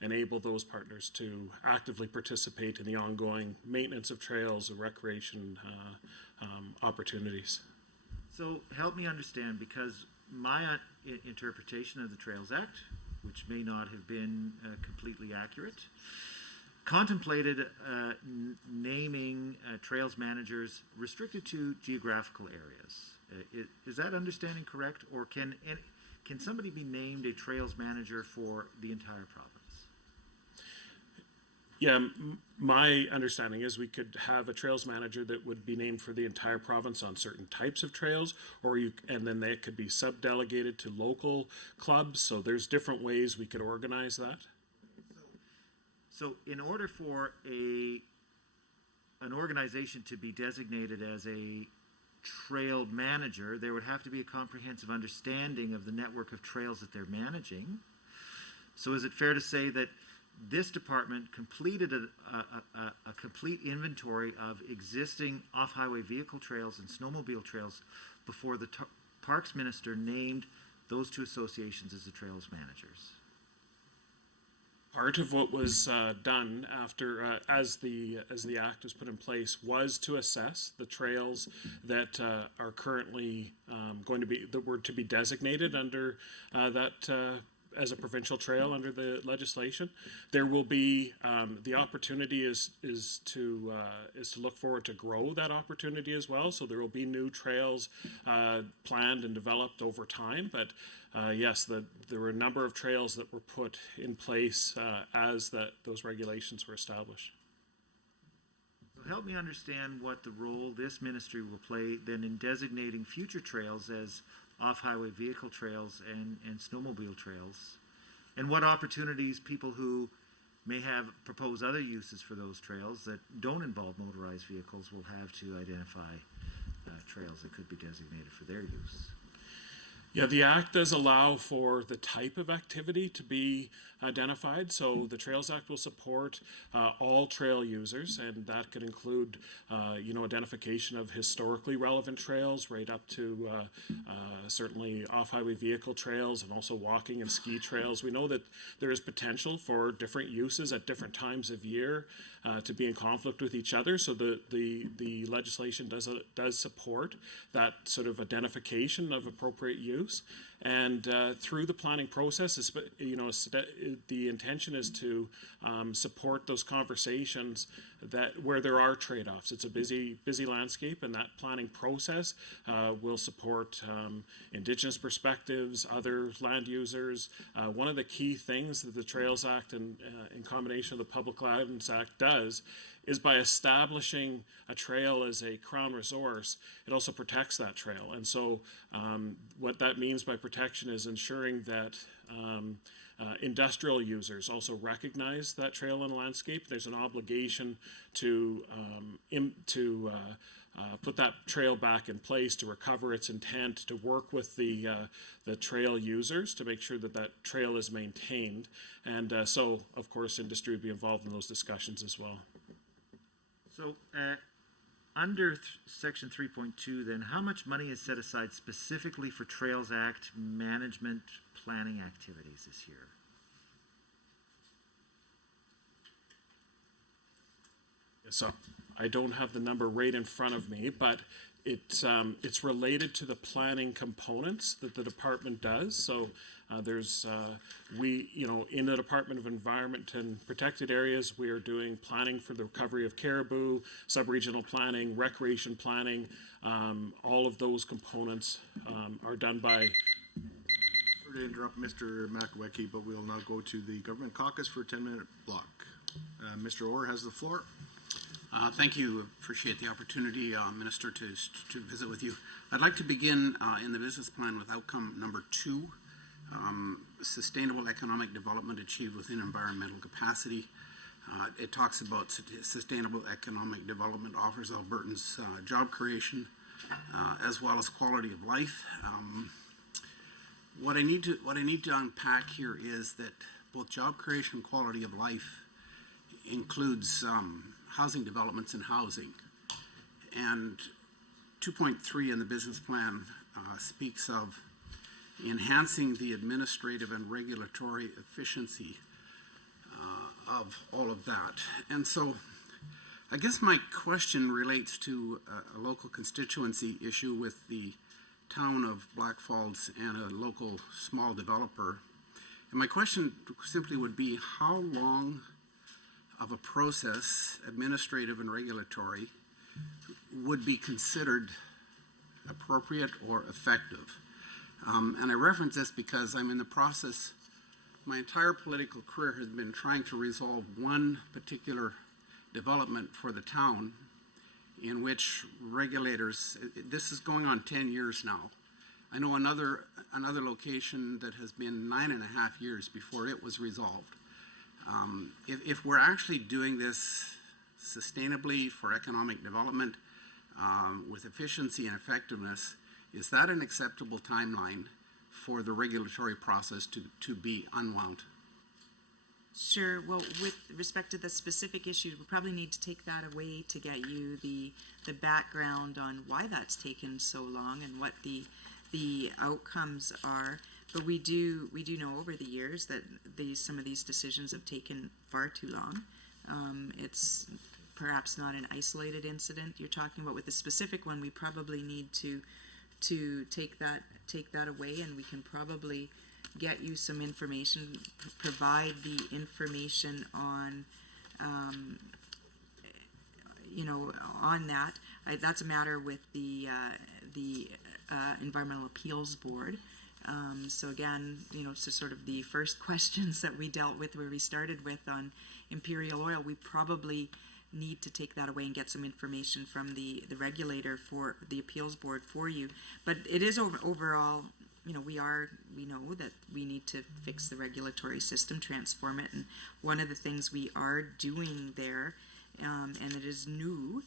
enable those partners to actively participate in the ongoing maintenance of trails and recreation opportunities. So help me understand, because my interpretation of the Trails Act, which may not have been completely accurate, contemplated naming trails managers restricted to geographical areas. Is that understanding correct, or can somebody be named a trails manager for the entire province? Yeah, my understanding is we could have a trails manager that would be named for the entire province on certain types of trails, and then they could be sub-delegated to local clubs. So there's different ways we could organize that. So in order for an organization to be designated as a trail manager, there would have to be a comprehensive understanding of the network of trails that they're managing. So is it fair to say that this department completed a complete inventory of existing off-highway vehicle trails and snowmobile trails before the Parks Minister named those two associations as the trails managers? Part of what was done after, as the act was put in place, was to assess the trails that are currently that were to be designated under that as a provincial trail under the legislation. There will be the opportunity is to look forward to grow that opportunity as well. So there will be new trails planned and developed over time. But yes, there were a number of trails that were put in place as those regulations were established. So help me understand what the role this ministry will play then in designating future trails as off-highway vehicle trails and snowmobile trails, and what opportunities people who may have proposed other uses for those trails that don't involve motorized vehicles will have to identify trails that could be designated for their use. Yeah, the Act does allow for the type of activity to be identified. So the Trails Act will support all trail users, and that could include, identification of historically relevant trails right up to certainly off-highway vehicle trails and also walking and ski trails. We know that there is potential for different uses at different times of year to be in conflict with each other. So the legislation does support that sort of identification of appropriate use. And through the planning process, the intention is to support those conversations where there are trade-offs. It's a busy landscape, and that planning process will support Indigenous perspectives, other land users. One of the key things that the Trails Act and in combination with the Public Lands Act does is by establishing a trail as a Crown resource, it also protects that trail. And so what that means by protection is ensuring that industrial users also recognize that trail in the landscape. There's an obligation to put that trail back in place, to recover its intent, to work with the trail users to make sure that that trail is maintained. And so, of course, industry would be involved in those discussions as well. So under Section 3.2, then, how much money is set aside specifically for Trails Act management planning activities this year? So I don't have the number right in front of me, but it's related to the planning components that the department does. So In the Department of Environment and Protected Areas, we are doing planning for the recovery of caribou, sub-regional planning, recreation planning. All of those components are done by. Sorry to interrupt Mr. Makwecki, but we'll now go to the government caucus for a 10-minute block. Mr. Orr has the floor. Thank you. Appreciate the opportunity, Minister, to visit with you. I'd like to begin in the business plan with outcome number 2, sustainable economic development achieved within environmental capacity. It talks about sustainable economic development offers Albertans job creation as well as quality of life. What I need to unpack here is that both job creation and quality of life includes housing developments and housing. And 2.3 in the business plan speaks of enhancing the administrative and regulatory efficiency of all of that. And so I guess my question relates to a local constituency issue with the town of Black Falls and a local small developer. And my question simply would be, how long of a process, administrative and regulatory, would be considered appropriate or effective? And I reference this because I'm in the process, my entire political career has been trying to resolve one particular development for the town in which regulators, this is going on 10 years now. I know another location that has been 9.5 years before it was resolved. If we're actually doing this sustainably for economic development with efficiency and effectiveness, is that an acceptable timeline for the regulatory process to be unwound? Sure. Well, with respect to the specific issue, we probably need to take that away to get you the background on why that's taken so long and what the outcomes are. But we do know over the years that some of these decisions have taken far too long. It's perhaps not an isolated incident you're talking about. With the specific one, we probably need to take that away, and we can probably get you some information, provide the information on on that. That's a matter with the Environmental Appeals Board. So again, so sort of the first questions that we dealt with, where we started with on Imperial Oil, we probably need to take that away and get some information from the regulator for the appeals board for you. But it is overall, we know that we need to fix the regulatory system, transform it, and one of the things we are doing there, and it is new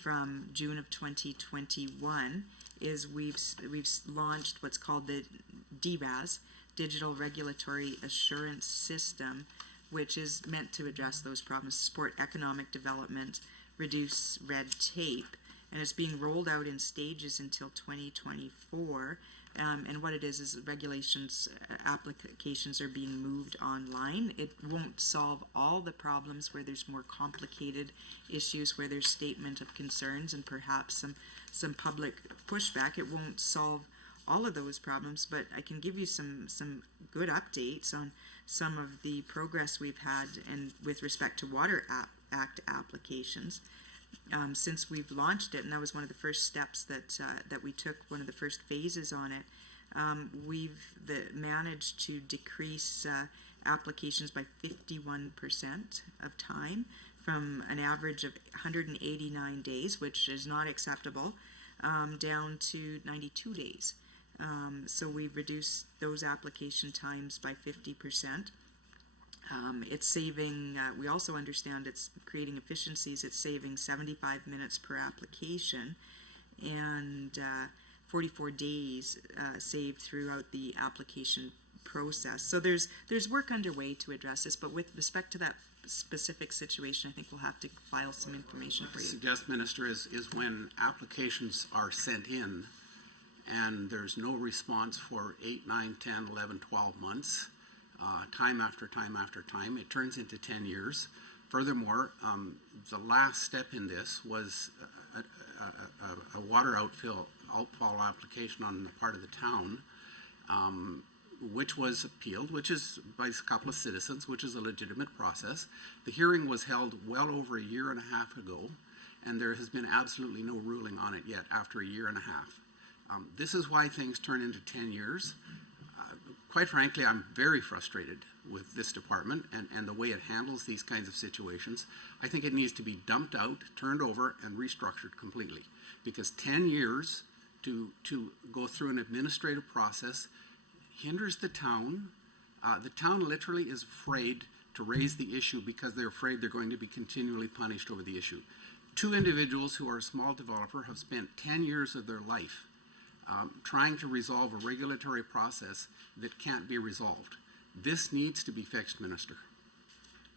from June of 2021, is we've launched what's called the DRAS, Digital Regulatory Assurance System, which is meant to address those problems, support economic development, reduce red tape, and it's being rolled out in stages until 2024. And what it is regulations, applications are being moved online. It won't solve all the problems where there's more complicated issues, where there's statement of concerns and perhaps some public pushback. It won't solve all of those problems, but I can give you some good updates on some of the progress we've had and with respect to Water Act applications. Since we've launched it, and that was one of the first steps that we took, one of the first phases on it, we've managed to decrease applications by 51% of time, from an average of 189 days, which is not acceptable, down to 92 days. So we've reduced those application times by 50%. It's saving, we also understand it's creating efficiencies. It's saving 75 minutes per application and 44 days saved throughout the application process. So there's work underway to address this, but with respect to that specific situation, I think we'll have to file some information for you. I suggest, Minister, is when applications are sent in and there's no response for 8, 9, 10, 11, 12 months, time after time after time, it turns into 10 years. Furthermore, the last step in this was a water outfall application on the part of the town. which was appealed, which is by a couple of citizens, which is a legitimate process. The hearing was held well over a year and a half ago, and there has been absolutely no ruling on it yet after a year and a half. This is why things turn into 10 years. Quite frankly, I'm very frustrated with this department and the way it handles these kinds of situations. I think it needs to be dumped out, turned over, and restructured completely. Because 10 years to go through an administrative process hinders the town. The town literally is afraid to raise the issue because they're afraid they're going to be continually punished over the issue. Two individuals who are a small developer have spent 10 years of their life trying to resolve a regulatory process that can't be resolved. This needs to be fixed, Minister.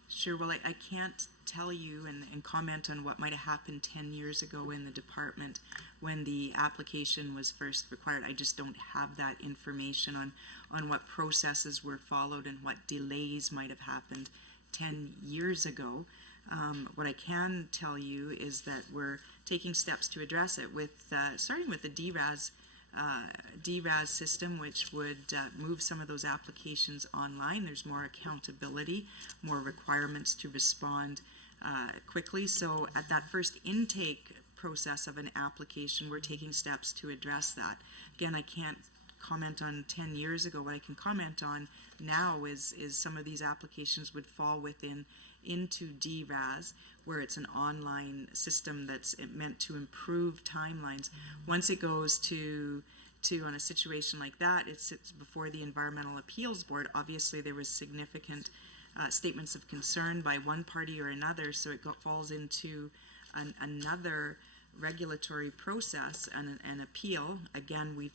Sure. Well, I can't tell you and comment on what might have happened 10 years ago in the department when the application was first required. I just don't have that information on what processes were followed and what delays might have happened 10 years ago. What I can tell you is that we're taking steps to address it with starting with the DRAS system, which would move some of those applications online. There's more accountability, more requirements to respond quickly. So at that first intake process of an application, we're taking steps to address that. Again, I can't comment on 10 years ago. What I can comment on now is some of these applications would fall into DRAS, where it's an online system that's meant to improve timelines. Once it goes to on a situation like that, it sits before the Environmental Appeals Board. Obviously, there was significant statements of concern by one party or another, so it falls into another regulatory process and an appeal. Again, we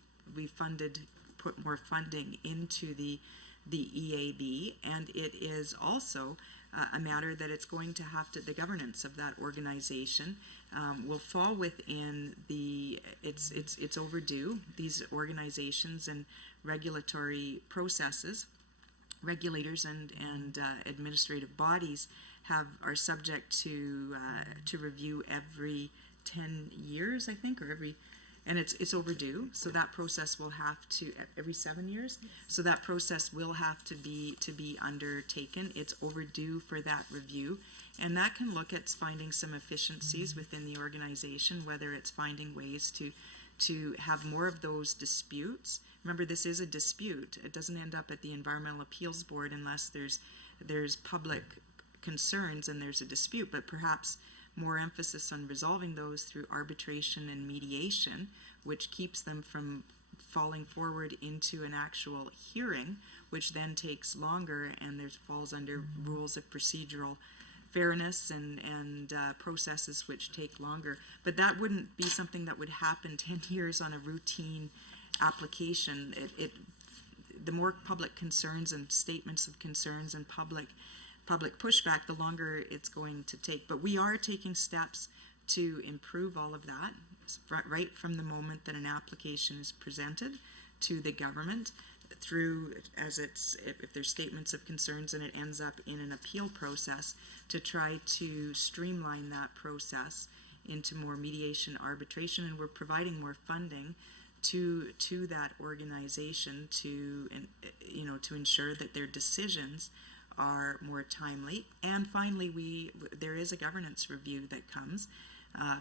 put more funding into the EAB, and it is also a matter that it's going to have to, the governance of that organization will fall within it's overdue. These organizations and regulatory processes, regulators and administrative bodies are subject to review every 10 years, I think, or and it's overdue. So that process will have to every 7 years. So that process will have to be undertaken. It's overdue for that review, and that can look at finding some efficiencies within the organization, whether it's finding ways to have more of those disputes. Remember, this is a dispute. It doesn't end up at the Environmental Appeals Board unless there's public concerns and there's a dispute, but perhaps more emphasis on resolving those through arbitration and mediation, which keeps them from falling forward into an actual hearing, which then takes longer, and falls under rules of procedural fairness and processes which take longer. But that wouldn't be something that would happen 10 years on a routine application. The more public concerns and statements of concerns and public pushback, the longer it's going to take. But we are taking steps to improve all of that, right from the moment that an application is presented to the government, through if there's statements of concerns and it ends up in an appeal process, to try to streamline that process into more mediation, arbitration, and we're providing more funding to that organization to ensure that their decisions are more timely. And finally, there is a governance review that comes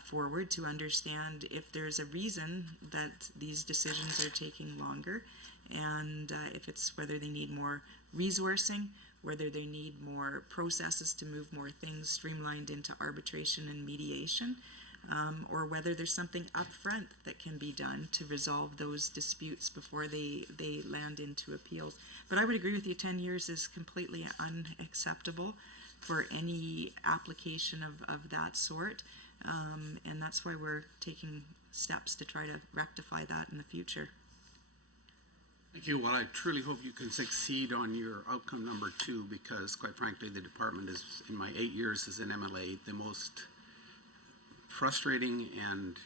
forward to understand if there's a reason that these decisions are taking longer, and if it's whether they need more resourcing, whether they need more processes to move more things streamlined into arbitration and mediation, or whether there's something upfront that can be done to resolve those disputes before they land into appeals. But I would agree with you, 10 years is completely unacceptable for any application of that sort, and that's why we're taking steps to try to rectify that in the future. Thank you. Well, I truly hope you can succeed on your outcome number 2, because quite frankly, the department is, in my 8 years as an MLA, the most frustrating and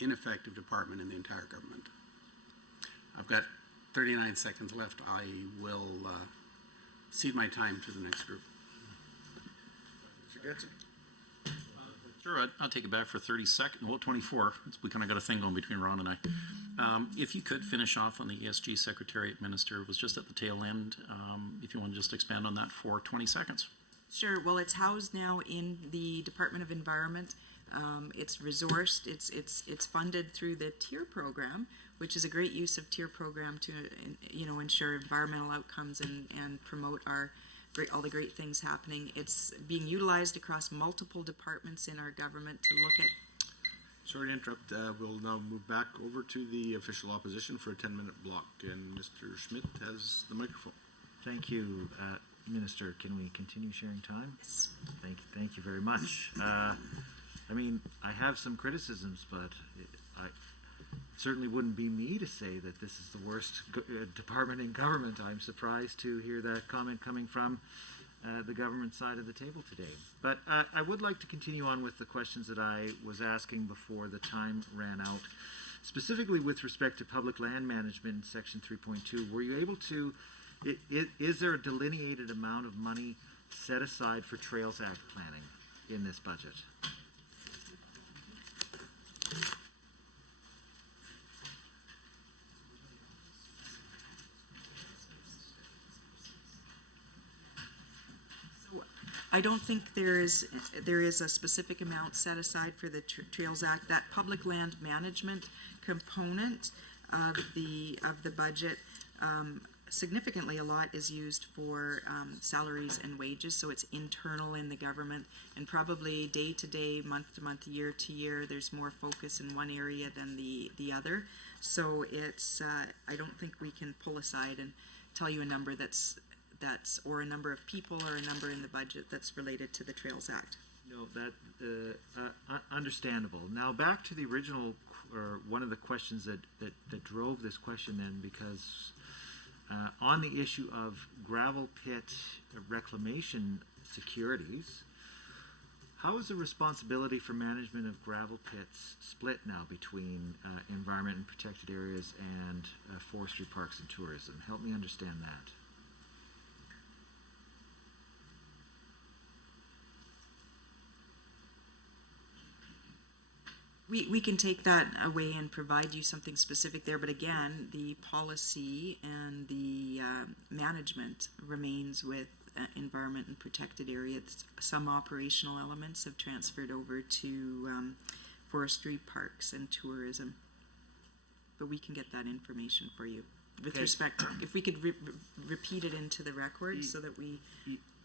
ineffective department in the entire government. I've got 39 seconds left. I will cede my time to the next group. Sure, I'll take it back for 30 seconds. Well, 24. We kind of got a thing going between Ron and I. If you could finish off on the ESG Secretariat Minister, it was just at the tail end. If you want to just expand on that for 20 seconds. Sure. Well, it's housed now in the Department of Environment. It's resourced. It's funded through the TIER program, which is a great use of TIER program to ensure environmental outcomes and promote all the great things happening. It's being utilized across multiple departments in our government to look at. Sorry to interrupt. We'll now move back over to the official opposition for a 10-minute block, and Mr. Schmidt has the microphone. Thank you, Minister. Can we continue sharing time? Yes. Thank you very much. I mean, I have some criticisms, but it certainly wouldn't be me to say that this is the worst department in government. I'm surprised to hear that comment coming from the government side of the table today. But I would like to continue on with the questions that I was asking before the time ran out. Specifically with respect to public land management in Section 3.2, were you able to, is there a delineated amount of money set aside for Trails Act planning in this budget? I don't think there is a specific amount set aside for the Trails Act. That public land management component of the budget, significantly a lot is used for salaries and wages, so it's internal in the government, and probably day to day, month to month, year to year, there's more focus in one area than the other. So it's I don't think we can pull aside and tell you a number that's or a number of people or a number in the budget that's related to the Trails Act. No, that understandable. Now back to the original, or one of the questions that drove this question then, because on the issue of gravel pit reclamation securities, how is the responsibility for management of gravel pits split now between environment and protected areas and forestry, parks and tourism? Help me understand that. We can take that away and provide you something specific there, but again, the policy and the management remains with environment and protected areas. Some operational elements have transferred over to forestry, parks, and tourism. But we can get that information for you. With respect to, if we could repeat it into the record so that we...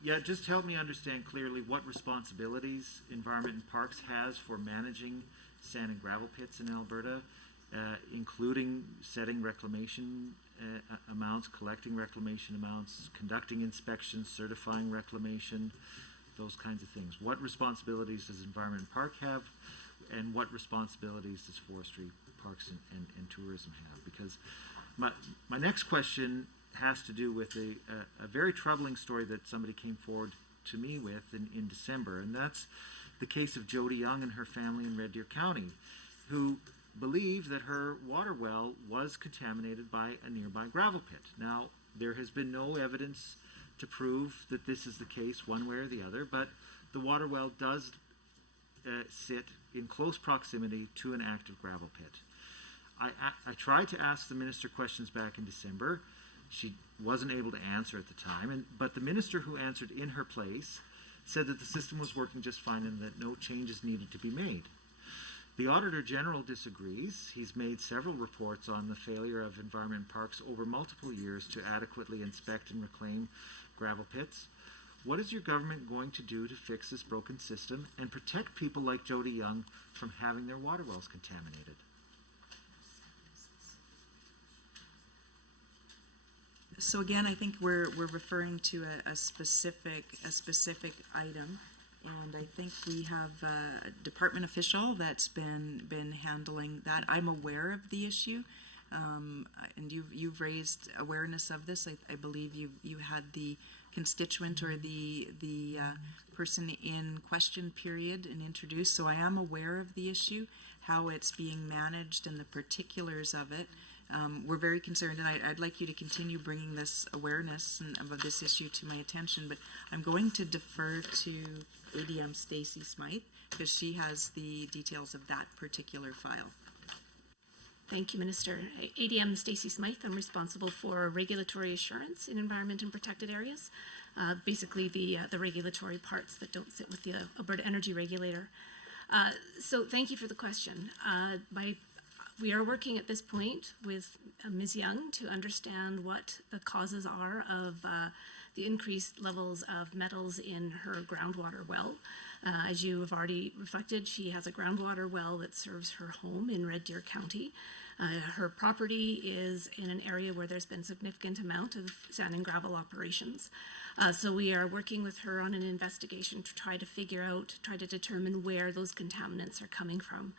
Yeah, just help me understand clearly what responsibilities Environment and Parks has for managing sand and gravel pits in Alberta, including setting reclamation amounts, collecting reclamation amounts, conducting inspections, certifying reclamation, those kinds of things. What responsibilities does Environment and Park have, and what responsibilities does Forestry, Parks, and Tourism have? Because my next question has to do with a very troubling story that somebody came forward to me with in December, and that's the case of Jody Young and her family in Red Deer County, who believe that her water well was contaminated by a nearby gravel pit. Now, there has been no evidence to prove that this is the case one way or the other, but the water well does sit in close proximity to an active gravel pit. I tried to ask the minister questions back in December. She wasn't able to answer at the time, but the minister who answered in her place said that the system was working just fine and that no changes needed to be made. The Auditor General disagrees. He's made several reports on the failure of Environment and Parks over multiple years to adequately inspect and reclaim gravel pits. What is your government going to do to fix this broken system and protect people like Jody Young from having their water wells contaminated? So again, I think we're referring to a specific item, and I think we have a department official that's been handling that. I'm aware of the issue, and you've raised awareness of this. I believe you had the constituent or the person in question period and introduced. So I am aware of the issue, how it's being managed, and the particulars of it. We're very concerned, and I'd like you to continue bringing this awareness of this issue to my attention, but I'm going to defer to ADM Stacy Smythe because she has the details of that particular file. Thank you, Minister. ADM Stacey Smythe. I'm responsible for regulatory assurance in environment and protected areas. Basically, the regulatory parts that don't sit with the Alberta Energy Regulator. So, thank you for the question. We are working at this point with Ms. Young to understand what the causes are of the increased levels of metals in her groundwater well. As you have already reflected, she has a groundwater well that serves her home in Red Deer County. Her property is in an area where there's been significant amount of sand and gravel operations. So we are working with her on an investigation to try to determine where those contaminants are coming from.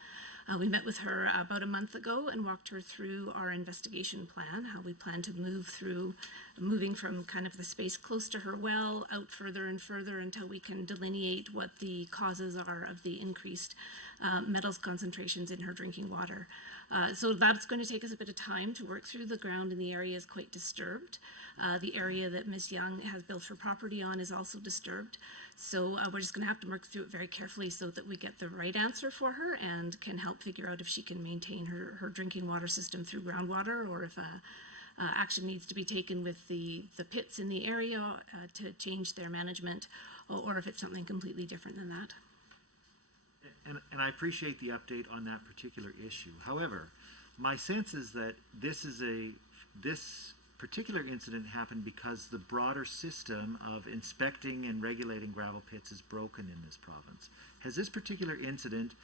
We met with her about a month ago and walked her through our investigation plan, how we plan to moving from kind of the space close to her well out further and further until we can delineate what the causes are of the increased metals concentrations in her drinking water. So that's going to take us a bit of time to work through. The ground in the area is quite disturbed. The area that Ms. Young has built her property on is also disturbed. So we're just going to have to work through it very carefully so that we get the right answer for her and can help figure out if she can maintain her drinking water system through groundwater, or if action needs to be taken with the pits in the area to change their management, or if it's something completely different than that. And I appreciate the update on that particular issue. However, my sense is that this particular incident happened because the broader system of inspecting and regulating gravel pits is broken in this province. Has this particular incident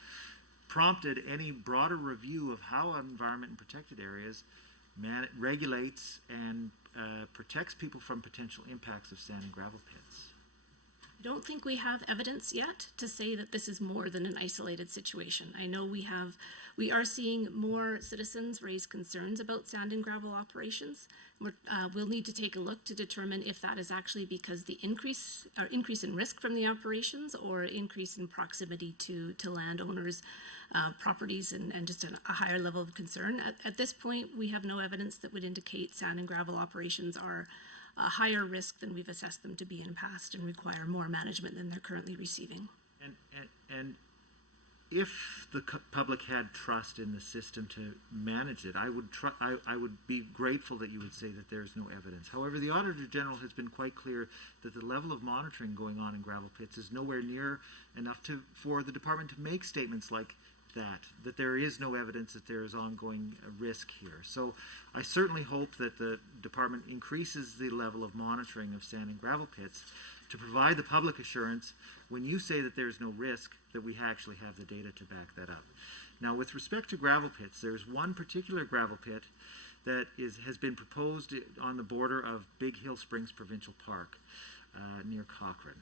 prompted any broader review of how environment and protected areas regulates and protects people from potential impacts of sand and gravel pits? I don't think we have evidence yet to say that this is more than an isolated situation. I know we are seeing more citizens raise concerns about sand and gravel operations. We'll need to take a look to determine if that is actually because the increase in risk from the operations, or increase in proximity to landowners' properties, and just a higher level of concern. At this point, we have no evidence that would indicate sand and gravel operations are a higher risk than we've assessed them to be in the past and require more management than they're currently receiving. And if the public had trust in the system to manage it, I would be grateful that you would say that there's no evidence. However, the Auditor General has been quite clear that the level of monitoring going on in gravel pits is nowhere near enough for the department to make statements like that there is no evidence that there is ongoing risk here. So I certainly hope that the department increases the level of monitoring of sand and gravel pits to provide the public assurance when you say that there's no risk, that we actually have the data to back that up. Now, with respect to gravel pits, there's one particular gravel pit that has been proposed on the border of Big Hill Springs Provincial Park near Cochrane.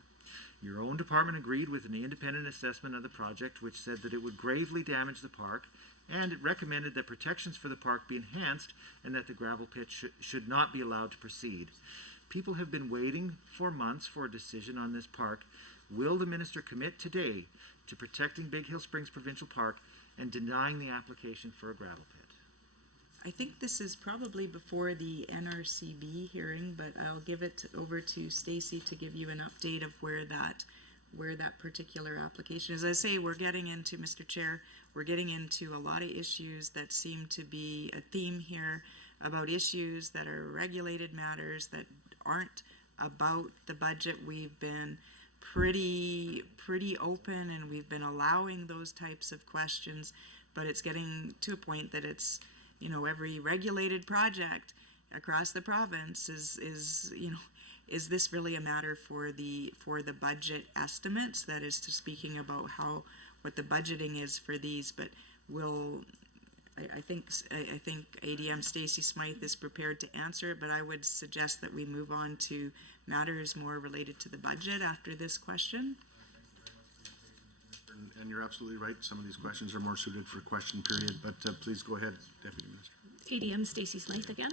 Your own department agreed with an independent assessment of the project, which said that it would gravely damage the park, and it recommended that protections for the park be enhanced and that the gravel pit should not be allowed to proceed. People have been waiting for months for a decision on this park. Will the minister commit today to protecting Big Hill Springs Provincial Park and denying the application for a gravel pit? I think this is probably before the NRCB hearing, but I'll give it over to Stacey to give you an update of where that particular application is. As I say, we're getting into, Mr. Chair, we're getting into a lot of issues that seem to be a theme here, about issues that are regulated matters that aren't about the budget. We've been pretty open, and we've been allowing those types of questions, but it's getting to a point that it's, every regulated project across the province is this really a matter for the budget estimates? That is, to speaking about what the budgeting is for these. But I think ADM Stacey Smythe is prepared to answer it, but I would suggest that we move on to matters more related to the budget after this question. And you're absolutely right. Some of these questions are more suited for question period, but please go ahead, Deputy Minister. ADM Stacey Smythe again.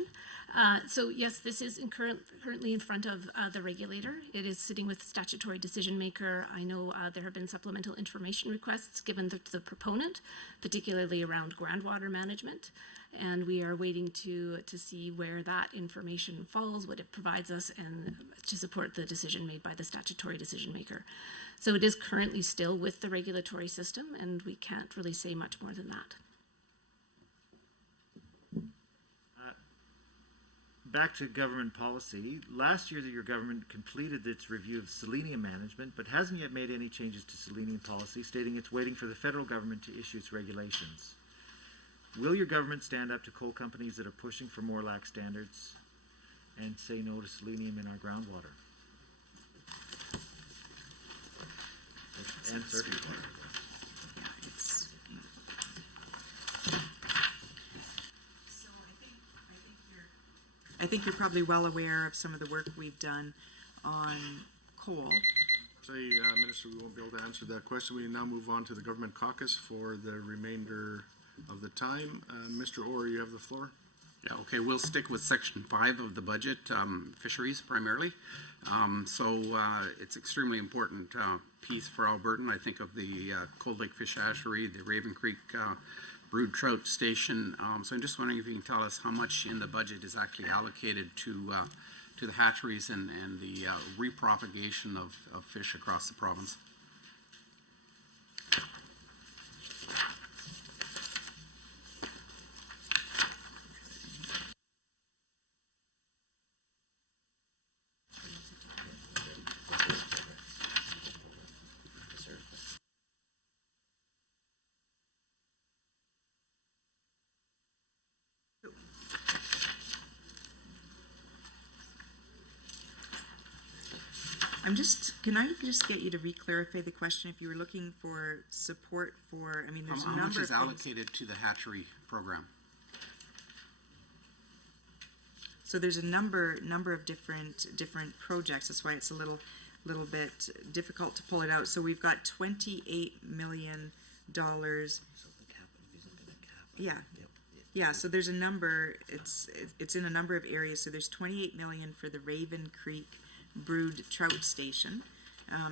So yes, this is currently in front of the regulator. It is sitting with statutory decision maker. I know there have been supplemental information requests given the proponent, particularly around groundwater management, and we are waiting to see where that information falls, what it provides us, and to support the decision made by the statutory decision maker. So it is currently still with the regulatory system, and we can't really say much more than that. back to government policy. Last year, your government completed its review of selenium management, but hasn't yet made any changes to selenium policy, stating it's waiting for the federal government to issue its regulations. Will your government stand up to coal companies that are pushing for more lax standards and say no to selenium in our groundwater? And surface water. I think you're probably well aware of some of the work we've done on coal. Say, Minister, we won't be able to answer that question. We now move on to the government caucus for the remainder of the time. Mr. Orr, you have the floor. Yeah, okay, we'll stick with section 5 of the budget, fisheries primarily. It's extremely important piece for Albertan. I think of the Cold Lake Fish Hatchery, the Raven Creek Brood Trout Station. So I'm just wondering if you can tell us how much in the budget is actually allocated to the hatcheries and the repropagation of fish across the province. Can I just get you to re-clarify the question? If you were looking for support for, I mean, there's a How number much of is things. allocated to the hatchery program? So there's a number of different projects. That's why it's a little bit difficult to pull it out. So we've got $28 million. Yeah. So there's a number. It's in a number of areas. So there's $28 million for the Raven Creek Brood Trout Station.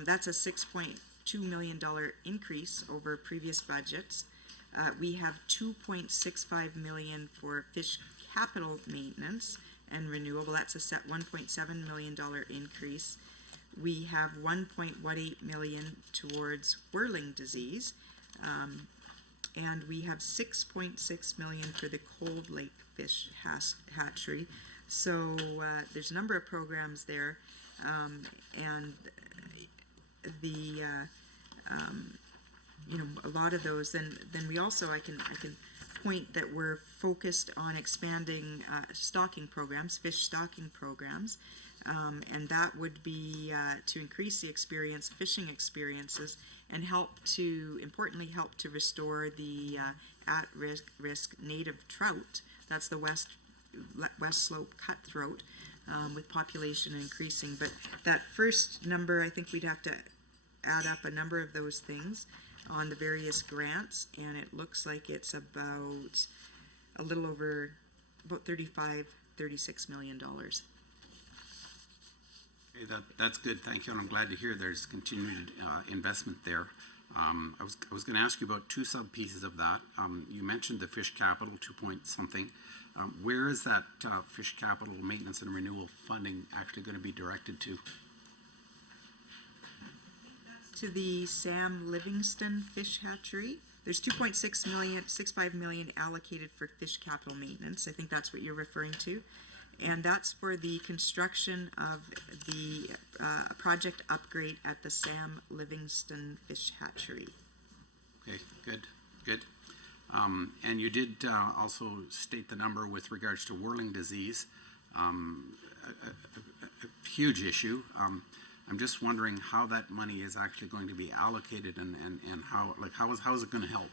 That's a $6.2 million increase over previous budgets. We have $2.65 million for fish capital maintenance and renewable. That's a set $1.7 million increase. We have $1.18 million towards whirling disease. And we have $6.6 million for the Cold Lake Fish Hatchery. So there's a number of programs there. And a lot of those. Then we also I can point that we're focused on expanding stocking programs, fish stocking programs, and that would be to increase the fishing experiences, and importantly help to restore the at-risk native trout. That's the West Slope cutthroat. With population increasing. But that first number, I think we'd have to add up a number of those things on the various grants, and it looks like it's about a little over about $36 million. Okay, that's good, thank you, and I'm glad to hear there's continued investment there. I was going to ask you about two sub-pieces of that. You mentioned the fish capital, 2-point-something. Where is that fish capital maintenance and renewal funding actually going to be directed to? To the Sam Livingston Fish Hatchery. There's $2.65 million allocated for fish capital maintenance. I think that's what you're referring to. And that's for the construction of the project upgrade at the Sam Livingston Fish Hatchery. Okay, good. And you did also state the number with regards to whirling disease, a huge issue. I'm just wondering how that money is actually going to be allocated and how is it going to help?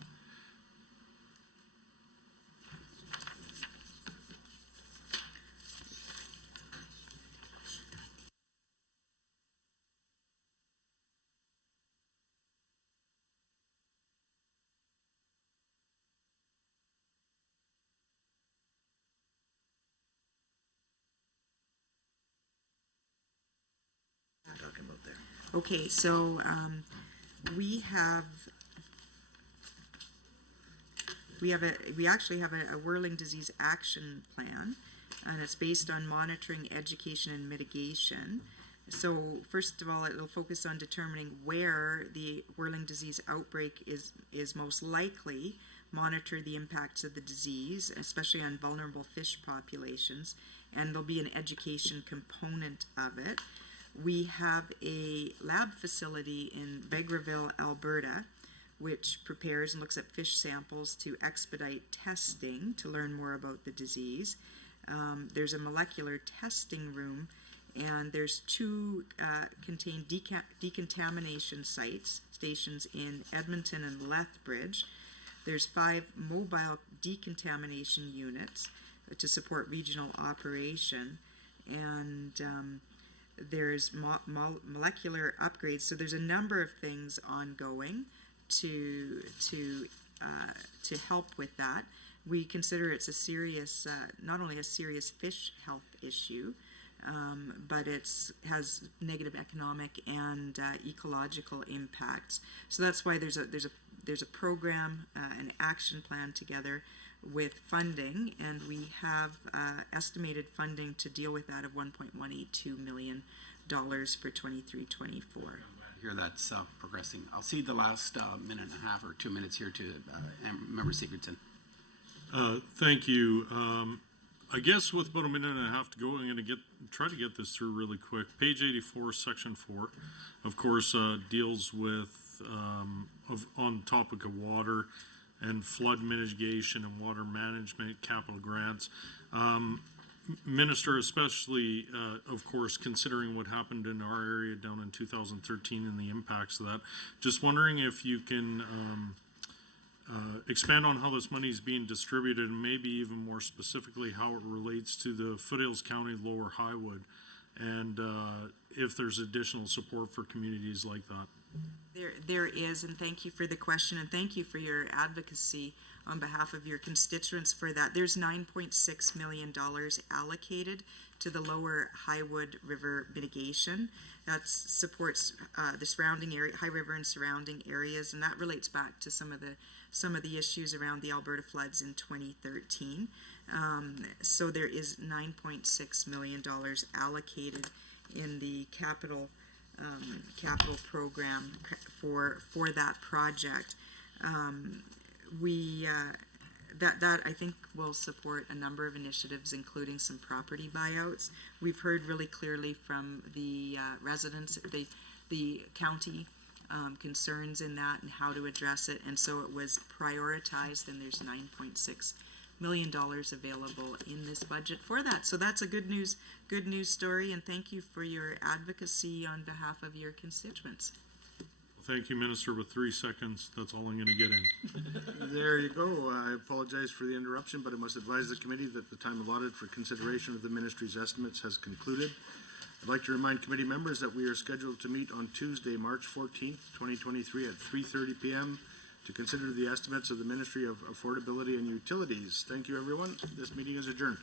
Okay, so we actually have a whirling disease action plan, and it's based on monitoring, education, and mitigation. So first of all, it'll focus on determining where the whirling disease outbreak is most likely, monitor the impacts of the disease, especially on vulnerable fish populations, and there'll be an education component of it. We have a lab facility in Vegreville, Alberta, which prepares and looks at fish samples to expedite testing to learn more about the disease. There's a molecular testing room, and there's two contained decontamination stations in Edmonton and Lethbridge. There's 5 mobile decontamination units to support regional operation, and there's molecular upgrades. So there's a number of things ongoing to help with that. We consider it's a serious, not only a serious fish health issue, but has negative economic and ecological impacts. So that's why there's a program, an action plan together with funding, and we have estimated funding to deal with that of $1.182 million for 23-24. Hear that's progressing. I'll cede the last minute and a half or 2 minutes here to Member Sigurdson. Thank you. I guess with about a minute and a half to go, I'm going to try to get this through really quick. Page 84, section 4, of course, deals with on topic of water and flood mitigation and water management capital grants. Minister, especially, of course, considering what happened in our area down in 2013 and the impacts of that, just wondering if you can expand on how this money is being distributed, and maybe even more specifically how it relates to the Foothills County Lower Highwood, and if there's additional support for communities like that. There is, and thank you for the question, and thank you for your advocacy on behalf of your constituents for that. There's $9.6 million allocated to the Lower Highwood River mitigation. That supports the surrounding area, High River and surrounding areas, and that relates back to some of the issues around the Alberta floods in 2013. So there is $9.6 million allocated in the capital program for that project. That I think will support a number of initiatives, including some property buyouts. We've heard really clearly from the residents, the county concerns in that and how to address it, and so it was prioritized, and there's $9.6 million available in this budget for that. So that's a good news story, and thank you for your advocacy on behalf of your constituents. Thank you, Minister. With 3 seconds, that's all I'm going to get in. There you go. I apologize for the interruption, but I must advise the committee that the time allotted for consideration of the ministry's estimates has concluded. I'd like to remind committee members that we are scheduled to meet on Tuesday, March 14th, 2023 at 3:30 p.m. to consider the estimates of the Ministry of Affordability and Utilities. Thank you, everyone. This meeting is adjourned.